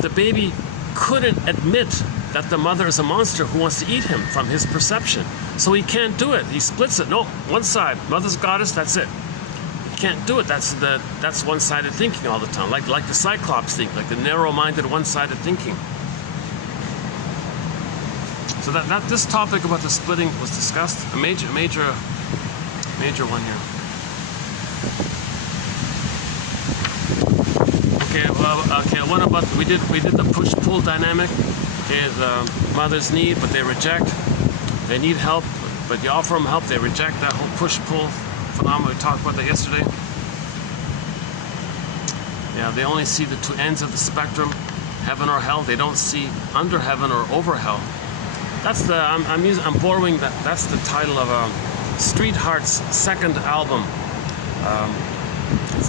the baby couldn't admit that the mother is a monster who wants to eat him from his perception. So he can't do it. He splits it. No, one side, mother's goddess, that's it. He can't do it. That's one-sided thinking all the time. Like the Cyclops think, like the narrow-minded, one-sided thinking. So that this topic about the splitting was discussed. A major one here. Okay, what about we did the push-pull dynamic. Okay, the mothers need, but they reject. They need help, but you offer them help, they reject. That whole push-pull phenomenon, we talked about that yesterday. Yeah, they only see the two ends of the spectrum, heaven or hell. They don't see under heaven or over hell. That's the I'm borrowing that. That's the title of Street Heart's second album.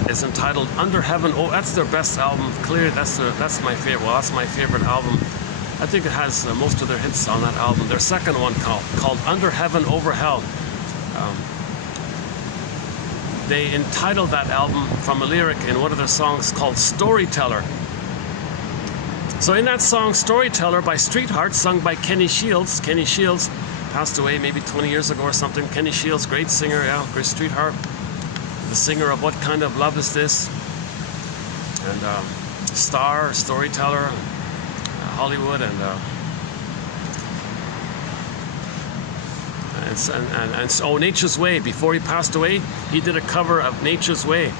It's entitled Under Heaven. Oh, that's their best album. Clearly, that's my favorite. Well, that's my favorite album. I think it has most of their hits on that album. Their second one called Under Heaven, Over Hell. They entitled that album from a lyric in one of their songs called Storyteller. So in that song, Storyteller by Street Heart, sung by Kenny Shields. Kenny Shields passed away maybe 20 years ago or something. Kenny Shields, great singer, yeah, great Street Heart. The singer of What Kind of Love Is This? And Star, Storyteller, Hollywood, and Nature's Way. Before he passed away, he did a cover of Nature's Way.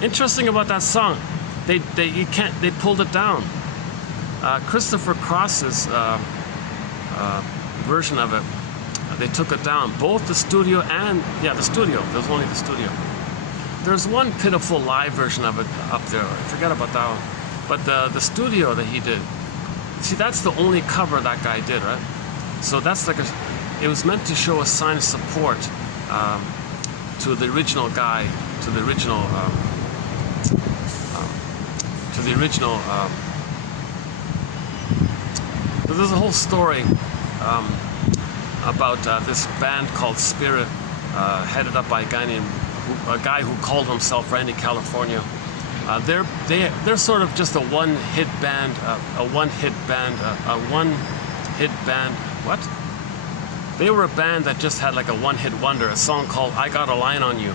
Interesting about that song, they pulled it down. Christopher Cross's version of it, they took it down. Both the studio and the studio. There's only the studio. There's one pitiful live version of it up there. I forget about that one. But the studio that he did. See, that's the only cover that guy did, right? So that's like it was meant to show a sign of support to the original guy, to the original there's a whole story about this band called Spirit, headed up by a guy who called himself Randy California. They're sort of just a one-hit band. What? They were a band that just had like a one-hit wonder. A song called "I Got a Line on You."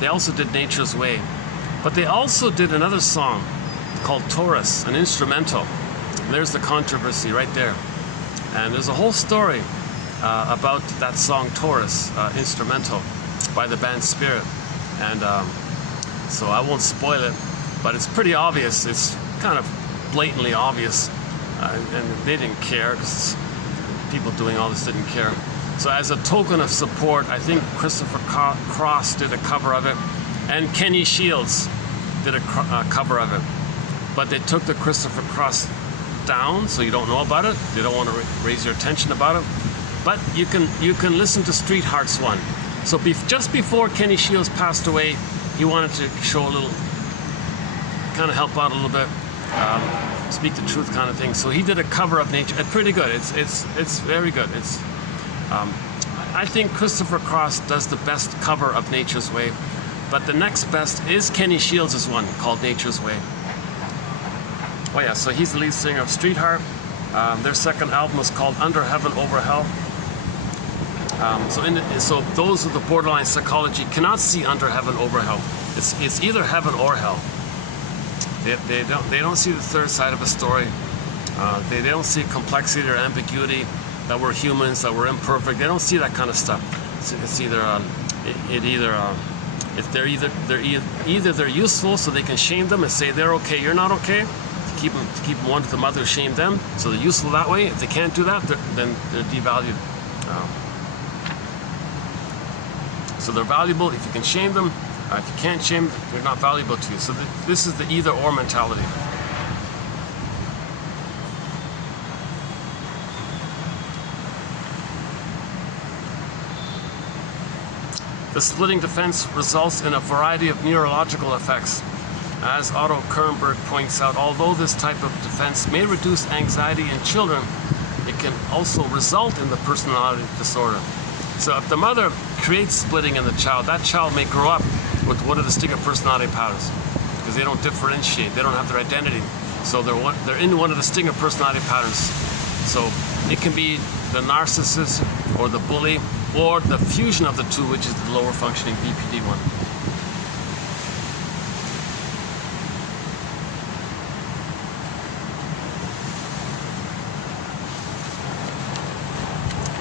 They also did "Nature's Way," but they also did another song called "Taurus," an instrumental. There's the controversy right there. And there's a whole story about that song "Taurus," instrumental, by the band Spirit. And so I won't spoil it, but it's pretty obvious. It's kind of blatantly obvious, and they didn't care because people doing all this didn't care. So as a token of support, I think Christopher Cross did a cover of it, and Kenny Shields did a cover of it. But they took the Christopher Cross down, so you don't know about it. They don't want to raise your attention about it. But you can listen to Street Hearts one. So just before Kenny Shields passed away, he wanted to show a little, kind of help out a little bit, speak the truth kind of thing. So he did a cover of Nature. It's pretty good. It's very good. I think Christopher Cross does the best cover of Nature's Way, but the next best is Kenny Shields' one called Nature's Way. Oh yeah, so he's the lead singer of Street Heart. Their second album was called Under Heaven, Over Hell. So those with the borderline psychology cannot see under heaven, over hell. It's either heaven or hell. They don't see the third side of a story. They don't see complexity or ambiguity, that we're humans, that we're imperfect. They don't see that kind of stuff. They're useful, so they can shame them and say they're okay, you're not okay. To keep them one to the mother, shame them. So they're useful that way. If they can't do that, then they're devalued. So they're valuable if you can shame them. If you can't shame them, they're not valuable to you. So this is the either-or mentality. The splitting defense results in a variety of neurological effects. As Otto Kernberg points out, although this type of defense may reduce anxiety in children, it can also result in the personality disorder. So if the mother creates splitting in the child, that child may grow up with one of the stinger personality patterns because they don't differentiate, they don't have their identity. So they're in one of the stinger personality patterns. So it can be the narcissist or the bully or the fusion of the two, which is the lower functioning BPD one.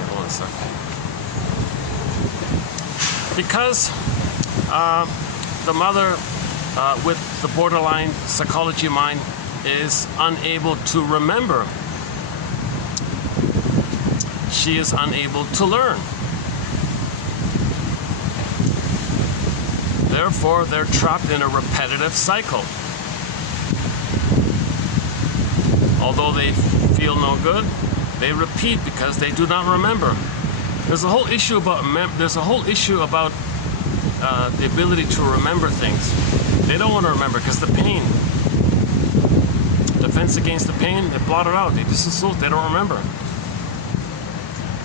Hold on a second. Because the mother with the borderline psychology mind is unable to remember, she is unable to learn. Therefore, they're trapped in a repetitive cycle. Although they feel no good, they repeat because they do not remember. There's a whole issue about the ability to remember things. They don't want to remember because the pain, defense against the pain, they blot it out. They disassociate. They don't remember.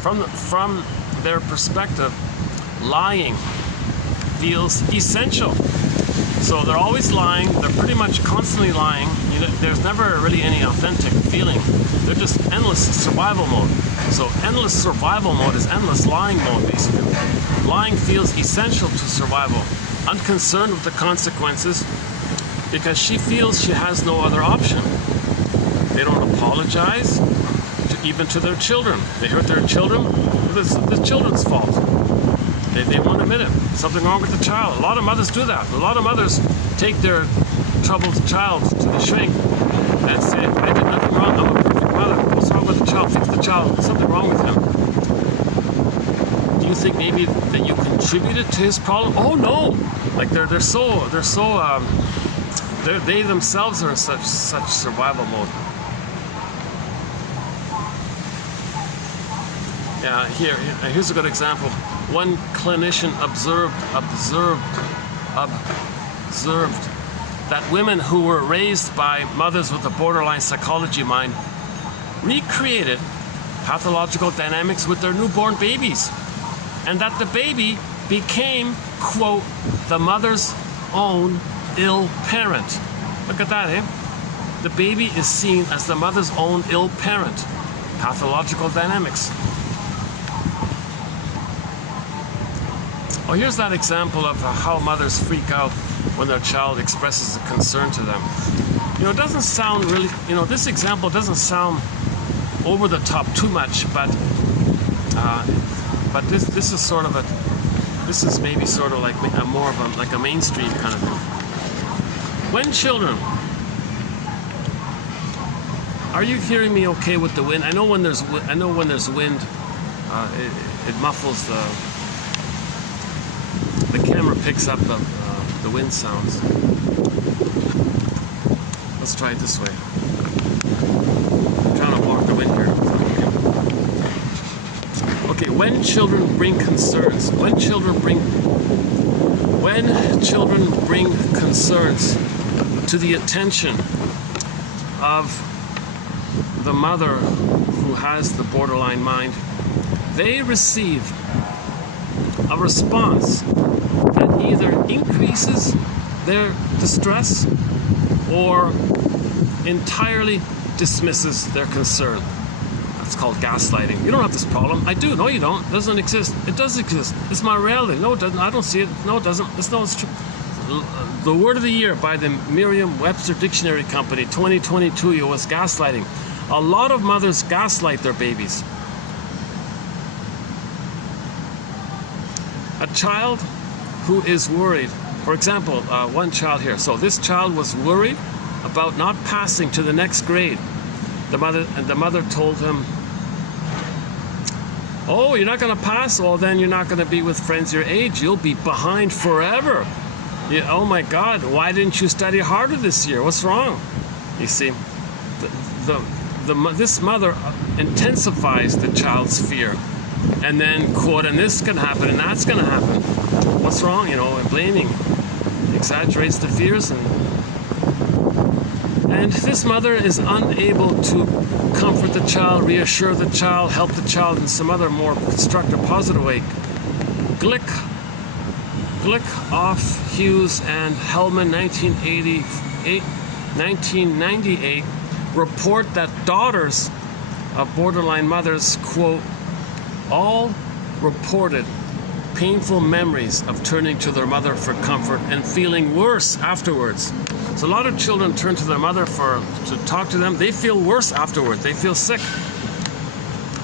From their perspective, lying feels essential. So they're always lying. They're pretty much constantly lying. There's never really any authentic feeling. They're just endless survival mode. So endless survival mode is endless lying mode, basically. Lying feels essential to survival, unconcerned with the consequences, because she feels she has no other option. They don't apologize, even to their children. They hurt their children, it's the children's fault. They won't admit it. Something wrong with the child. A lot of mothers do that. A lot of mothers take their troubled child to the shrink and say, I did nothing wrong, I'm a perfect mother. What's wrong with the child? Fix the child. There's something wrong with him. Do you think maybe that you contributed to his problem? Oh no! Like they themselves are in such survival mode. Yeah, here's a good example. One clinician observed that women who were raised by mothers with a borderline psychology mind recreated pathological dynamics with their newborn babies, and that the baby became, quote, the mother's own ill parent. Look at that, eh? The baby is seen as the mother's own ill parent. Pathological dynamics. Oh, here's that example of how mothers freak out when their child expresses a concern to them. It doesn't sound really, this example doesn't sound over the top too much, but this is sort of this is maybe sort of like more of like a mainstream kind of thing. When children Are you hearing me okay with the wind? I know when there's wind, it muffles the camera picks up the wind sounds. Let's try it this way. I'm trying to block the wind here. Okay, when children bring concerns, when children bring concerns to the attention of the mother who has the borderline mind, they receive a response that either increases their distress or entirely dismisses their concern. That's called gaslighting. You don't have this problem. I do. No, you don't. It doesn't exist. It does exist. It's my reality. No, it doesn't. I don't see it. No, it doesn't. It's true. The word of the year by the Merriam-Webster Dictionary Company 2022 was gaslighting. A lot of mothers gaslight their babies. A child who is worried, for example, one child here. So this child was worried about not passing to the next grade. The mother told him, "Oh, you're not going to pass? Well, then you're not going to be with friends your age. You'll be behind forever. Oh my God, why didn't you study harder this year? What's wrong?" You see, this mother intensifies the child's fear, and then quote, "And this can happen, and that's going to happen. What's wrong?" You know, and blaming exaggerates the fears, and this mother is unable to comfort the child, reassure the child, help the child in some other more constructive, positive way. Glick, Off, Hughes, and Hellman, 1998, report that daughters of borderline mothers, quote, all reported painful memories of turning to their mother for comfort and feeling worse afterwards. So a lot of children turn to their mother to talk to them. They feel worse afterwards. They feel sick.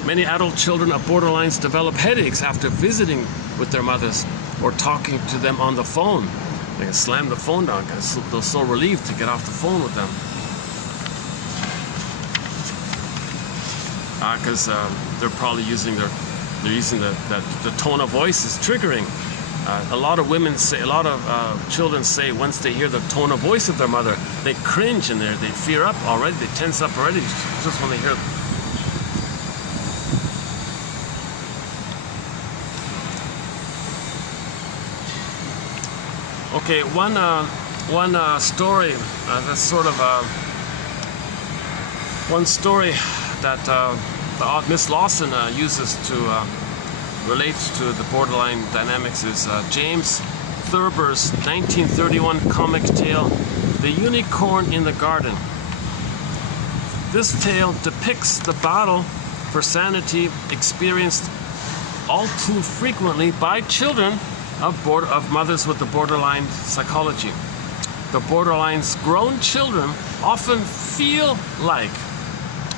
Many adult children of borderlines develop headaches after visiting with their mothers or talking to them on the phone. They can slam the phone down because they're so relieved to get off the phone with them. Because they're probably using the tone of voice is triggering. A lot of children say once they hear the tone of voice of their mother, they cringe and they fear up already, they tense up already just when they hear. Okay, one story that's sort of one story that Miss Lawson uses to relate to the borderline dynamics is James Thurber's 1931 comic tale, The Unicorn in the Garden. This tale depicts the battle for sanity experienced all too frequently by children of mothers with the borderline psychology. The borderline's grown children often feel like,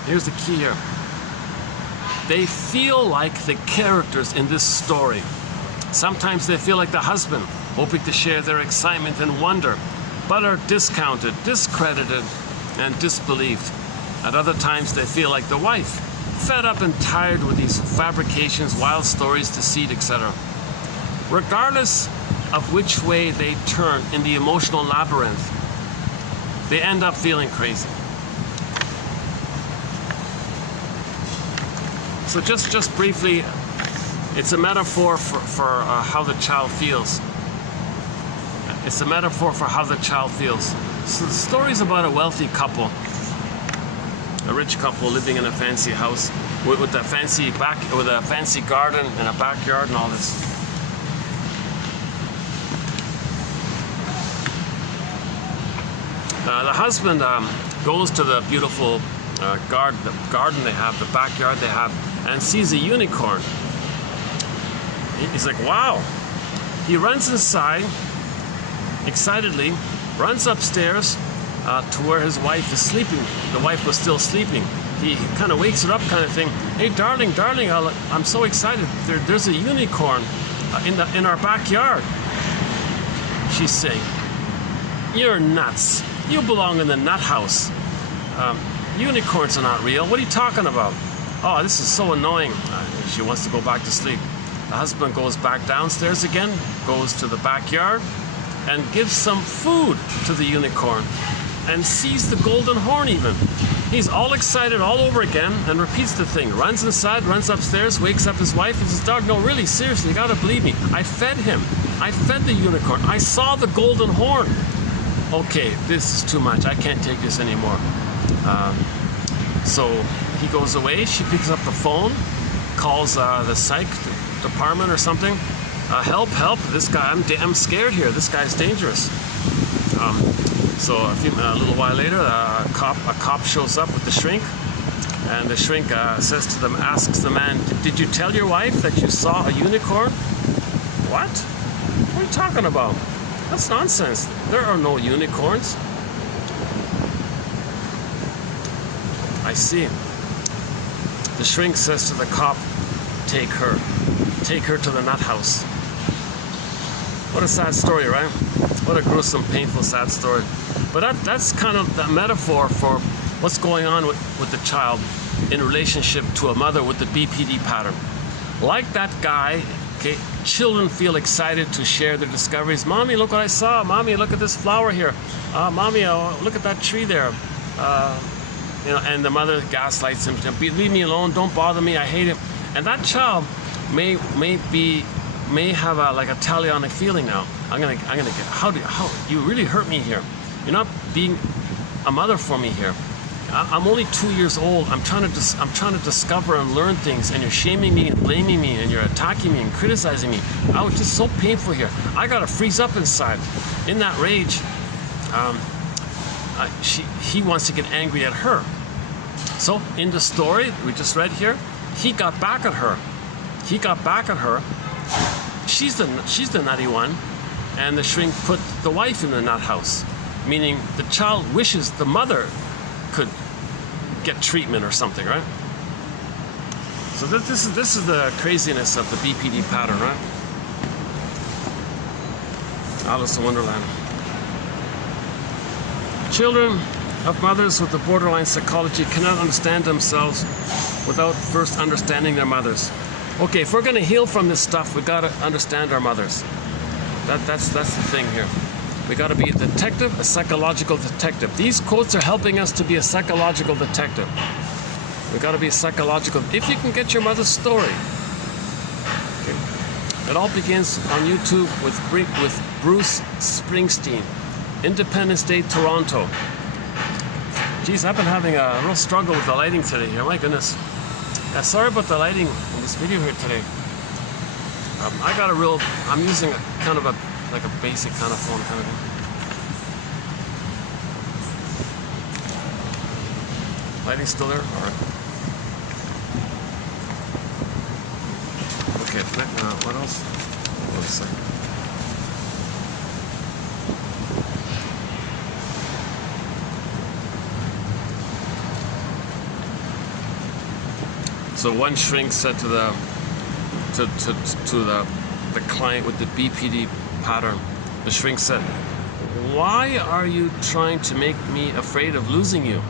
here's the key here, they feel like the characters in this story. Sometimes they feel like the husband, hoping to share their excitement and wonder, but are discounted, discredited, and disbelieved. At other times they feel like the wife, fed up and tired with these fabrications, wild stories, deceit, etc. Regardless of which way they turn in the emotional labyrinth, they end up feeling crazy. So just briefly, it's a metaphor for how the child feels. It's a metaphor for how the child feels. So the story's about a wealthy couple, a rich couple living in a fancy house with a fancy garden and a backyard and all this. The husband goes to the beautiful garden they have, the backyard they have, and sees a unicorn. He's like, wow. He runs inside, excitedly, runs upstairs to where his wife is sleeping. The wife was still sleeping. He kind of wakes her up, kind of thing. Hey, darling, I'm so excited. There's a unicorn in our backyard. She's saying, you're nuts. You belong in the nut house. Unicorns are not real. What are you talking about? Oh, this is so annoying. She wants to go back to sleep. The husband goes back downstairs again, goes to the backyard, and gives some food to the unicorn, and sees the golden horn even. He's all excited all over again and repeats the thing. Runs inside, runs upstairs, wakes up his wife and says, "Dog, no, really, seriously, you gotta believe me. I fed him. I fed the unicorn. I saw the golden horn." Okay, this is too much. I can't take this anymore. So he goes away. She picks up the phone, calls the psych department or something. Help, help. This guy, I'm scared here. This guy's dangerous. So a little while later, a cop shows up with the shrink, and the shrink asks the man, "Did you tell your wife that you saw a unicorn?" "What? What are you talking about? That's nonsense. There are no unicorns." "I see." The shrink says to the cop, Take her to the nut house." What a sad story, right? What a gruesome, painful, sad story. But that's kind of the metaphor for what's going on with the child in relationship to a mother with the BPD pattern. Like that guy, okay, children feel excited to share their discoveries. "Mommy, look what I saw. Mommy, look at this flower here. Mommy, look at that tree there." And the mother gaslights him. "Leave me alone. Don't bother me. I hate him." And that child may have a talionic feeling now. I'm gonna get, how you really hurt me here. You're not being a mother for me here. I'm only 2 years old. I'm trying to discover and learn things, and you're shaming me and blaming me, and you're attacking me and criticizing me. Oh, it's just so painful here. I gotta freeze up inside. In that rage, he wants to get angry at her. So in the story we just read here, he got back at her. She's the nutty one, and the shrink put the wife in the nut house, meaning the child wishes the mother could get treatment or something, right? So this is the craziness of the BPD pattern, right? Alice in Wonderland. Children of mothers with the borderline psychology cannot understand themselves without first understanding their mothers. Okay, if we're going to heal from this stuff, we got to understand our mothers. That's the thing here. We got to be a detective, a psychological detective. These quotes are helping us to be a psychological detective. We got to be a psychological. If you can get your mother's story. Okay. It all begins on YouTube with Bruce Springsteen, Independence Day, Toronto. Geez, I've been having a real struggle with the lighting today here. My goodness. Sorry about the lighting in this video here today. I'm using a kind of a basic kind of phone kind of thing. Lighting still there? All right. Okay, what else? Hold on a second. So one shrink said to the client with the BPD pattern, the shrink said, "Why are you trying to make me afraid of losing you?"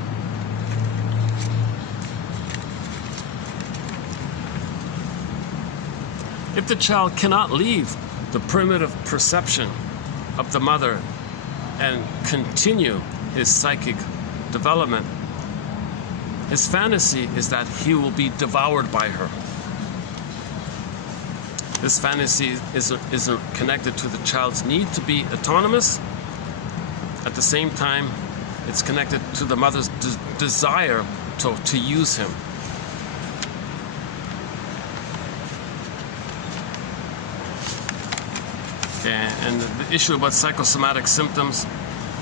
If the child cannot leave the primitive perception of the mother and continue his psychic development, his fantasy is that he will be devoured by her. This fantasy is connected to the child's need to be autonomous. At the same time, it's connected to the mother's desire to use him. And the issue about psychosomatic symptoms,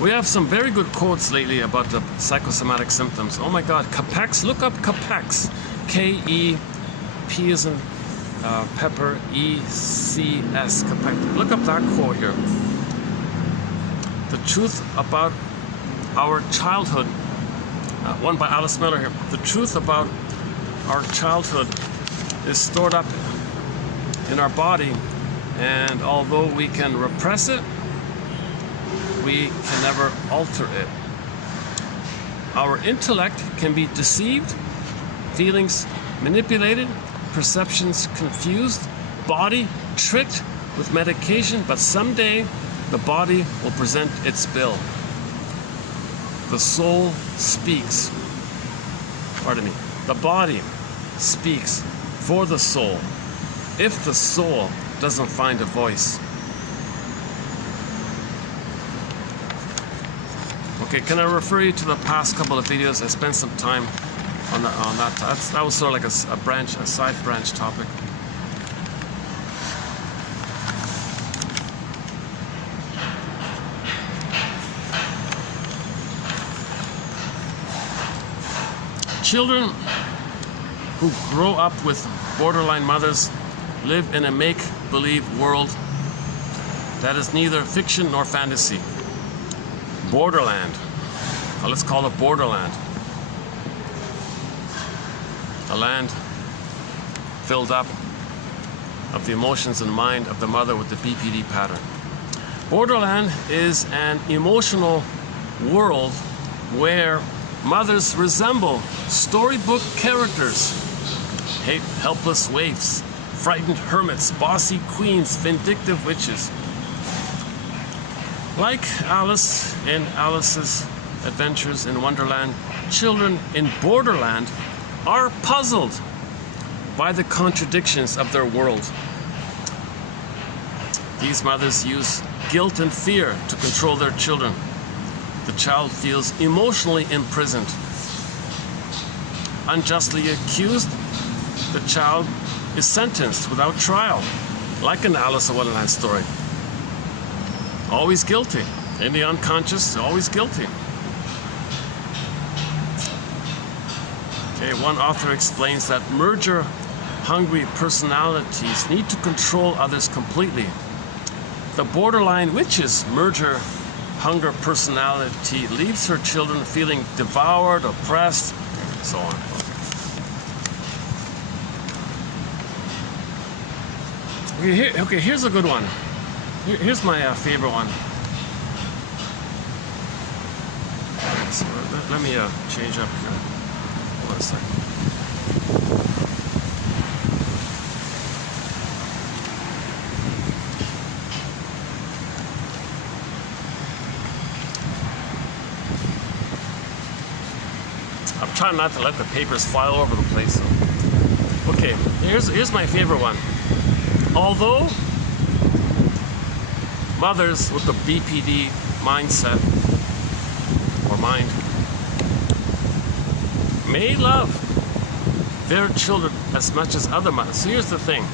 we have some very good quotes lately about the psychosomatic symptoms. Oh my God, Capex, look up Capex. K-E-P as in pepper, E-C-S, Capex. Look up that quote here. The truth about our childhood, one by Alice Miller here. The truth about our childhood is stored up in our body, and although we can repress it, we can never alter it. Our intellect can be deceived, feelings manipulated, perceptions confused, body tricked with medication, but someday the body will present its bill. The soul speaks. Pardon me. The body speaks for the soul if the soul doesn't find a voice. Okay, can I refer you to the past couple of videos? I spent some time on that. That was sort of like a side branch topic. Children who grow up with borderline mothers live in a make-believe world that is neither fiction nor fantasy. Borderland. Well, let's call it borderland. A land filled up of the emotions and mind of the mother with the BPD pattern. Borderland is an emotional world where mothers resemble storybook characters, helpless waifs, frightened hermits, bossy queens, vindictive witches. Like Alice in Alice's Adventures in Wonderland, children in Borderland are puzzled by the contradictions of their world. These mothers use guilt and fear to control their children. The child feels emotionally imprisoned. Unjustly accused, the child is sentenced without trial, like an Alice in Wonderland story. Always guilty. In the unconscious, always guilty. Okay, one author explains that merger-hungry personalities need to control others completely. The borderline witch's merger-hunger personality leaves her children feeling devoured, oppressed, and so on. Okay, here's a good one. Here's my favorite one. So let me change up here. Hold on a second. I'm trying not to let the papers fly all over the place. So. Okay, here's my favorite one. Although mothers with the BPD mindset or mind may love their children as much as other mothers. So here's the thing.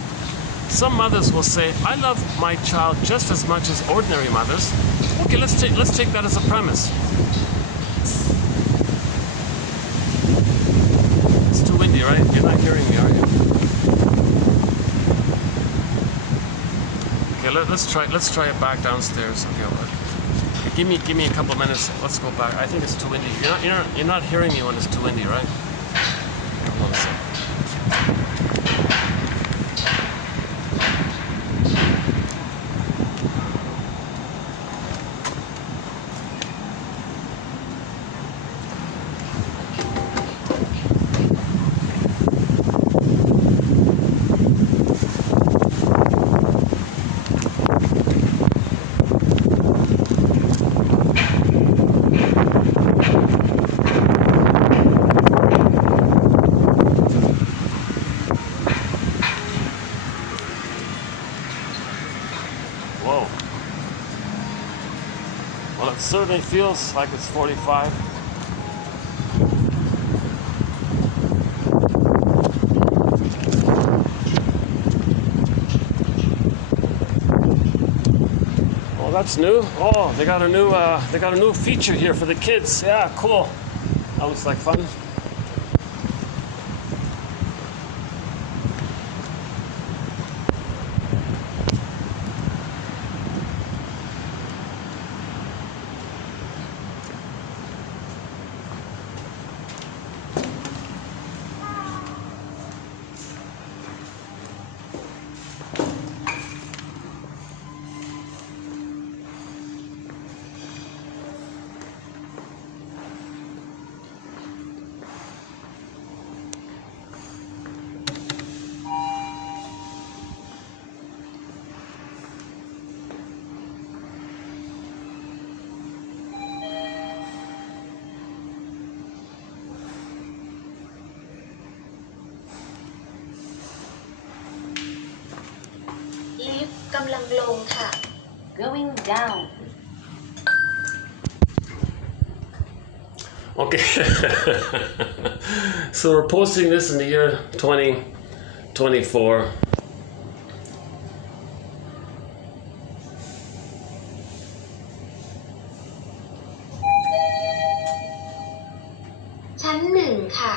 Some mothers will say, I love my child just as much as ordinary mothers. Okay, let's take that as a premise. It's too windy, right? You're not hearing me, are you? Okay, let's try it back downstairs. Okay, give me a couple of minutes. Let's go back. I think it's too windy. You're not hearing me when it's too windy, right? Hold on a second. Whoa. Well, it certainly feels like it's 45. Oh, that's new. Oh, they got a new feature here for the kids. Yeah, cool. That looks like fun. ำลังลงค่ะ going down Okay, so we're posting this in the year 2024.ชั้นหนึ่งค่ะ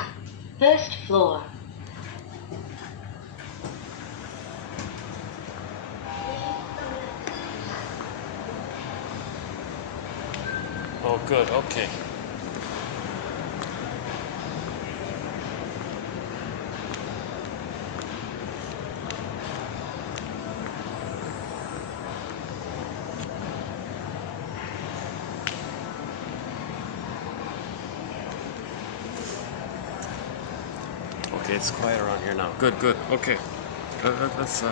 first floor Oh, good, okay. Okay, it's quiet around here now. Good, good. Okay. Let's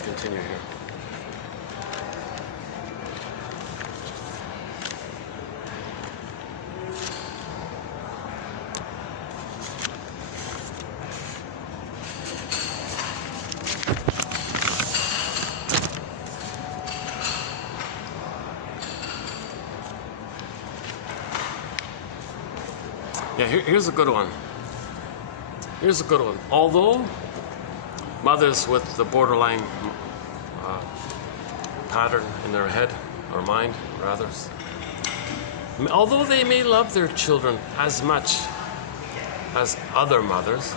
continue here. Yeah, here's a good one. Here's a good one. Although mothers with the borderline pattern in their head or mind, rather, although they may love their children as much as other mothers,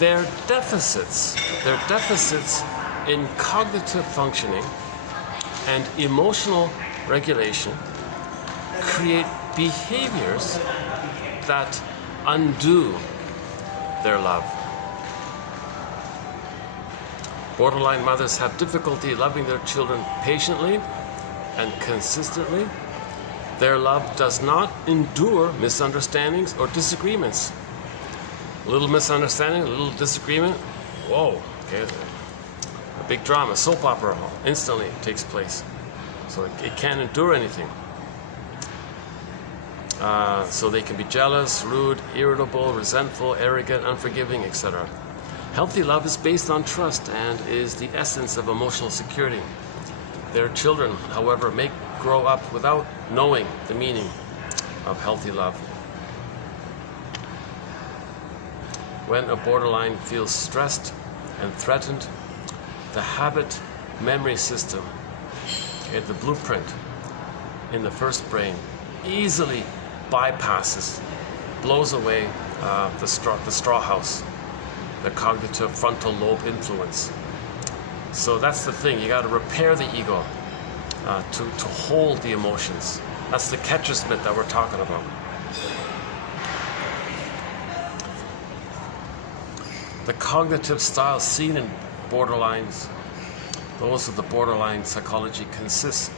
their deficits in cognitive functioning and emotional regulation create behaviors that undo their love. Borderline mothers have difficulty loving their children patiently and consistently. Their love does not endure misunderstandings or disagreements. A little misunderstanding, a little disagreement, whoa, okay, a big drama, soap opera instantly takes place. So it can't endure anything. So they can be jealous, rude, irritable, resentful, arrogant, unforgiving, etc. Healthy love is based on trust and is the essence of emotional security. Their children, however, may grow up without knowing the meaning of healthy love. When a borderline feels stressed and threatened, the habit memory system, okay, the blueprint in the first brain, easily bypasses, blows away the straw house, the cognitive frontal lobe influence. So that's the thing, you got to repair the ego to hold the emotions. That's the catcher's mitt that we're talking about. The cognitive styles seen in borderlines, those of the borderline psychology, consists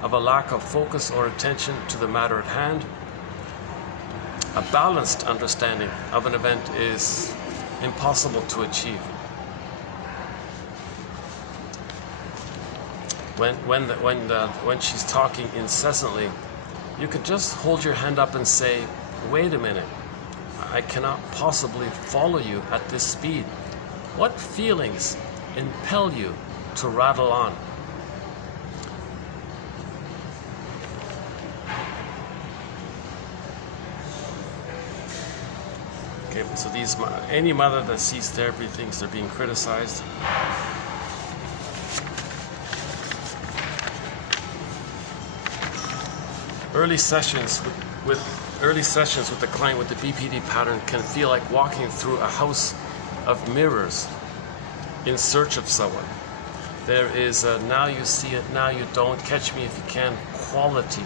of a lack of focus or attention to the matter at hand. A balanced understanding of an event is impossible to achieve. When she's talking incessantly, you could just hold your hand up and say, wait a minute, I cannot possibly follow you at this speed. What feelings impel you to rattle on? Okay, so any mother that sees therapy thinks they're being criticized. Early sessions with the client with the BPD pattern can feel like walking through a house of mirrors in search of someone. There is a now you see it, now you don't, catch me if you can quality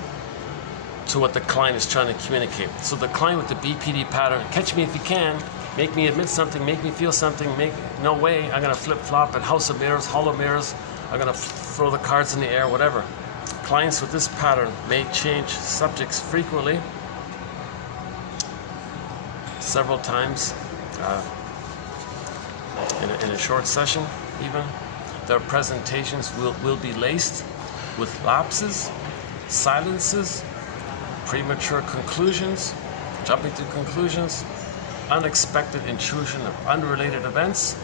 to what the client is trying to communicate. So the client with the BPD pattern, catch me if you can, make me admit something, make me feel something, no way, I'm gonna flip-flop and house of mirrors, hollow mirrors, I'm gonna throw the cards in the air, whatever. Clients with this pattern may change subjects frequently, several times in a short session even. Their presentations will be laced with lapses, silences, premature conclusions, jumping to conclusions, unexpected intrusion of unrelated events.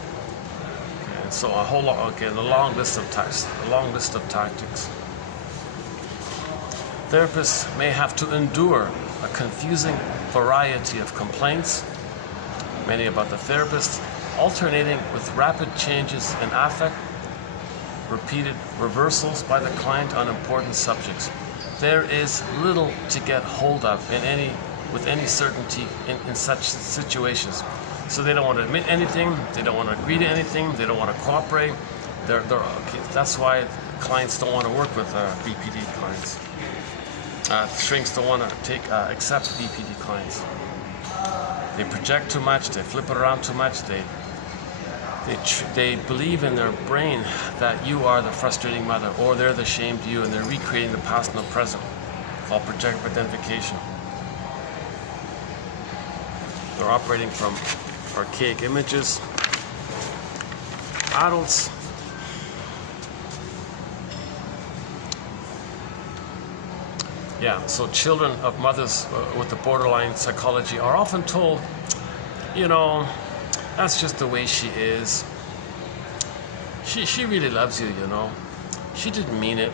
And so a whole lot, okay, the long list of tactics. Therapists may have to endure a confusing variety of complaints, many about the therapist, alternating with rapid changes in affect, repeated reversals by the client on important subjects. There is little to get hold of with any certainty in such situations. So they don't want to admit anything, they don't want to agree to anything, they don't want to cooperate. Okay, that's why clients don't want to work with BPD clients. Shrinks don't want to accept BPD clients. They project too much, they flip it around too much, they believe in their brain that you are the frustrating mother, or they're the shamed you, and they're recreating the past and the present, called projective identification. They're operating from archaic images. Adults so children of mothers with the borderline psychology are often told, that's just the way she is. She really loves you, She didn't mean it.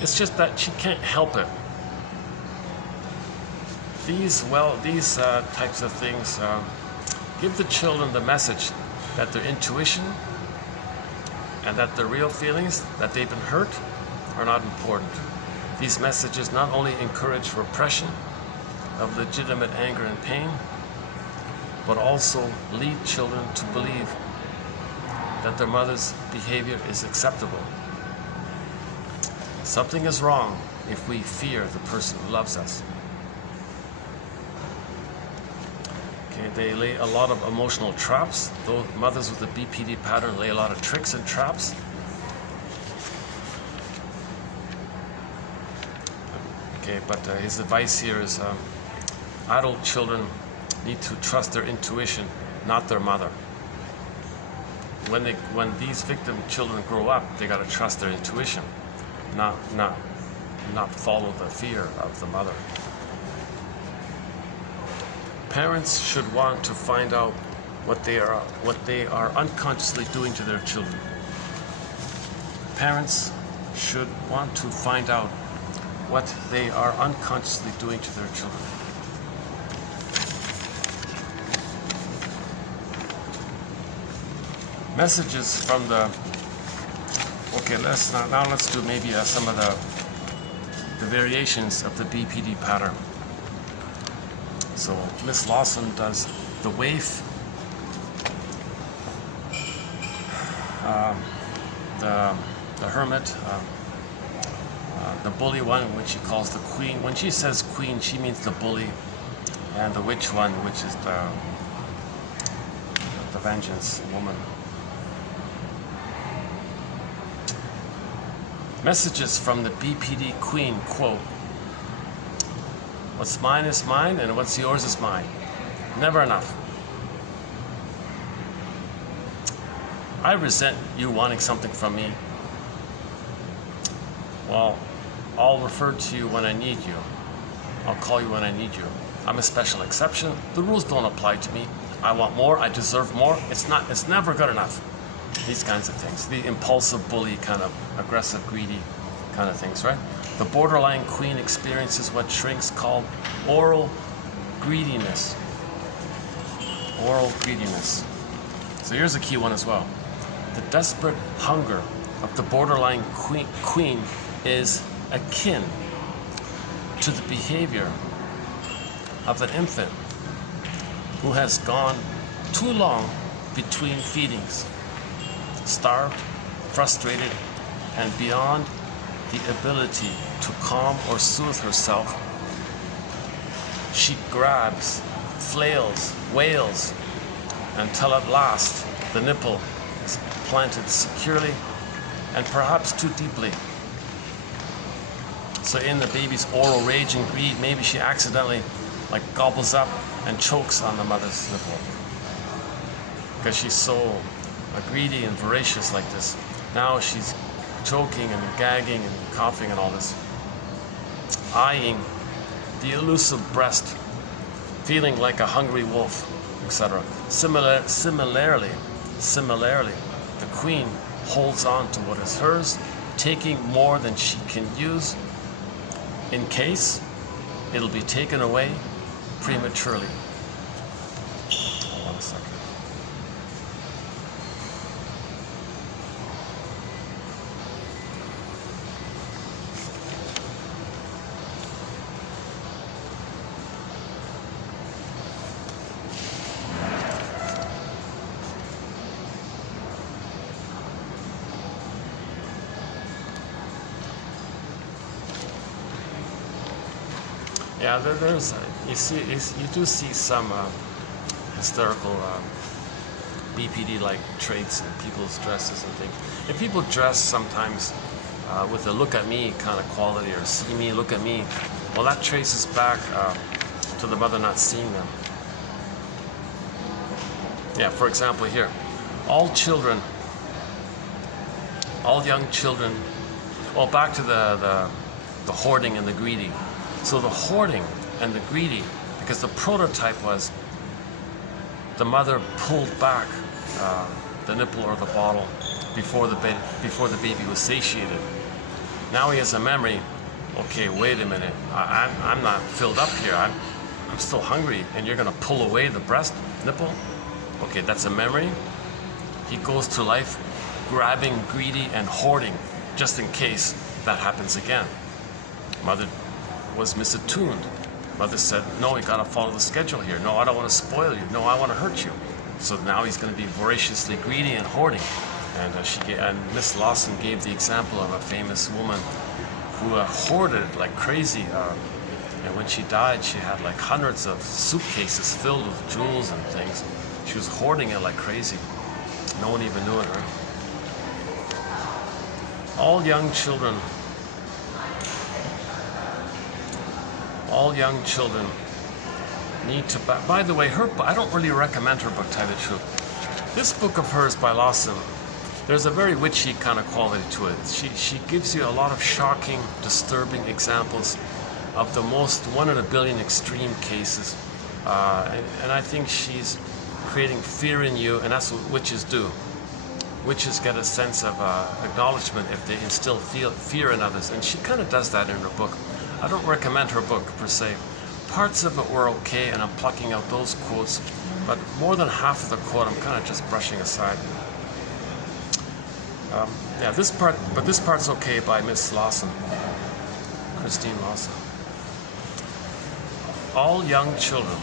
It's just that she can't help it. These types of things give the children the message that their intuition and that their real feelings, that they've been hurt, are not important. These messages not only encourage repression of legitimate anger and pain, but also lead children to believe that their mother's behavior is acceptable. Something is wrong if we fear the person who loves us. Okay, they lay a lot of emotional traps. Those mothers with the BPD pattern lay a lot of tricks and traps. Okay, but his advice here is adult children need to trust their intuition, not their mother. When these victim children grow up, they got to trust their intuition, not follow the fear of the mother. Parents should want to find out what they are unconsciously doing to their children. Parents should want to find out what they are unconsciously doing to their children. Messages from the. Okay, let's do maybe some of the variations of the BPD pattern. So Miss Lawson does the waif, the hermit, the bully one, which she calls the queen. When she says queen, she means the bully, and the witch one, which is the vengeance woman. Messages from the BPD queen, quote, "What's mine is mine, and what's yours is mine. Never enough. I resent you wanting something from me. Well, I'll refer to you when I need you. I'll call you when I need you. I'm a special exception. The rules don't apply to me. I want more. I deserve more. It's never good enough." These kinds of things. The impulsive bully, kind of aggressive, greedy kind of things, right? The borderline queen experiences what shrinks call oral greediness. Oral greediness. So here's a key one as well. The desperate hunger of the borderline queen is akin to the behavior of an infant who has gone too long between feedings, starved, frustrated, and beyond the ability to calm or soothe herself. She grabs, flails, wails, until at last the nipple is planted securely and perhaps too deeply. So in the baby's oral rage and greed, maybe she accidentally gobbles up and chokes on the mother's nipple because she's so greedy and voracious like this. Now she's choking and gagging and coughing and all this, eyeing the elusive breast, feeling like a hungry wolf, etc. Similarly, the queen holds on to what is hers, taking more than she can use in case it'll be taken away prematurely. Hold on a second. Yeah, there's you do see some hysterical BPD-like traits in people's dresses and things. If people dress sometimes with a "look at me" kind of quality, or "see me, look at me," well, that traces back to the mother not seeing them. Yeah, for example, here, all young children. Well, back to the hoarding and the greedy. So the hoarding and the greedy, because the prototype was the mother pulled back the nipple or the bottle before the baby was satiated. Now he has a memory. Okay, wait a minute. I'm not filled up here. I'm still hungry, and you're gonna pull away the breast nipple. Okay, that's a memory. He goes through life grabbing, greedy, and hoarding, just in case that happens again. Mother was misattuned. Mother said, no, you gotta follow the schedule here. No, I don't want to spoil you. No, I want to hurt you. So now he's going to be voraciously greedy and hoarding. And Miss Lawson gave the example of a famous woman who hoarded like crazy. And when she died, she had like hundreds of suitcases filled with jewels and things. She was hoarding it like crazy. No one even knew it, right? All young children need to. By the way, I don't really recommend her book, tell you the truth. This book of hers by Lawson, there's a very witchy kind of quality to it. She gives you a lot of shocking, disturbing examples of the most 1 in a billion extreme cases, and I think she's creating fear in you, and that's what witches do. Witches get a sense of acknowledgement if they instill fear in others, and she kind of does that in her book. I don't recommend her book per se. Parts of it were okay, and I'm plucking out those quotes, but more than half of the quote I'm kind of just brushing aside. Yeah, this part's okay by Miss Lawson, Christine Lawson. All young children,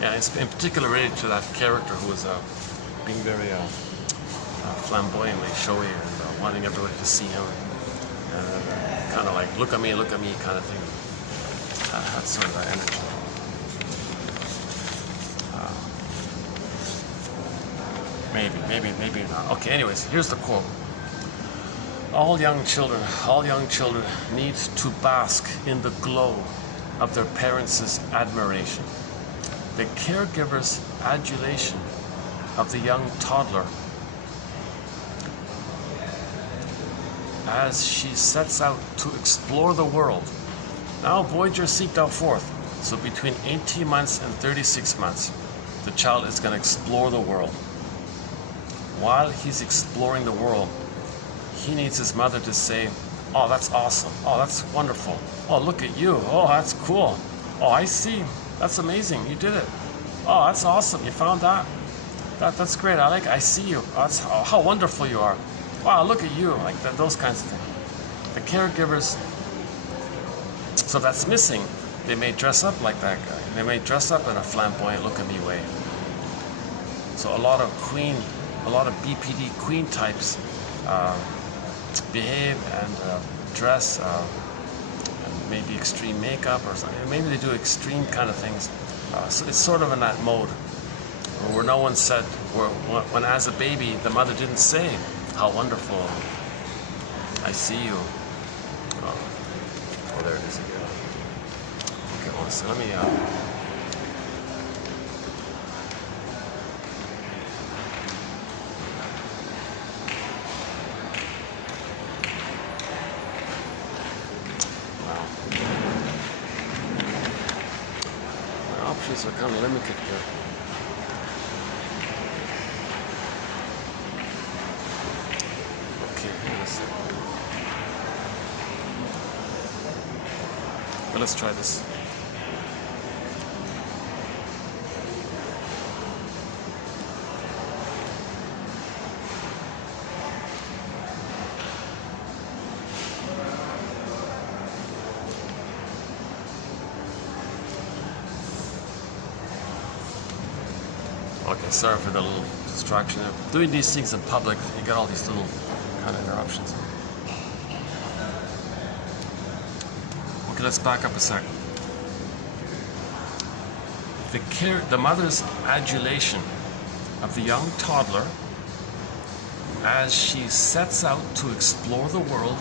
yeah, it's in particular related to that character who was being very flamboyantly showy and wanting everybody to see him. Kind of like, look at me kind of thing. That's sort of that energy. Maybe not. Okay, anyways, here's the quote. All young children need to bask in the glow of their parents' admiration. The caregiver's adulation of the young toddler as she sets out to explore the world. Now voyagers seek thou forth. So between 18 months and 36 months, the child is going to explore the world. While he's exploring the world, he needs his mother to say, oh, that's awesome. Oh, that's wonderful. Oh, look at you. Oh, that's cool. Oh, I see. That's amazing. You did it. Oh, that's awesome. You found that. That's great. I see you. That's how wonderful you are. Wow, look at you, like that, those kinds of things. The caregivers, so that's missing. They may dress up like that guy. They may dress up in a flamboyant look-at-me way. So a lot of BPD queen types behave and dress, and maybe extreme makeup or something. Maybe they do extreme kind of things. So it's sort of in that mode where no one said, when as a baby, the mother didn't say, how wonderful, I see you. Oh, there it is again. Okay, well, so let me, wow. My options are kind of limited here. let's try this. Okay, sorry for the little distraction there. Doing these things in public, you get all these little kind of interruptions. Okay, let's back up a sec. The mother's adulation of the young toddler as she sets out to explore the world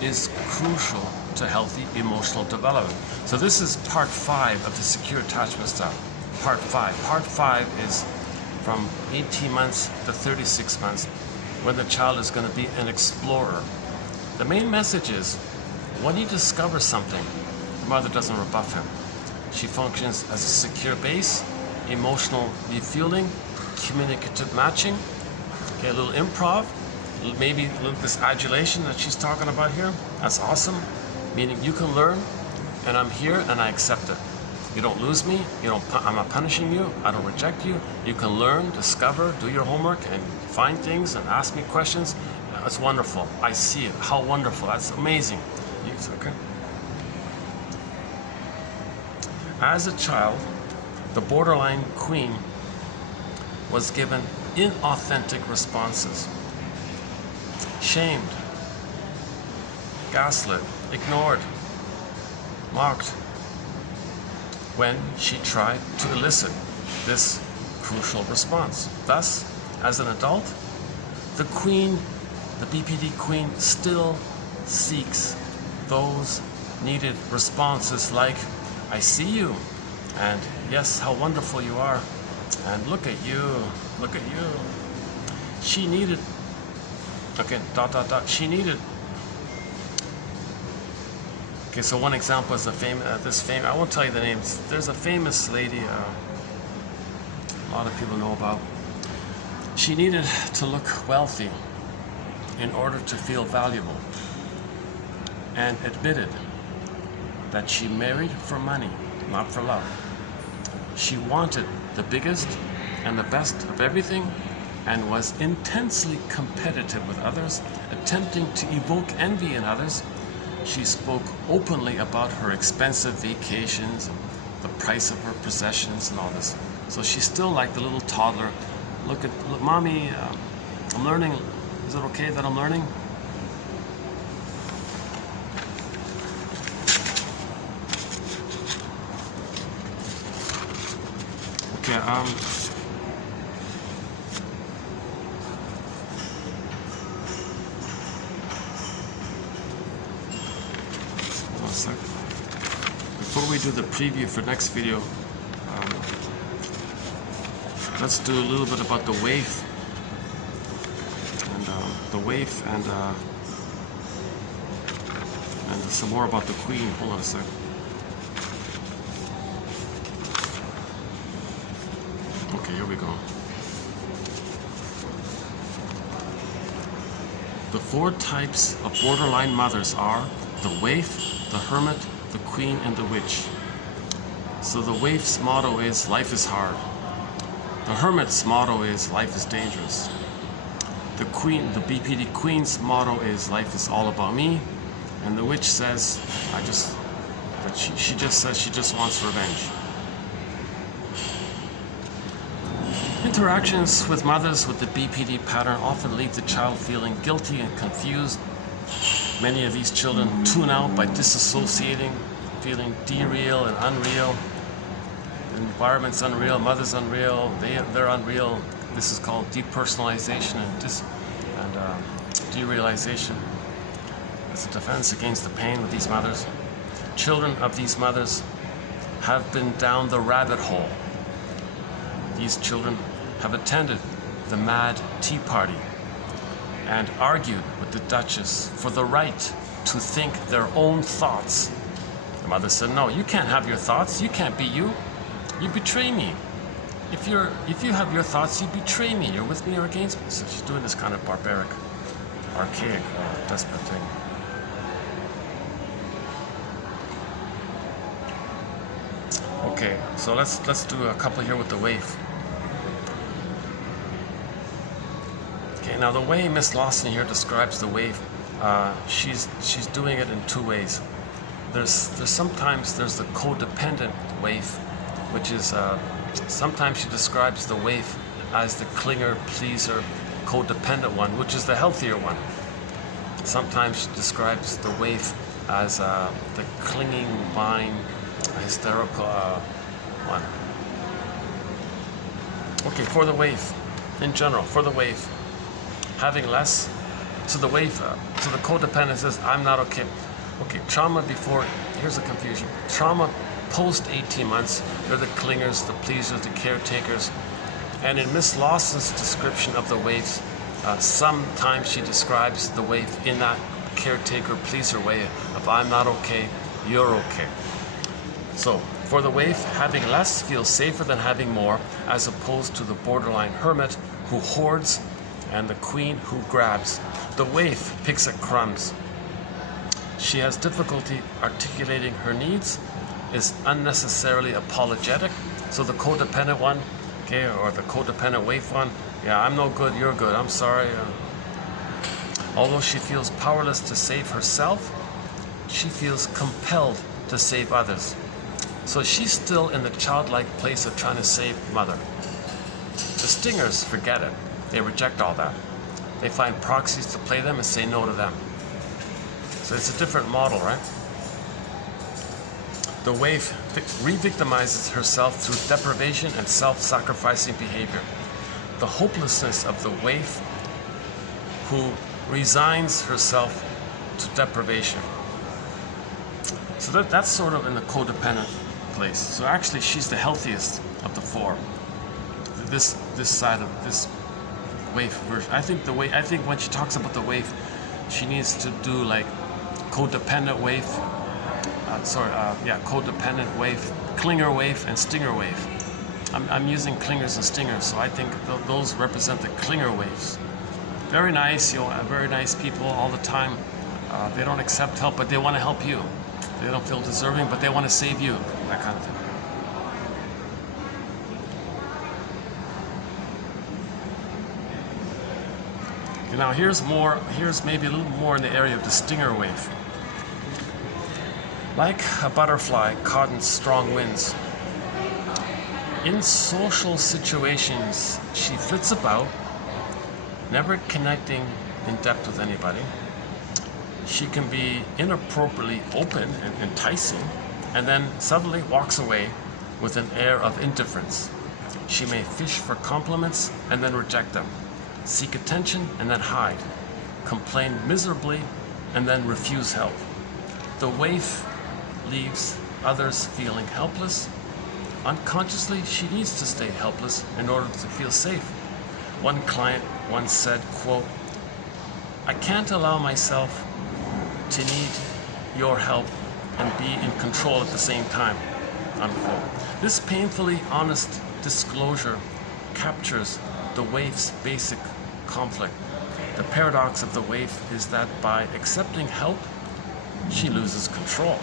is crucial to healthy emotional development. So this is part 5 of the secure attachment style. Part 5. Part 5 is from 18 months to 36 months, when the child is going to be an explorer. The main message is, when he discovers something, the mother doesn't rebuff him. She functions as a secure base, emotional refueling, communicative matching, okay, a little improv, maybe this adulation that she's talking about here. That's awesome, meaning you can learn, and I'm here and I accept it. You don't lose me. I'm not punishing you. I don't reject you. You can learn, discover, do your homework, and find things and ask me questions. It's wonderful. I see it. How wonderful. That's amazing. Okay. As a child, the borderline queen was given inauthentic responses. Shamed, gaslit, ignored, mocked, when she tried to elicit this crucial response. Thus, as an adult, the queen, the BPD queen, still seeks those needed responses like, I see you, and yes, how wonderful you are, and look at you, look at you. She needed, okay, she needed. Okay, so one example is I won't tell you the names. There's a famous lady, a lot of people know about. She needed to look wealthy in order to feel valuable, and admitted that she married for money, not for love. She wanted the biggest and the best of everything, and was intensely competitive with others, attempting to evoke envy in others. She spoke openly about her expensive vacations, the price of her possessions, and all this. So she's still like the little toddler. Look, mommy, I'm learning. Is it okay that I'm learning? Okay, before we do the preview for next video, let's do a little bit about the waif and some more about the queen. Hold on a sec. Okay, here we go. The 4 types of borderline mothers are the waif, the hermit, the queen, and the witch. So the waif's motto is, life is hard. The hermit's motto is, life is dangerous. The queen, the BPD queen's motto is, life is all about me. And the witch says, she just says she just wants revenge. Interactions with mothers with the BPD pattern often leave the child feeling guilty and confused. Many of these children tune out by disassociating, feeling dereal and unreal. The environment's unreal, mother's unreal, they're unreal. This is called depersonalization and derealization. It's a defense against the pain with these mothers. Children of these mothers have been down the rabbit hole. These children have attended the Mad Tea Party and argued with the Duchess for the right to think their own thoughts. The mother said, no, you can't have your thoughts. You can't be you. You betray me. If you have your thoughts, you betray me. You're with me or against me. So she's doing this kind of barbaric, archaic, desperate thing. Okay, so let's do a couple here with the waif. Okay, now the way Miss Lawson here describes the waif, she's doing it in two ways. There's sometimes there's the codependent waif, which is sometimes she describes the waif as the clinger, pleaser, codependent one, which is the healthier one. Sometimes she describes the waif as the clinging, whine, hysterical one. Okay, for the waif, in general, for the waif, having less, so the waif, so the codependent says, I'm not okay. Okay, trauma before, here's the confusion. Trauma post 18 months, they're the clingers, the pleasers, the caretakers. And in Miss Lawson's description of the waif, sometimes she describes the waif in that caretaker, pleaser way of I'm not okay, you're okay. So, for the waif, having less feels safer than having more, as opposed to the borderline hermit who hoards and the queen who grabs. The waif picks at crumbs. She has difficulty articulating her needs, is unnecessarily apologetic. So the codependent one, okay, or the codependent waif one, yeah, I'm no good, you're good, I'm sorry. Although she feels powerless to save herself, she feels compelled to save others. So she's still in the childlike place of trying to save mother. The stingers forget it. They reject all that. They find proxies to play them and say no to them. So it's a different model, right? The waif re-victimizes herself through deprivation and self-sacrificing behavior. The hopelessness of the waif who resigns herself to deprivation. So that's sort of in the codependent place. So actually she's the healthiest of the four. This side of this waif version. I think when she talks about the waif, she needs to do like codependent waif, codependent waif, clinger waif, and stinger waif. I'm using clingers and stingers, so I think those represent the clinger waifs. Very nice, very nice people all the time. They don't accept help, but they want to help you. They don't feel deserving, but they want to save you. That kind of thing. Okay, now here's maybe a little more in the area of the stinger waif. Like a butterfly caught in strong winds. In social situations, she flits about, never connecting in depth with anybody. She can be inappropriately open and enticing, and then suddenly walks away with an air of indifference. She may fish for compliments and then reject them, seek attention and then hide, complain miserably and then refuse help. The waif leaves others feeling helpless. Unconsciously, she needs to stay helpless in order to feel safe. One client once said, quote, I can't allow myself to need your help and be in control at the same time, unquote. This painfully honest disclosure captures the waif's basic conflict. The paradox of the waif is that by accepting help, she loses control.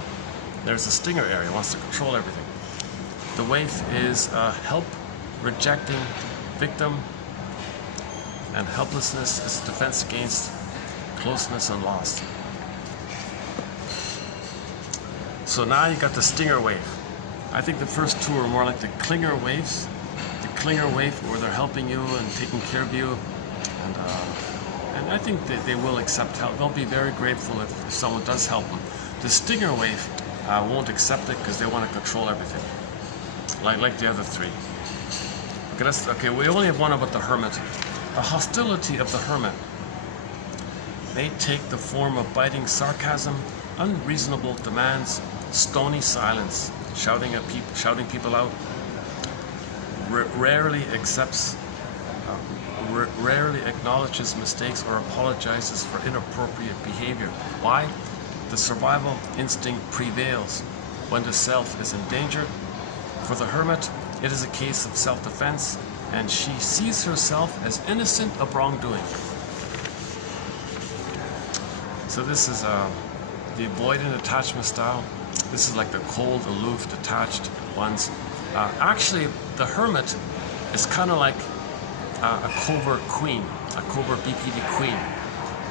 There's a stinger area, wants to control everything. The waif is a help rejecting victim, and helplessness is a defense against closeness and loss. So now you got the stinger waif. I think the first two are more like the clinger waifs. The clinger waif where they're helping you and taking care of you, and I think that they will accept help. They'll be very grateful if someone does help them. The stinger waif won't accept it because they want to control everything, like the other three. Okay, we only have one about the hermit. The hostility of the hermit may take the form of biting sarcasm, unreasonable demands, stony silence, shouting people out. Rarely acknowledges mistakes or apologizes for inappropriate behavior. Why? The survival instinct prevails when the self is endangered. For the hermit, it is a case of self-defense, and she sees herself as innocent of wrongdoing. So this is the avoidant attachment style. This is like the cold, aloof, detached ones. Actually, the hermit is kind of like a covert queen, a covert BPD queen.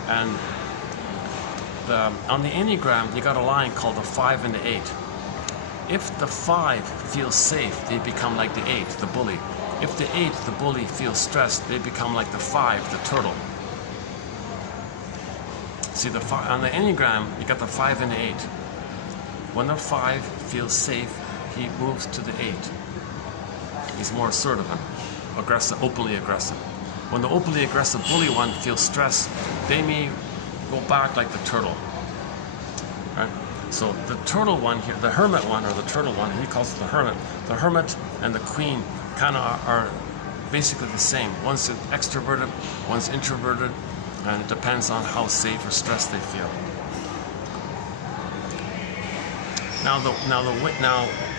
And on the Enneagram, you got a line called the 5 and the 8. If the 5 feels safe, they become like the 8, the bully. If the 8, the bully, feels stressed, they become like the 5, the turtle. See, on the Enneagram, you got the 5 and the 8. When the 5 feels safe, he moves to the 8. He's more assertive and aggressive, openly aggressive. When the openly aggressive bully one feels stressed, they may go back like the turtle. Right? So the turtle one here, the hermit one, or the turtle one, he calls it the hermit. The hermit and the queen kind of are basically the same. One's extroverted, one's introverted, and it depends on how safe or stressed they feel. Now,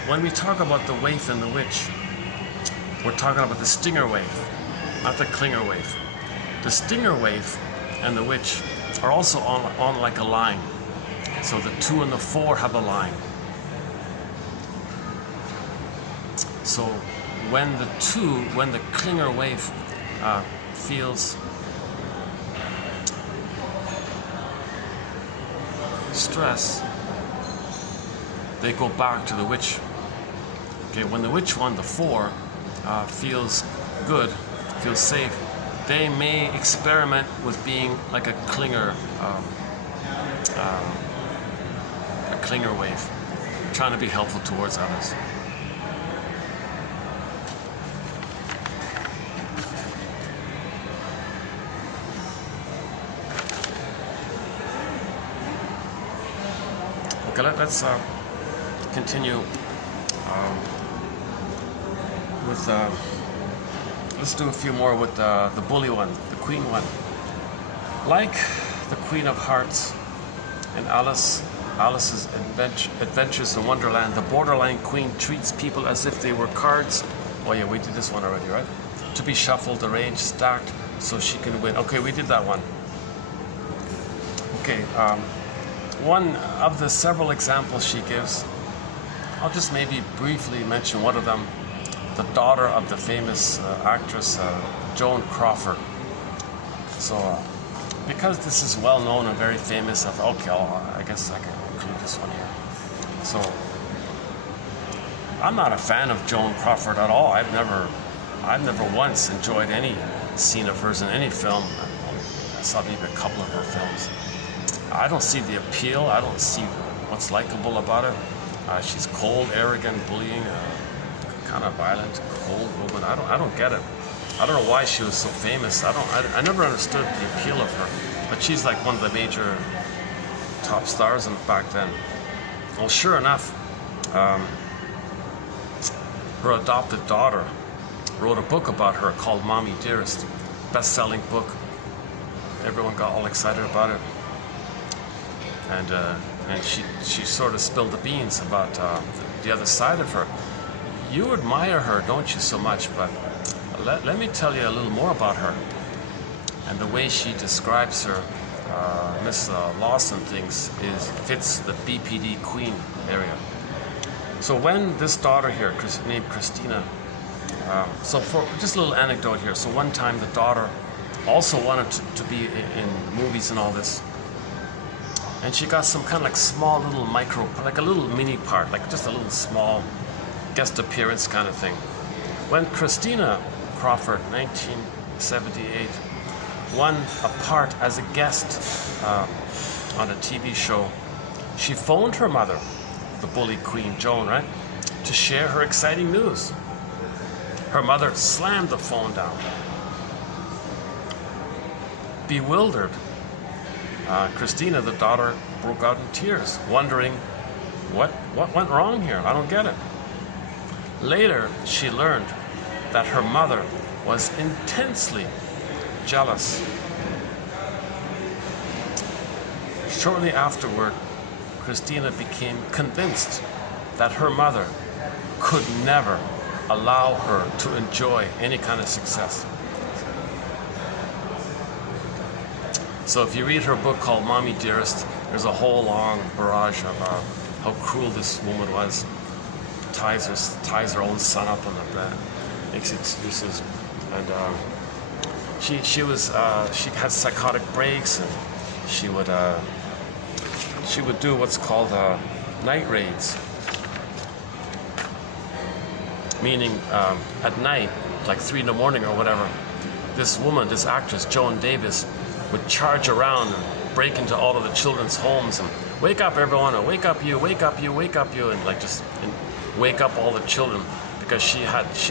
when we talk about the waif and the witch, we're talking about the stinger waif, not the clinger waif. The stinger waif and the witch are also on like a line. So the 2 and the 4 have a line. So when the clinger waif feels stress, they go back to the witch. Okay, when the witch one, the 4, feels good, feels safe, they may experiment with being like a clinger waif, trying to be helpful towards others. Okay, let's continue with let's do a few more with the bully one, the queen one. Like the Queen of Hearts and Alice's Adventures in Wonderland, the borderline queen treats people as if they were cards. Oh yeah, we did this one already, right? To be shuffled, arranged, stacked, so she can win. Okay, we did that one. Okay, one of the several examples she gives, I'll just maybe briefly mention one of them. The daughter of the famous actress Joan Crawford. So, because this is well known and very famous, I thought, okay, I guess I can include this one here. So, I'm not a fan of Joan Crawford at all. I've never once enjoyed any scene of hers in any film. I saw maybe a couple of her films. I don't see the appeal. I don't see what's likable about her. She's cold, arrogant, bullying, kind of violent, cold woman. I don't get it. I don't know why she was so famous. I never understood the appeal of her. But she's like one of the major top stars back then. Well, sure enough, her adopted daughter wrote a book about her called Mommy Dearest. Best-selling book. Everyone got all excited about it. And she sort of spilled the beans about the other side of her. You admire her, don't you, so much, but let me tell you a little more about her. And the way she describes her, Miss Lawson fits the BPD queen area. So when this daughter here, named Christina, so for just a little anecdote here. So one time the daughter also wanted to be in movies and all this. And she got some kind of like small little like a little mini part, like just a little small guest appearance kind of thing. When Christina Crawford, 1978, won a part as a guest on a TV show, she phoned her mother, the bully queen Joan, right, to share her exciting news. Her mother slammed the phone down. Bewildered, Christina, the daughter, broke out in tears, wondering what went wrong here. I don't get it. Later, she learned that her mother was intensely jealous. Shortly afterward, Christina became convinced that her mother could never allow her to enjoy any kind of success. So if you read her book called Mommy Dearest, there's a whole long barrage of how cruel this woman was. Ties her own son up on the bed, makes excuses, and she had psychotic breaks, and she would do what's called night raids, meaning at night, like 3 in the morning or whatever, this actress Joan Davis, would charge around and break into all of the children's homes and wake up everyone, and wake up you, wake up you, wake up you, and wake up all the children, because she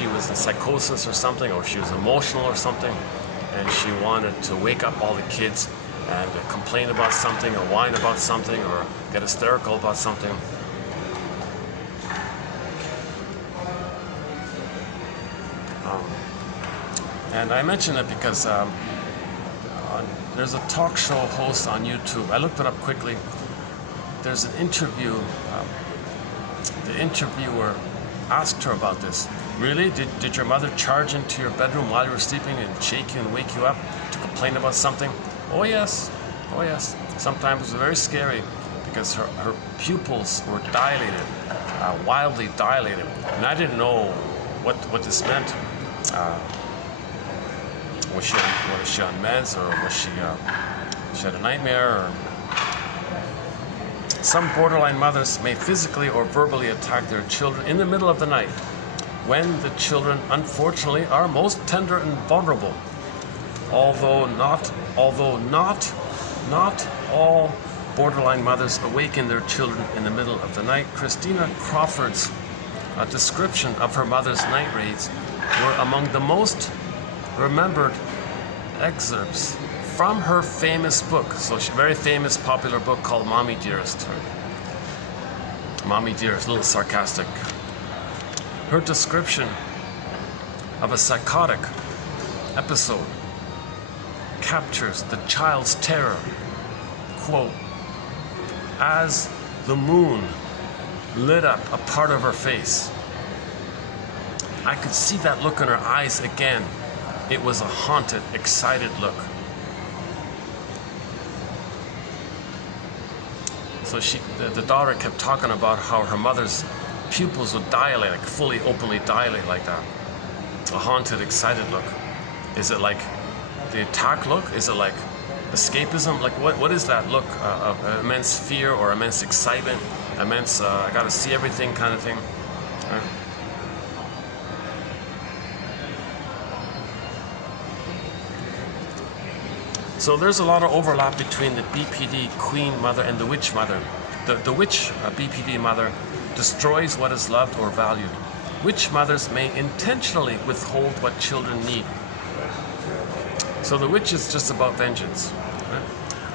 was in psychosis or something, or she was emotional or something, and she wanted to wake up all the kids and complain about something or whine about something or get hysterical about something. And I mention it because there's a talk show host on YouTube. I looked it up quickly. There's an interview. The interviewer asked her about this. Really? Did your mother charge into your bedroom while you were sleeping and shake you and wake you up to complain about something? Oh yes. Oh yes. Sometimes it was very scary because her pupils were dilated, wildly dilated. And I didn't know what this meant. Was she on meds, or was she had a nightmare? Or some borderline mothers may physically or verbally attack their children in the middle of the night, when the children, unfortunately, are most tender and vulnerable. Although not all borderline mothers awaken their children in the middle of the night. Christina Crawford's description of her mother's night raids were among the most remembered excerpts from her famous book. So very famous, popular book called Mommy Dearest. Mommy Dearest, a little sarcastic. Her description of a psychotic episode captures the child's terror. Quote, as the moon lit up a part of her face, I could see that look in her eyes again. It was a haunted, excited look. So the daughter kept talking about how her mother's pupils would dilate, like fully, openly dilate like that. A haunted, excited look. Is it like the attack look? Is it like escapism? Like what is that look? Of immense fear or immense excitement? Immense, I gotta see everything kind of thing? Right? So there's a lot of overlap between the BPD queen mother and the witch mother. The witch BPD mother destroys what is loved or valued. Witch mothers may intentionally withhold what children need. So the witch is just about vengeance. Right?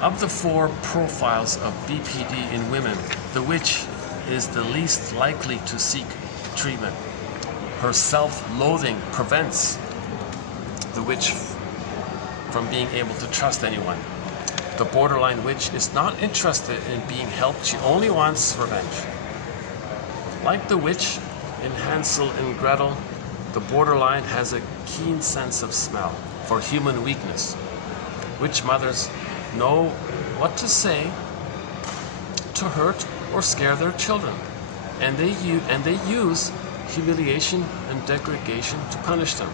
Of the 4 profiles of BPD in women, the witch is the least likely to seek treatment. Her self-loathing prevents the witch from being able to trust anyone. The borderline witch is not interested in being helped. She only wants revenge. Like the witch in Hansel and Gretel, the borderline has a keen sense of smell for human weakness. Witch mothers know what to say to hurt or scare their children, and they use humiliation and degradation to punish them.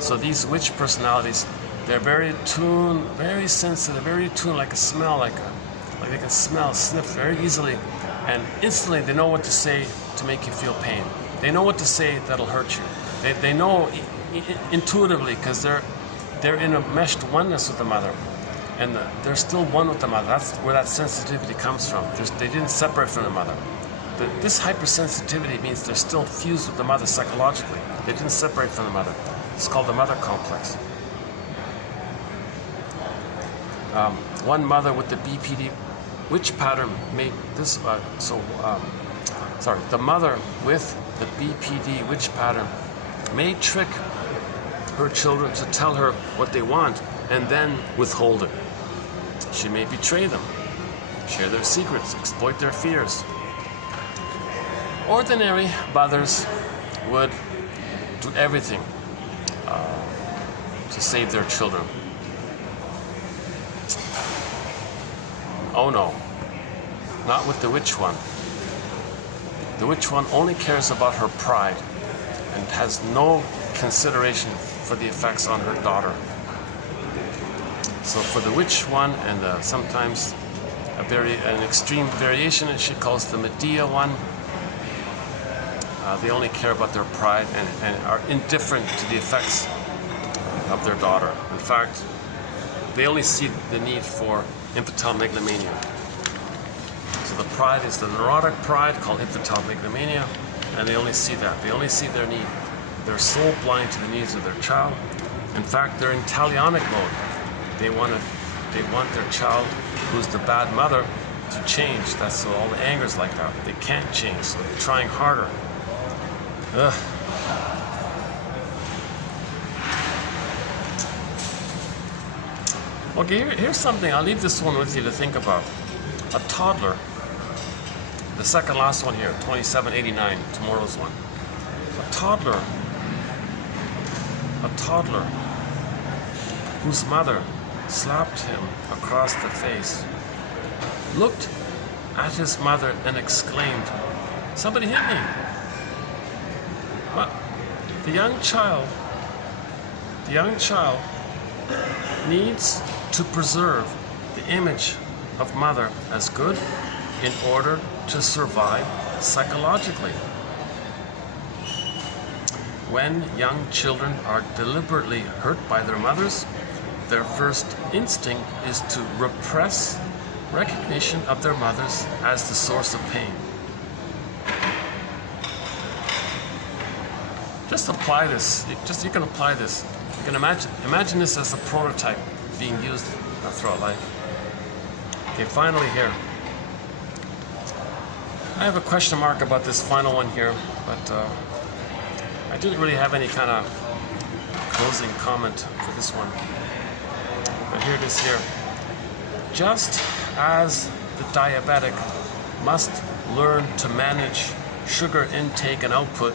So these witch personalities, they're very attuned, very sensitive, very attuned, like a smell, like they can smell, sniff very easily, and instantly they know what to say to make you feel pain. They know what to say that'll hurt you. They know intuitively, because they're in a meshed oneness with the mother, and they're still one with the mother. That's where that sensitivity comes from. They didn't separate from the mother. This hypersensitivity means they're still fused with the mother psychologically. They didn't separate from the mother. It's called the mother complex. One mother with the BPD witch pattern may the mother with the BPD witch pattern may trick her children to tell her what they want and then withhold it. She may betray them, share their secrets, exploit their fears. Ordinary mothers would do everything to save their children. Oh no. not with the witch one. The witch one only cares about her pride and has no consideration for the effects on her daughter. So for the witch one, and sometimes an extreme variation, she calls the Medea one, they only care about their pride and are indifferent to the effects of their daughter. In fact, they only see the need for infantile megalomania. So the pride is the neurotic pride called infantile megalomania, and they only see that. They only see their need. They're so blind to the needs of their child. In fact, they're in talionic mode. They want their child, who's the bad mother, to change. That's so all the anger's like that. They can't change, so they're trying harder. Ugh. Okay, here's something. I'll leave this one with you to think about. A toddler, the second last one here, 2789, tomorrow's one. A toddler whose mother slapped him across the face, looked at his mother and exclaimed, "Somebody hit me." But the young child needs to preserve the image of mother as good in order to survive psychologically. When young children are deliberately hurt by their mothers, their first instinct is to repress recognition of their mothers as the source of pain. Just apply this. You can apply this. You can imagine this as a prototype being used throughout life. Okay, finally here. I have a question mark about this final one here, but I didn't really have any kind of closing comment for this one. But here it is here. Just as the diabetic must learn to manage sugar intake and output,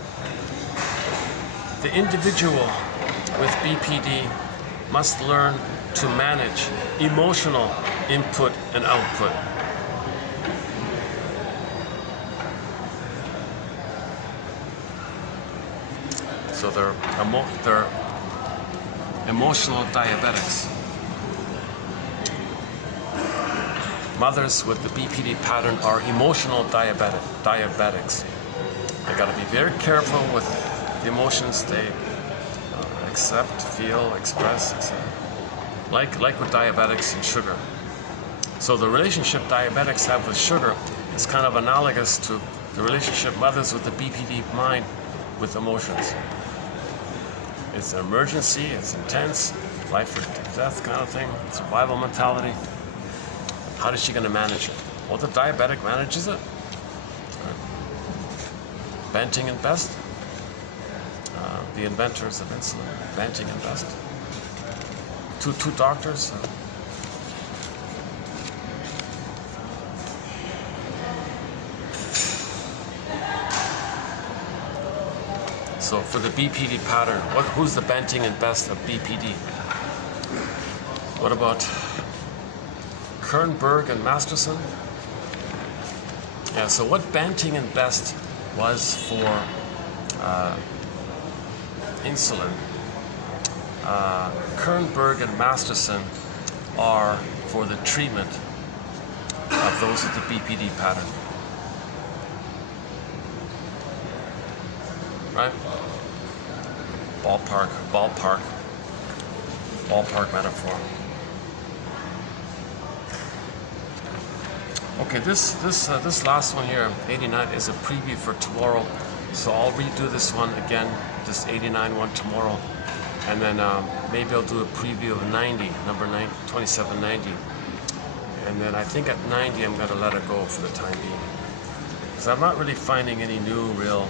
the individual with BPD must learn to manage emotional input and output. So they're emotional diabetics. Mothers with the BPD pattern are emotional diabetics. They got to be very careful with the emotions they accept, feel, express, etc. Like with diabetics and sugar. So the relationship diabetics have with sugar is kind of analogous to the relationship mothers with the BPD mind with emotions. It's an emergency, it's intense, life or death kind of thing, survival mentality. How is she going to manage it? Well, the diabetic manages it. Banting and Best, the inventors of insulin, Banting and Best. Two doctors. So for the BPD pattern, who's the Banting and Best of BPD? What about Kernberg and Masterson? Yeah, so what Banting and Best was for insulin, Kernberg and Masterson are for the treatment of those with the BPD pattern. Right? Ballpark metaphor. Okay, this last one here, 89, is a preview for tomorrow. So I'll redo this one again, this 89 one tomorrow, and then maybe I'll do a preview of 90, number 2790, and then I think at 90 I'm gonna let it go for the time being, because I'm not really finding any new real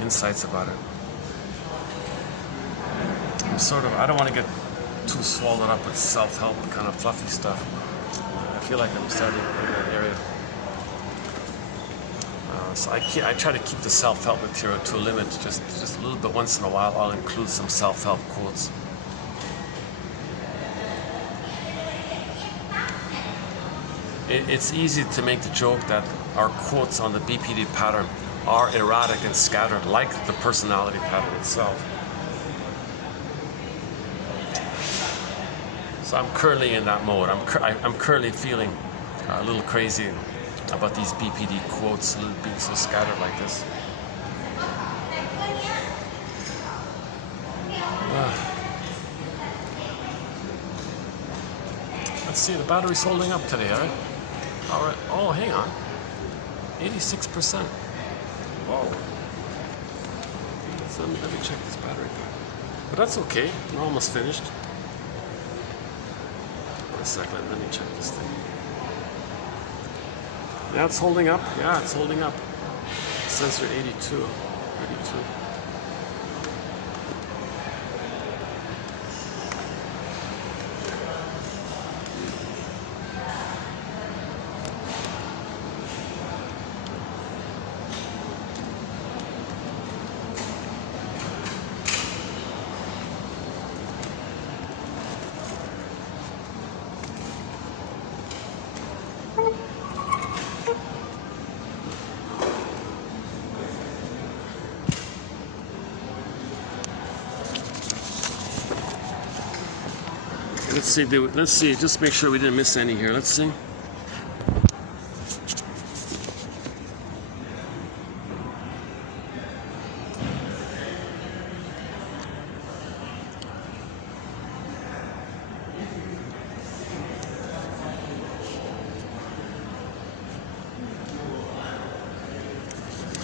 insights about it. I don't want to get too swallowed up with self-help kind of fluffy stuff. I feel like I'm starting in that area. So I try to keep the self-help material to a limit, just a little bit once in a while. I'll include some self-help quotes. it's easy to make the joke that our quotes on the BPD pattern are erratic and scattered, like the personality pattern itself. So I'm currently in that mode. I'm currently feeling a little crazy about these BPD quotes being so scattered like this. Let's see, the battery's holding up today, all right? All right. Oh, hang on. 86%. Whoa. So let me check this battery. But that's okay. We're almost finished. Wait a second. Let me check this thing. Yeah, it's holding up. Yeah, it's holding up. Sensor 82. 82. Let's see, just make sure we didn't miss any here. Let's see.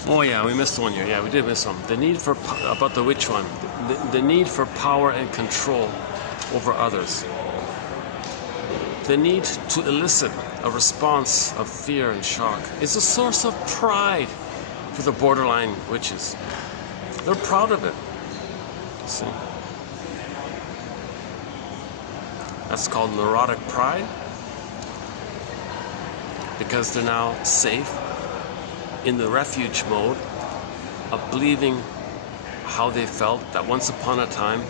Oh yeah, we missed one here. Yeah, we did miss one. The need for, about the which one? The need for power and control over others. The need to elicit a response of fear and shock is a source of pride for the borderline witches. They're proud of it. See? That's called neurotic pride, because they're now safe in the refuge mode of believing how they felt that once upon a time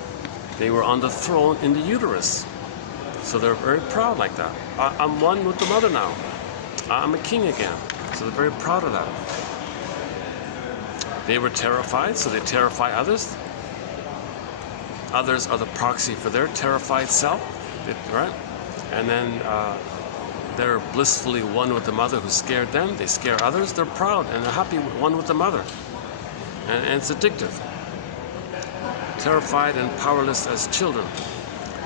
they were on the throne in the uterus. So they're very proud like that. I'm one with the mother now. I'm a king again. So they're very proud of that. They were terrified, so they terrify others. Others are the proxy for their terrified self, right? And then they're blissfully one with the mother who scared them. They scare others. They're proud and they're happy one with the mother. And it's addictive. Terrified and powerless as children.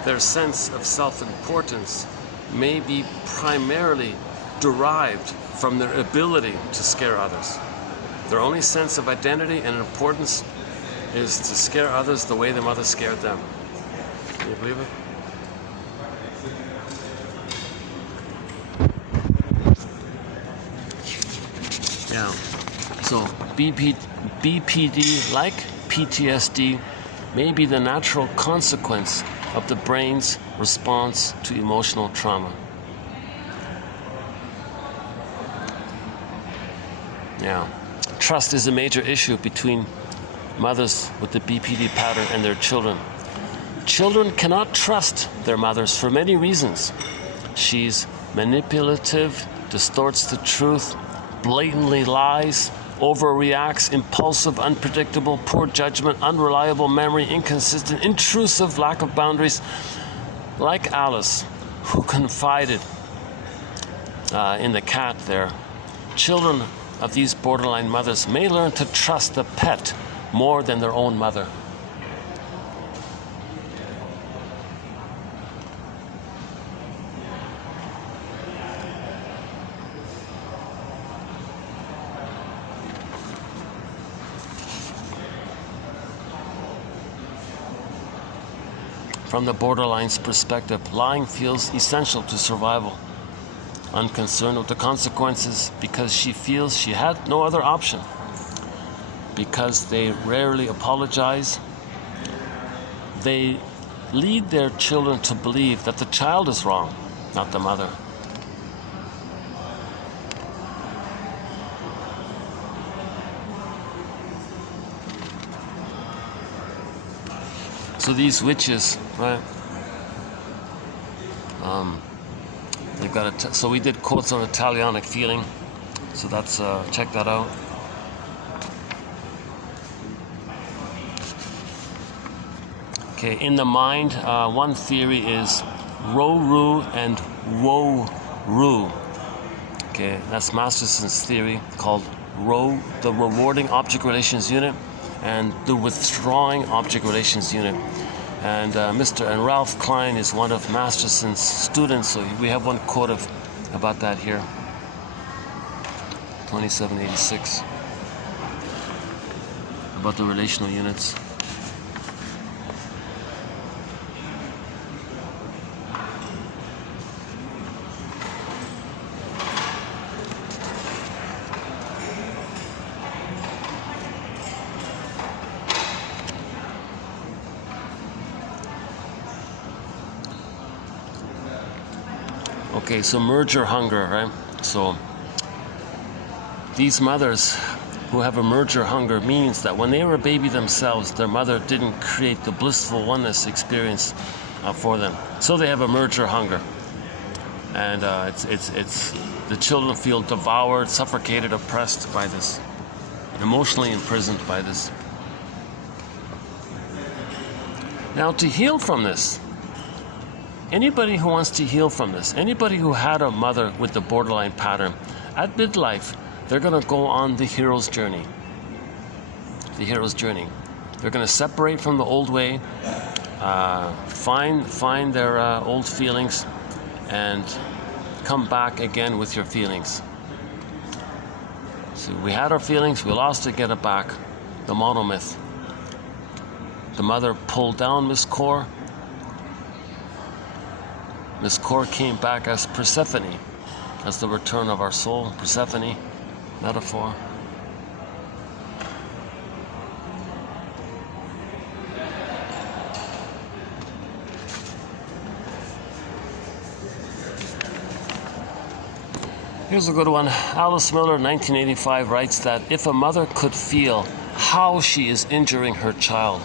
Their sense of self-importance may be primarily derived from their ability to scare others. Their only sense of identity and importance is to scare others the way the mother scared them. Can you believe it? Yeah. So BPD, like PTSD, may be the natural consequence of the brain's response to emotional trauma. Yeah. Trust is a major issue between mothers with the BPD pattern and their children. Children cannot trust their mothers for many reasons. She's manipulative, distorts the truth, blatantly lies, overreacts, impulsive, unpredictable, poor judgment, unreliable memory, inconsistent, intrusive, lack of boundaries. Like Alice, who confided in the cat there, children of these borderline mothers may learn to trust the pet more than their own mother. From the borderline's perspective, lying feels essential to survival. Unconcerned with the consequences because she feels she had no other option. Because they rarely apologize, they lead their children to believe that the child is wrong, not the mother. So these witches, right? They've got so we did quotes on Italianic feeling. So that's check that out. Okay, in the mind, one theory is ro-ru and wo-ru. Okay, that's Masterson's theory called ro, the rewarding object relations unit, and the withdrawing object relations unit. And and Ralph Klein is one of Masterson's students, so we have one quote about that here. 2786 about the relational units. Okay, so merger hunger, right? So these mothers who have a merger hunger means that when they were a baby themselves, their mother didn't create the blissful oneness experience for them. So they have a merger hunger, and it's the children feel devoured, suffocated, oppressed by this, emotionally imprisoned by this. Now, to heal from this, anybody who wants to heal from this, anybody who had a mother with the borderline pattern, at midlife, they're going to go on the hero's journey. The hero's journey. They're going to separate from the old way, find their old feelings, and come back again with your feelings. So we had our feelings, we lost it, get it back. The monomyth. The mother pulled down Miss Core. Miss Core came back as Persephone, as the return of our soul. Persephone, metaphor. Here's a good one. Alice Miller, 1985, writes that if a mother could feel how she is injuring her child,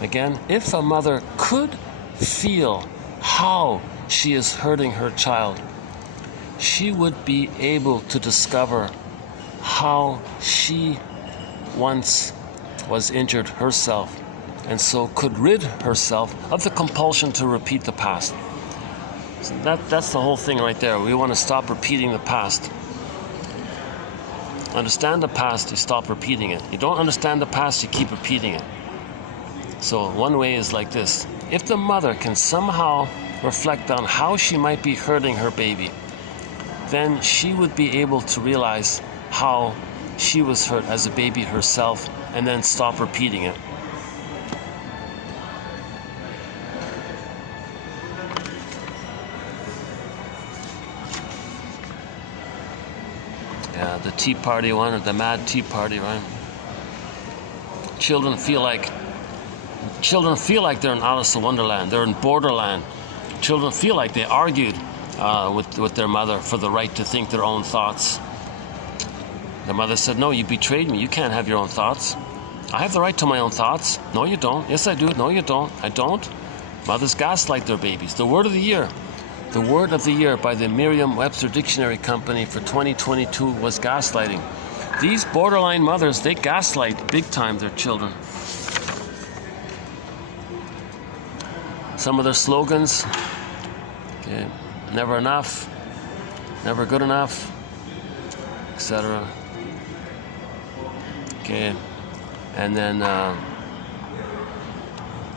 again, if a mother could feel how she is hurting her child, she would be able to discover how she once was injured herself, and so could rid herself of the compulsion to repeat the past. So that's the whole thing right there. We want to stop repeating the past. Understand the past, you stop repeating it. You don't understand the past, you keep repeating it. So one way is like this. If the mother can somehow reflect on how she might be hurting her baby, then she would be able to realize how she was hurt as a baby herself, and then stop repeating it. Yeah, the Tea Party one, or the Mad Tea Party, right? Children feel like they're in Alice in Wonderland. They're in Borderland. Children feel like they argued with their mother for the right to think their own thoughts. The mother said, "No, you betrayed me. You can't have your own thoughts." "I have the right to my own thoughts." "No, you don't." "Yes, I do." "No, you don't." "I don't." Mothers gaslight their babies. The word of the year. The word of the year by the Merriam-Webster Dictionary Company for 2022 was gaslighting. These borderline mothers, they gaslight big time their children. Some of their slogans, okay, never enough, never good enough, etc. Okay, and then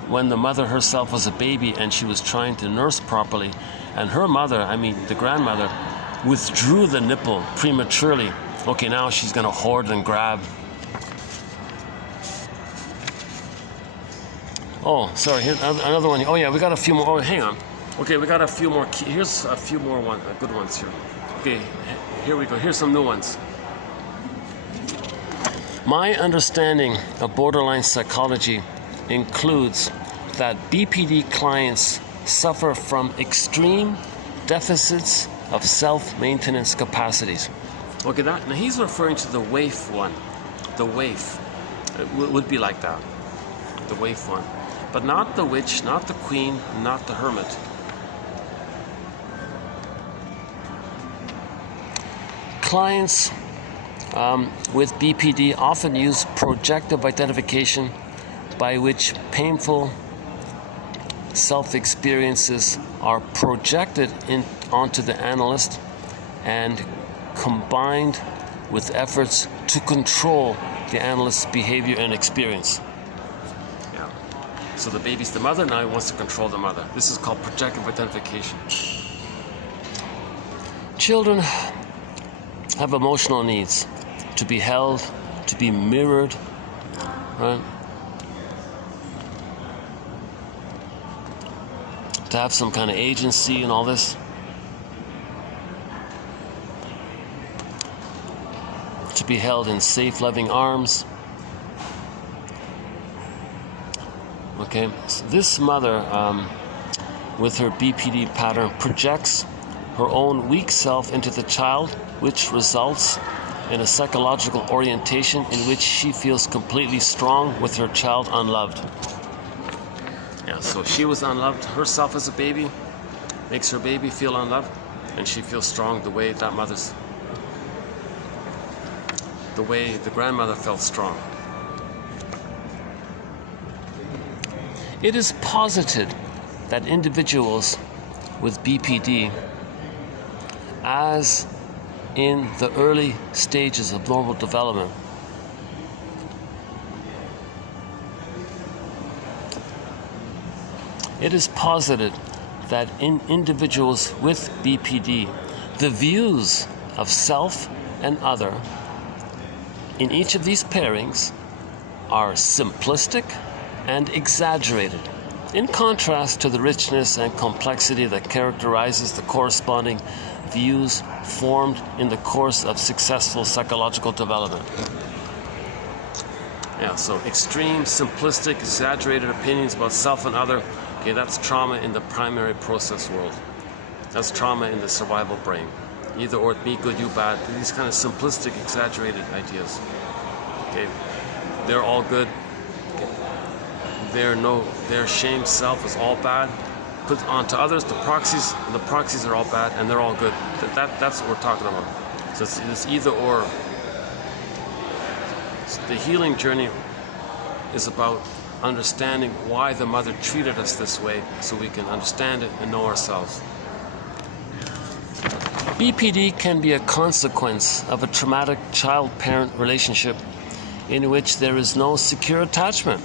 when the mother herself was a baby and she was trying to nurse properly, and her mother, I mean the grandmother, withdrew the nipple prematurely. Okay, now she's going to hoard and grab. Oh, sorry, here's another one. Oh yeah, we got a few more. Oh, hang on. Okay, we got a few more. Here's a few more good ones here. Okay, here we go. Here's some new ones. My understanding of borderline psychology includes that BPD clients suffer from extreme deficits of self-maintenance capacities. Okay, now he's referring to the waif one. The waif. It would be like that. The waif one. But not the witch, not the queen, not the hermit. clients with BPD often use projective identification, by which painful self-experiences are projected onto the analyst and combined with efforts to control the analyst's behavior and experience. Yeah. So the baby's the mother, now he wants to control the mother. This is called projective identification. Children have emotional needs: to be held, to be mirrored, right? To have some kind of agency and all this. To be held in safe, loving arms. Okay, so this mother with her BPD pattern projects her own weak self into the child, which results in a psychological orientation in which she feels completely strong with her child unloved. Yeah, so she was unloved herself as a baby, makes her baby feel unloved, and she feels strong the way the grandmother felt strong. It is posited that individuals with BPD, as in the early stages of normal development, it is posited that in individuals with BPD, the views of self and other in each of these pairings are simplistic and exaggerated, in contrast to the richness and complexity that characterizes the corresponding views formed in the course of successful psychological development. Yeah, so extreme, simplistic, exaggerated opinions about self and other, okay, that's trauma in the primary process world. That's trauma in the survival brain. Either or, me good, you bad. These kind of simplistic, exaggerated ideas. Okay, they're all good. Okay. Their shame self is all bad. Put onto others, the proxies are all bad, and they're all good. That's what we're talking about. So it's either or. So the healing journey is about understanding why the mother treated us this way, so we can understand it and know ourselves. BPD can be a consequence of a traumatic child-parent relationship in which there is no secure attachment,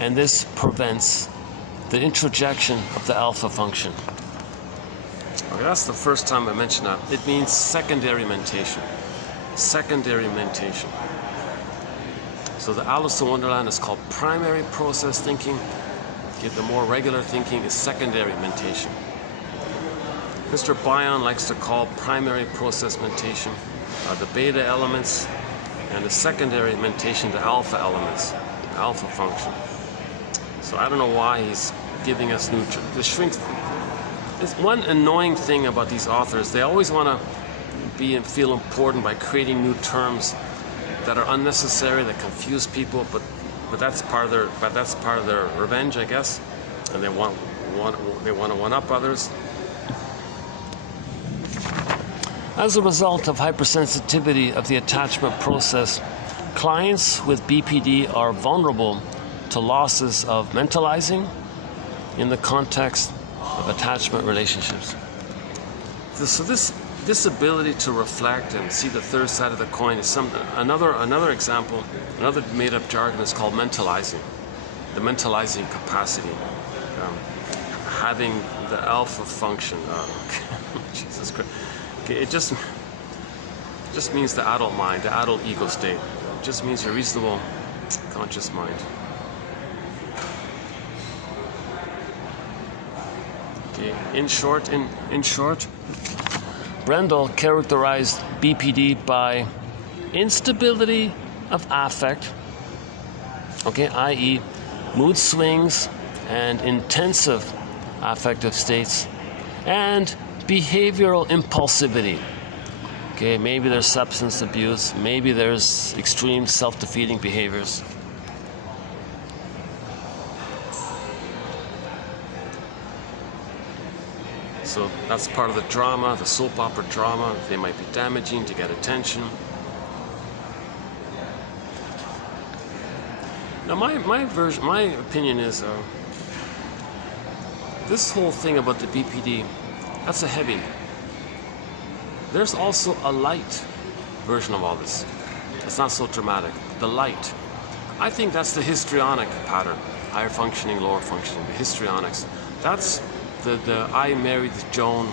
and this prevents the introjection of the alpha function. Okay, that's the first time I mentioned that. It means secondary mentation. Secondary mentation. So the Alice in Wonderland is called primary process thinking. Okay, the more regular thinking is secondary mentation. Mr. Bion likes to call primary process mentation the beta elements, and the secondary mentation the alpha elements, the alpha function. So I don't know why he's giving us new the shrinks. There's one annoying thing about these authors. They always want to feel important by creating new terms that are unnecessary, that confuse people, but that's part of their revenge, I guess. And they want to one up others. As a result of hypersensitivity of the attachment process, clients with BPD are vulnerable to losses of mentalizing in the context of attachment relationships. So this ability to reflect and see the third side of the coin is another example. Another made-up jargon is called mentalizing. The mentalizing capacity, having the alpha function. Jesus Christ. Okay, it just means the adult mind, the adult ego state. It just means your reasonable, conscious mind. Okay, in short, Brendel characterized BPD by instability of affect, okay, i.e., mood swings and intensive affective states, and behavioral impulsivity. Okay, maybe there's substance abuse, maybe there's extreme self-defeating behaviors. So that's part of the drama, the soap opera drama. They might be damaging to get attention. Now my opinion is this whole thing about the BPD, that's a heavy. There's also a light version of all this. It's not so dramatic. The light. I think that's the histrionic pattern. Higher functioning, lower functioning, the histrionics. That's the I Married Joan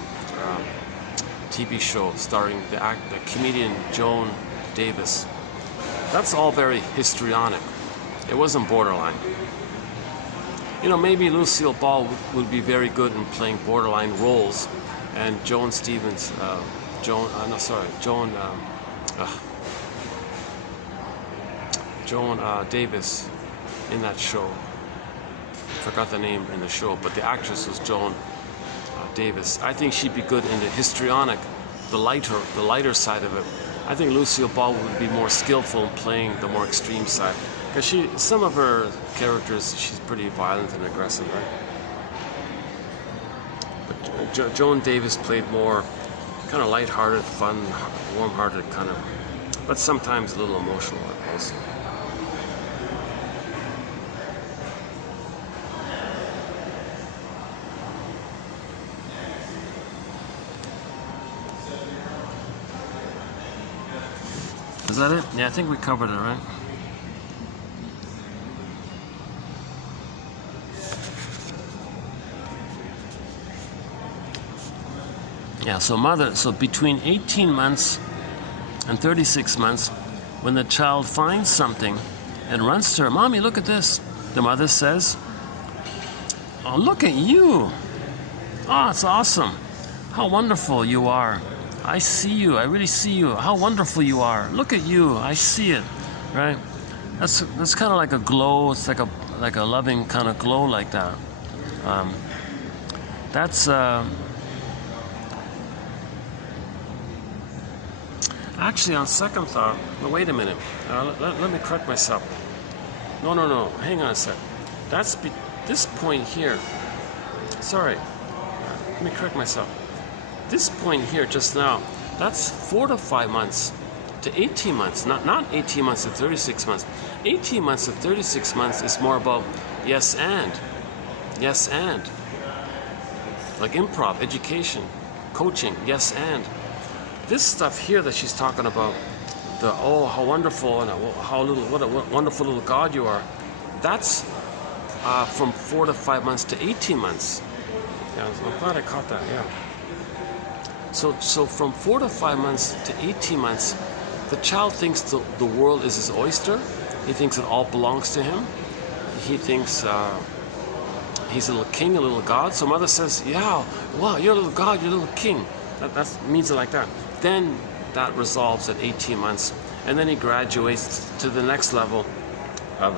TV show starring the comedian Joan Davis. That's all very histrionic. It wasn't borderline. You know, maybe Lucille Ball would be very good in playing borderline roles, and Joan Davis in that show. I forgot the name in the show, but the actress was Joan Davis. I think she'd be good in the histrionic, the lighter side of it. I think Lucille Ball would be more skillful in playing the more extreme side, because some of her characters, she's pretty violent and aggressive, right? But Joan Davis played more kind of lighthearted, fun, warm-hearted kind of, but sometimes a little emotional also. Is that it? Yeah, I think we covered it, right? Yeah, so between 18 months and 36 months, when the child finds something and runs to her, "Mommy, look at this," the mother says, "Oh, look at you. Oh, it's awesome. How wonderful you are. I see you. I really see you. How wonderful you are. Look at you. I see it." Right? That's kind of like a glow. It's like a loving kind of glow like that. That's actually, on second thought. No, wait a minute. Let me correct myself. No. Hang on a sec. That's this point here. Sorry. Let me correct myself. This point here just now, that's 4 to 5 months to 18 months, not 18 months to 36 months. 18 months to 36 months is more about yes and. Like improv, education, coaching, yes and. This stuff here that she's talking about, how wonderful and what a wonderful little God you are, that's from 4 to 5 months to 18 months. Yeah, I'm glad I caught that, yeah. So from 4 to 5 months to 18 months, the child thinks the world is his oyster. He thinks it all belongs to him. He thinks he's a little king, a little god. So mother says, "Yeah, wow, you're a little god, you're a little king." That means it like that. Then that resolves at 18 months. And then he graduates to the next level of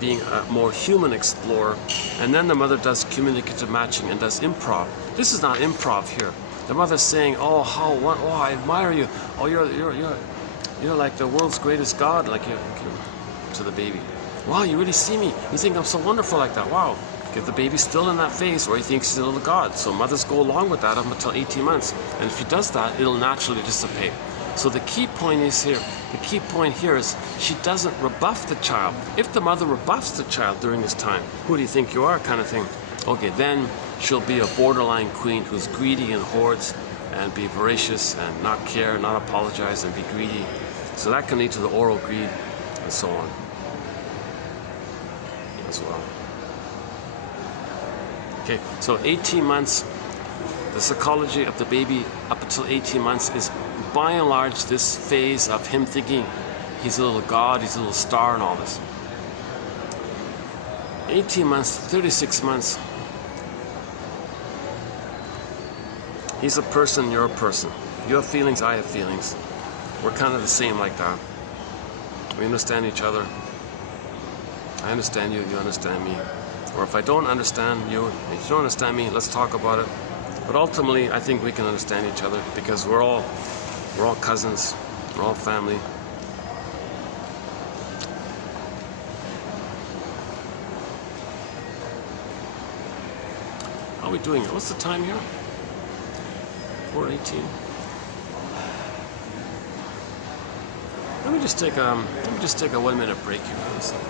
being a more human explorer. And then the mother does communicative matching and does improv. This is not improv here. The mother's saying, "Oh, I admire you. Oh, you're like the world's greatest god." Like you to the baby. "Wow, you really see me. You think I'm so wonderful like that. Wow." If the baby's still in that phase, or he thinks he's a little god. So mothers go along with that up until 18 months. And if he does that, it'll naturally dissipate. So the key point here is she doesn't rebuff the child. If the mother rebuffs the child during this time, "Who do you think you are?" kind of thing. Okay, then she'll be a borderline queen who's greedy and hoards and be voracious and not care, not apologize and be greedy. So that can lead to the oral greed and so on as well. Okay, so 18 months, the psychology of the baby up until 18 months is by and large this phase of him thinking he's a little god, he's a little star and all this. 18 months, 36 months, he's a person, you're a person. You have feelings, I have feelings. We're kind of the same like that. We understand each other. I understand you, you understand me. Or if I don't understand you, if you don't understand me, let's talk about it. But ultimately, I think we can understand each other because we're all cousins, we're all family. How are we doing? What's the time here? 4:18. Let me just take a 1 minute break here for a second.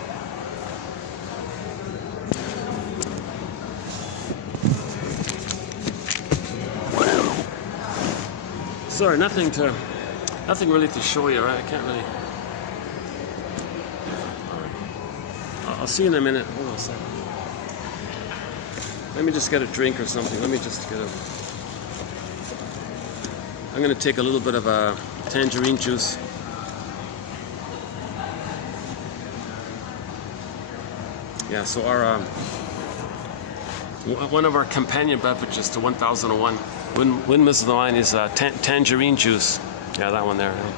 Sorry, nothing really to show you, right? I can't really. All right. I'll see you in a minute. Hold on a second. Let me just get a drink or something. Let me just get a. I'm gonna take a little bit of a tangerine juice. Yeah, so our one of our companion beverages to 1001 Windmills of the Mind is tangerine juice. Yeah, that one there. Yeah.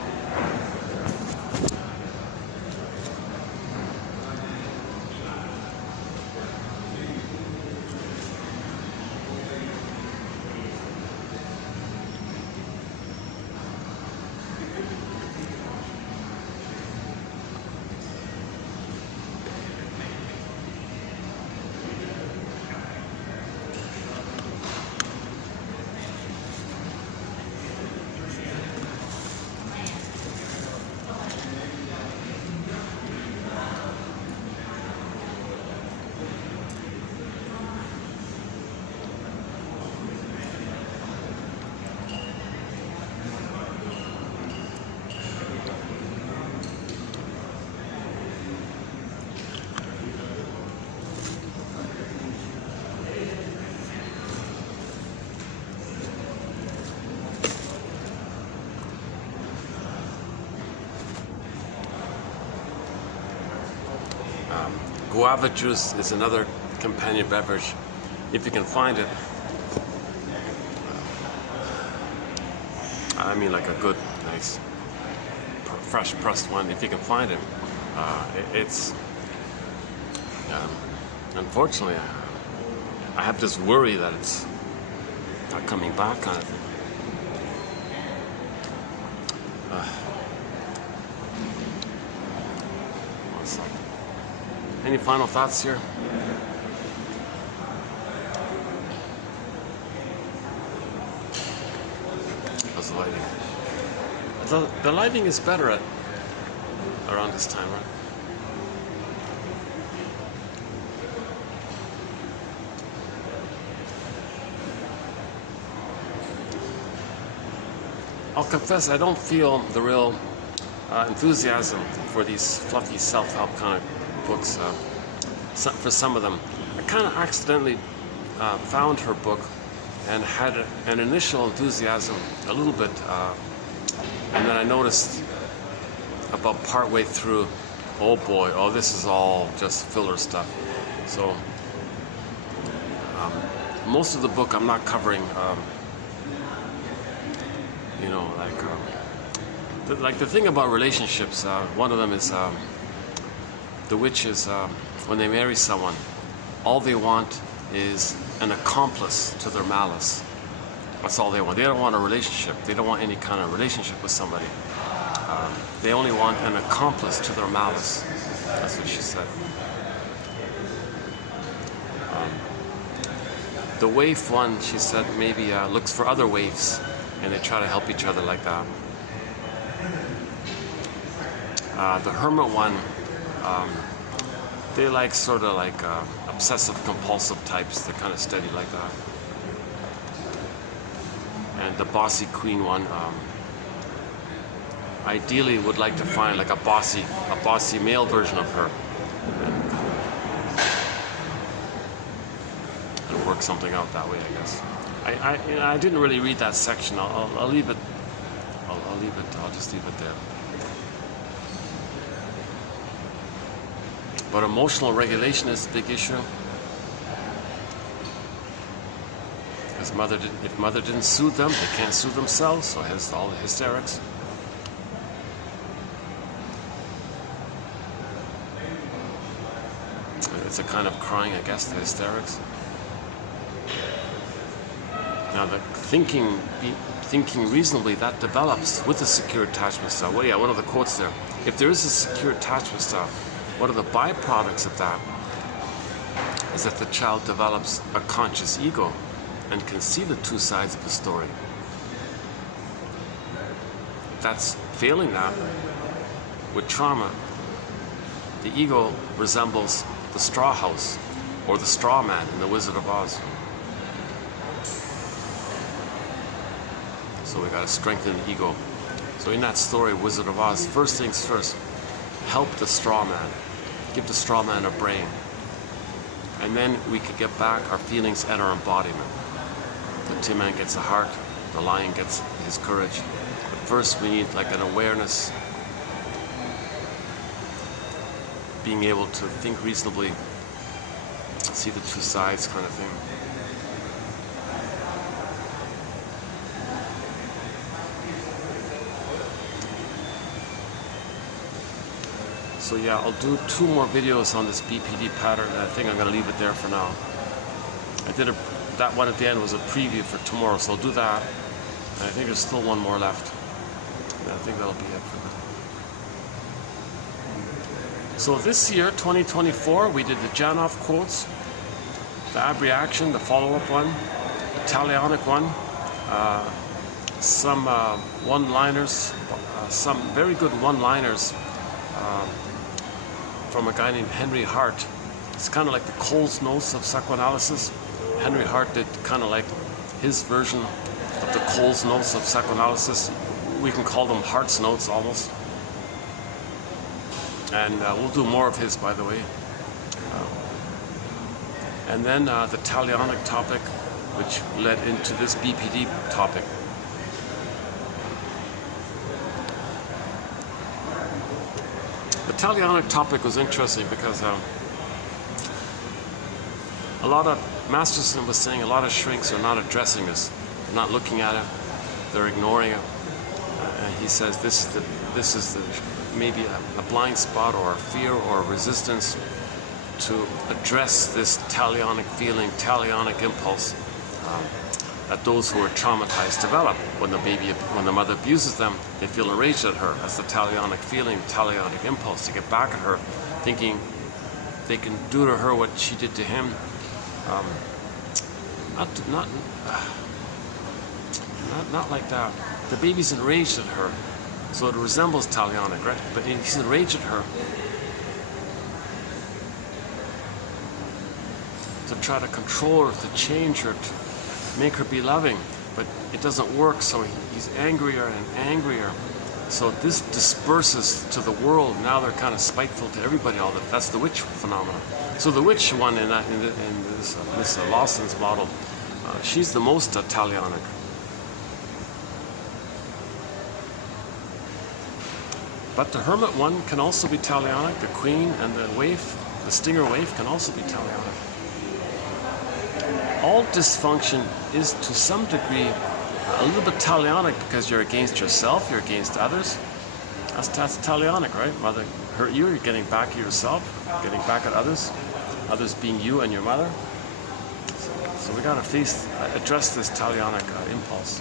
Guava juice is another companion beverage, if you can find it. I mean, like a good, nice, fresh pressed one, if you can find it. It's unfortunately, I have this worry that it's not coming back, kind of thing. One second. Any final thoughts here? How's the lighting? The lighting is better at around this time, right? I'll confess, I don't feel the real enthusiasm for these fluffy self-help kind of books. For some of them, I kind of accidentally found her book and had an initial enthusiasm a little bit, and then I noticed about partway through, oh boy, oh, this is all just filler stuff. So most of the book I'm not covering, you know, like the thing about relationships. One of them is the witches, when they marry someone, all they want is an accomplice to their malice. That's all they want. They don't want a relationship. They don't want any kind of relationship with somebody. They only want an accomplice to their malice. That's what she said. The waif one, she said, maybe looks for other waifs, and they try to help each other like that. The hermit one, they like sort of like obsessive compulsive types. They're kind of steady like that. And the bossy queen one, ideally would like to find like a bossy male version of her and work something out that way, I guess. I didn't really read that section. I'll leave it. I'll just leave it there. But emotional regulation is a big issue. Because if mother didn't soothe them, they can't soothe themselves, so has all the hysterics. It's a kind of crying, I guess, the hysterics. Now, the thinking reasonably, that develops with a secure attachment style. Well, yeah, one of the quotes there. If there is a secure attachment style, one of the byproducts of that is that the child develops a conscious ego and can see the two sides of the story. that's failing that, with trauma, the ego resembles the straw house or the straw man in The Wizard of Oz. So we got to strengthen the ego. So in that story, Wizard of Oz, first things first, help the straw man, give the straw man a brain, and then we could get back our feelings and our embodiment. The Tin Man gets a heart, the lion gets his courage. But first we need like an awareness, being able to think reasonably, see the two sides kind of thing. So yeah, I'll do 2 more videos on this BPD pattern, and I think I'm going to leave it there for now. I did that one at the end was a preview for tomorrow, so I'll do that. And I think there's still 1 more left. And I think that'll be it for today. So this year, 2024, we did the Janov quotes, the ab reaction, the follow-up one, the Talionic one, some one-liners, some very good one-liners from a guy named Henry Hart. It's kind of like the Kroll's notes of psychoanalysis. Henry Hart did kind of like his version of the Kroll's notes of psychoanalysis. We can call them Hart's notes almost. And we'll do more of his, by the way. And then the Talionic topic, which led into this BPD topic. The Talionic topic was interesting because a lot of Masterson was saying a lot of shrinks are not addressing this, they're not looking at it, they're ignoring it. And he says this is maybe a blind spot or a fear or a resistance to address this Talionic feeling, Talionic impulse that those who are traumatized develop. When the mother abuses them, they feel enraged at her. That's the Talionic feeling, Talionic impulse to get back at her, thinking they can do to her what she did to him. Not like that. The baby's enraged at her, so it resembles Talionic, right? But he's enraged at her to try to control her, to change her, to make her be loving, but it doesn't work, so he's angrier and angrier. So this disperses to the world. Now they're kind of spiteful to everybody. That's the witch phenomenon. So the witch one in this Lawson's model, she's the most Talionic. But the hermit one can also be Talionic. The queen and the waif, the stinger waif, can also be Talionic. All dysfunction is to some degree a little bit Talionic because you're against yourself, you're against others. That's Talionic, right? Mother hurt you, you're getting back at yourself, getting back at others, others being you and your mother. So we gotta address this Talionic impulse.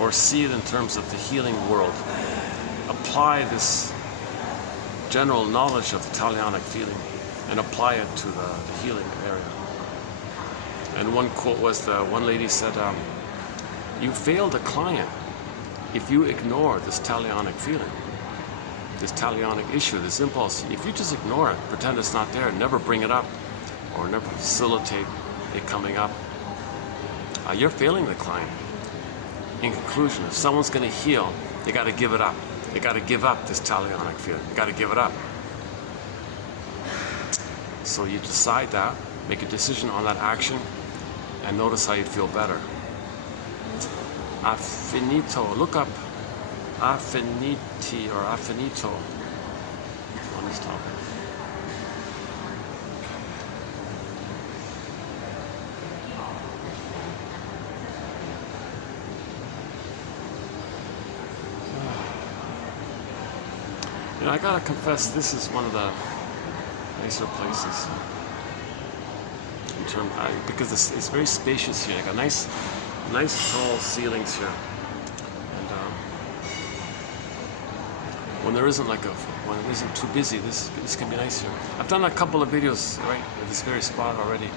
Or see it in terms of the healing world. Apply this general knowledge of the Talionic feeling and apply it to the healing area. And one quote was, one lady said, you failed a client if you ignore this Talionic feeling, this Talionic issue, this impulse. If you just ignore it, pretend it's not there, never bring it up, or never facilitate it coming up, you're failing the client. In conclusion, if someone's going to heal, they got to give it up. They got to give up this Talionic feeling. They got to give it up. So you decide that, make a decision on that action, and notice how you feel better. Affinito. Look up affinity or affinito on this topic. You know, I gotta confess, this is one of the nicer places in terms because it's very spacious here. I got nice tall ceilings here, and when there isn't when it isn't too busy, this can be nice here. I've done a couple of videos right at this very spot already.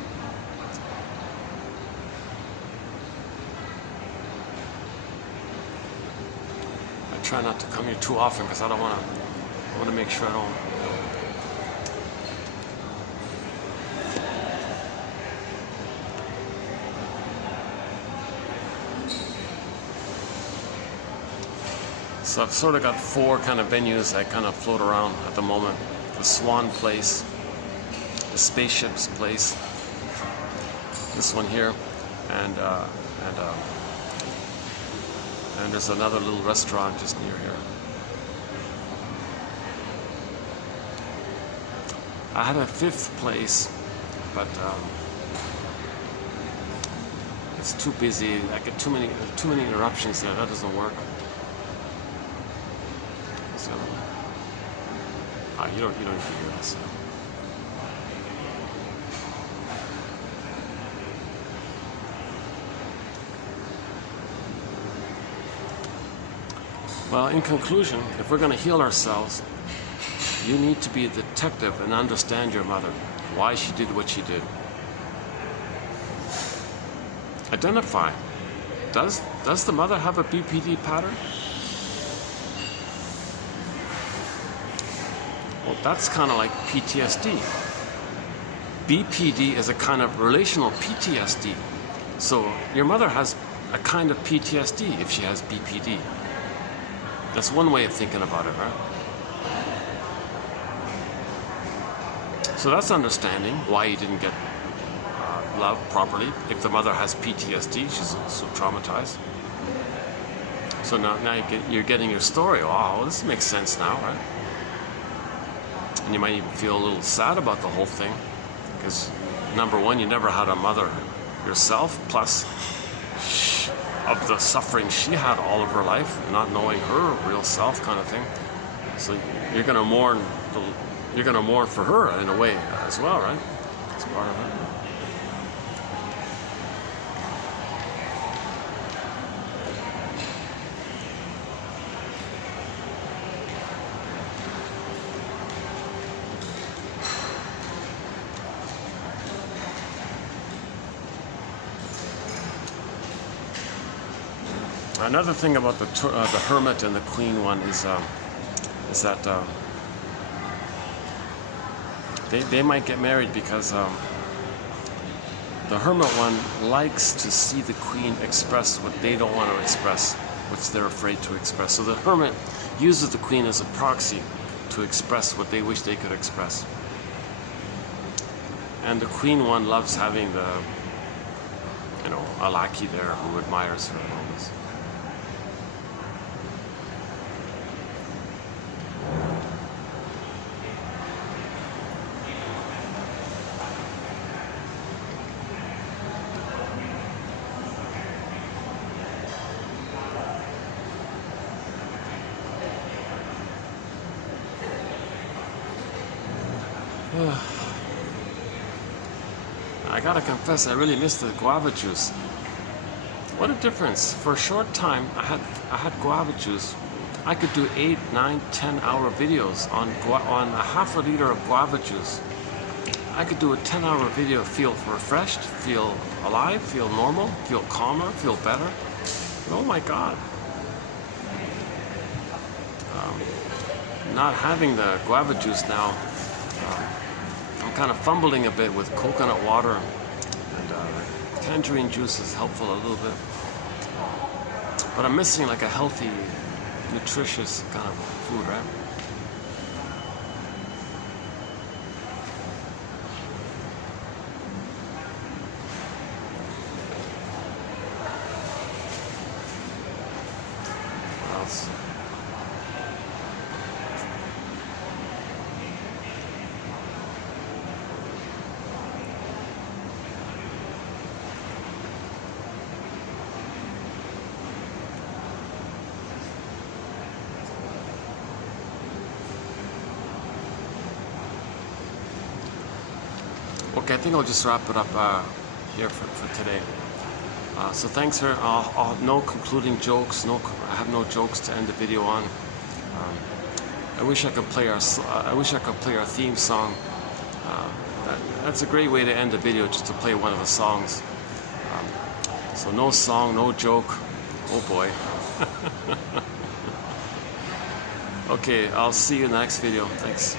try not to come here too often because I want to make sure I don't. So I've sort of got 4 kind of venues I kind of float around at the moment. The Swan Place, the Spaceships Place, this one here, and there's another little restaurant just near here. I had a 5th place, but it's too busy. I get too many interruptions there. That doesn't work. What's the other one? Ah, you don't need to hear this. Well, in conclusion, if we're going to heal ourselves, you need to be a detective and understand your mother, why she did what she did. Identify. Does the mother have a BPD pattern? Well, that's kind of like PTSD. BPD is a kind of relational PTSD. So your mother has a kind of PTSD if she has BPD. That's one way of thinking about it, right? So that's understanding why you didn't get love properly. If the mother has PTSD, she's so traumatized. So now you're getting your story. Oh, this makes sense now, right? And you might even feel a little sad about the whole thing, because number one, you never had a mother yourself, plus of the suffering she had all of her life, not knowing her real self, kind of thing. So you're gonna mourn. You're gonna mourn for her in a way as well, right? It's part of it. Another thing about the Hermit and the Queen one is that they might get married because the Hermit one likes to see the Queen express what they don't want to express, which they're afraid to express. So the Hermit uses the Queen as a proxy to express what they wish they could express. And the Queen one loves having a lackey there who admires her always. I gotta confess, I really missed the guava juice. What a difference. For a short time, I had guava juice. I could do 8, 9, 10-hour videos on a half a liter of guava juice. I could do a 10-hour video, feel refreshed, feel alive, feel normal, feel calmer, feel better. Oh my God. Not having the guava juice now, I'm kind of fumbling a bit with coconut water, and tangerine juice is helpful a little bit. But I'm missing like a healthy, nutritious kind of food, right? What else? Okay, I think I'll just wrap it up here for today. So thanks for no concluding jokes. I have no jokes to end the video on. I wish I could play our theme song. That's a great way to end the video, just to play one of the songs. So no song, no joke. Oh boy. Okay, I'll see you in the next video. Thanks.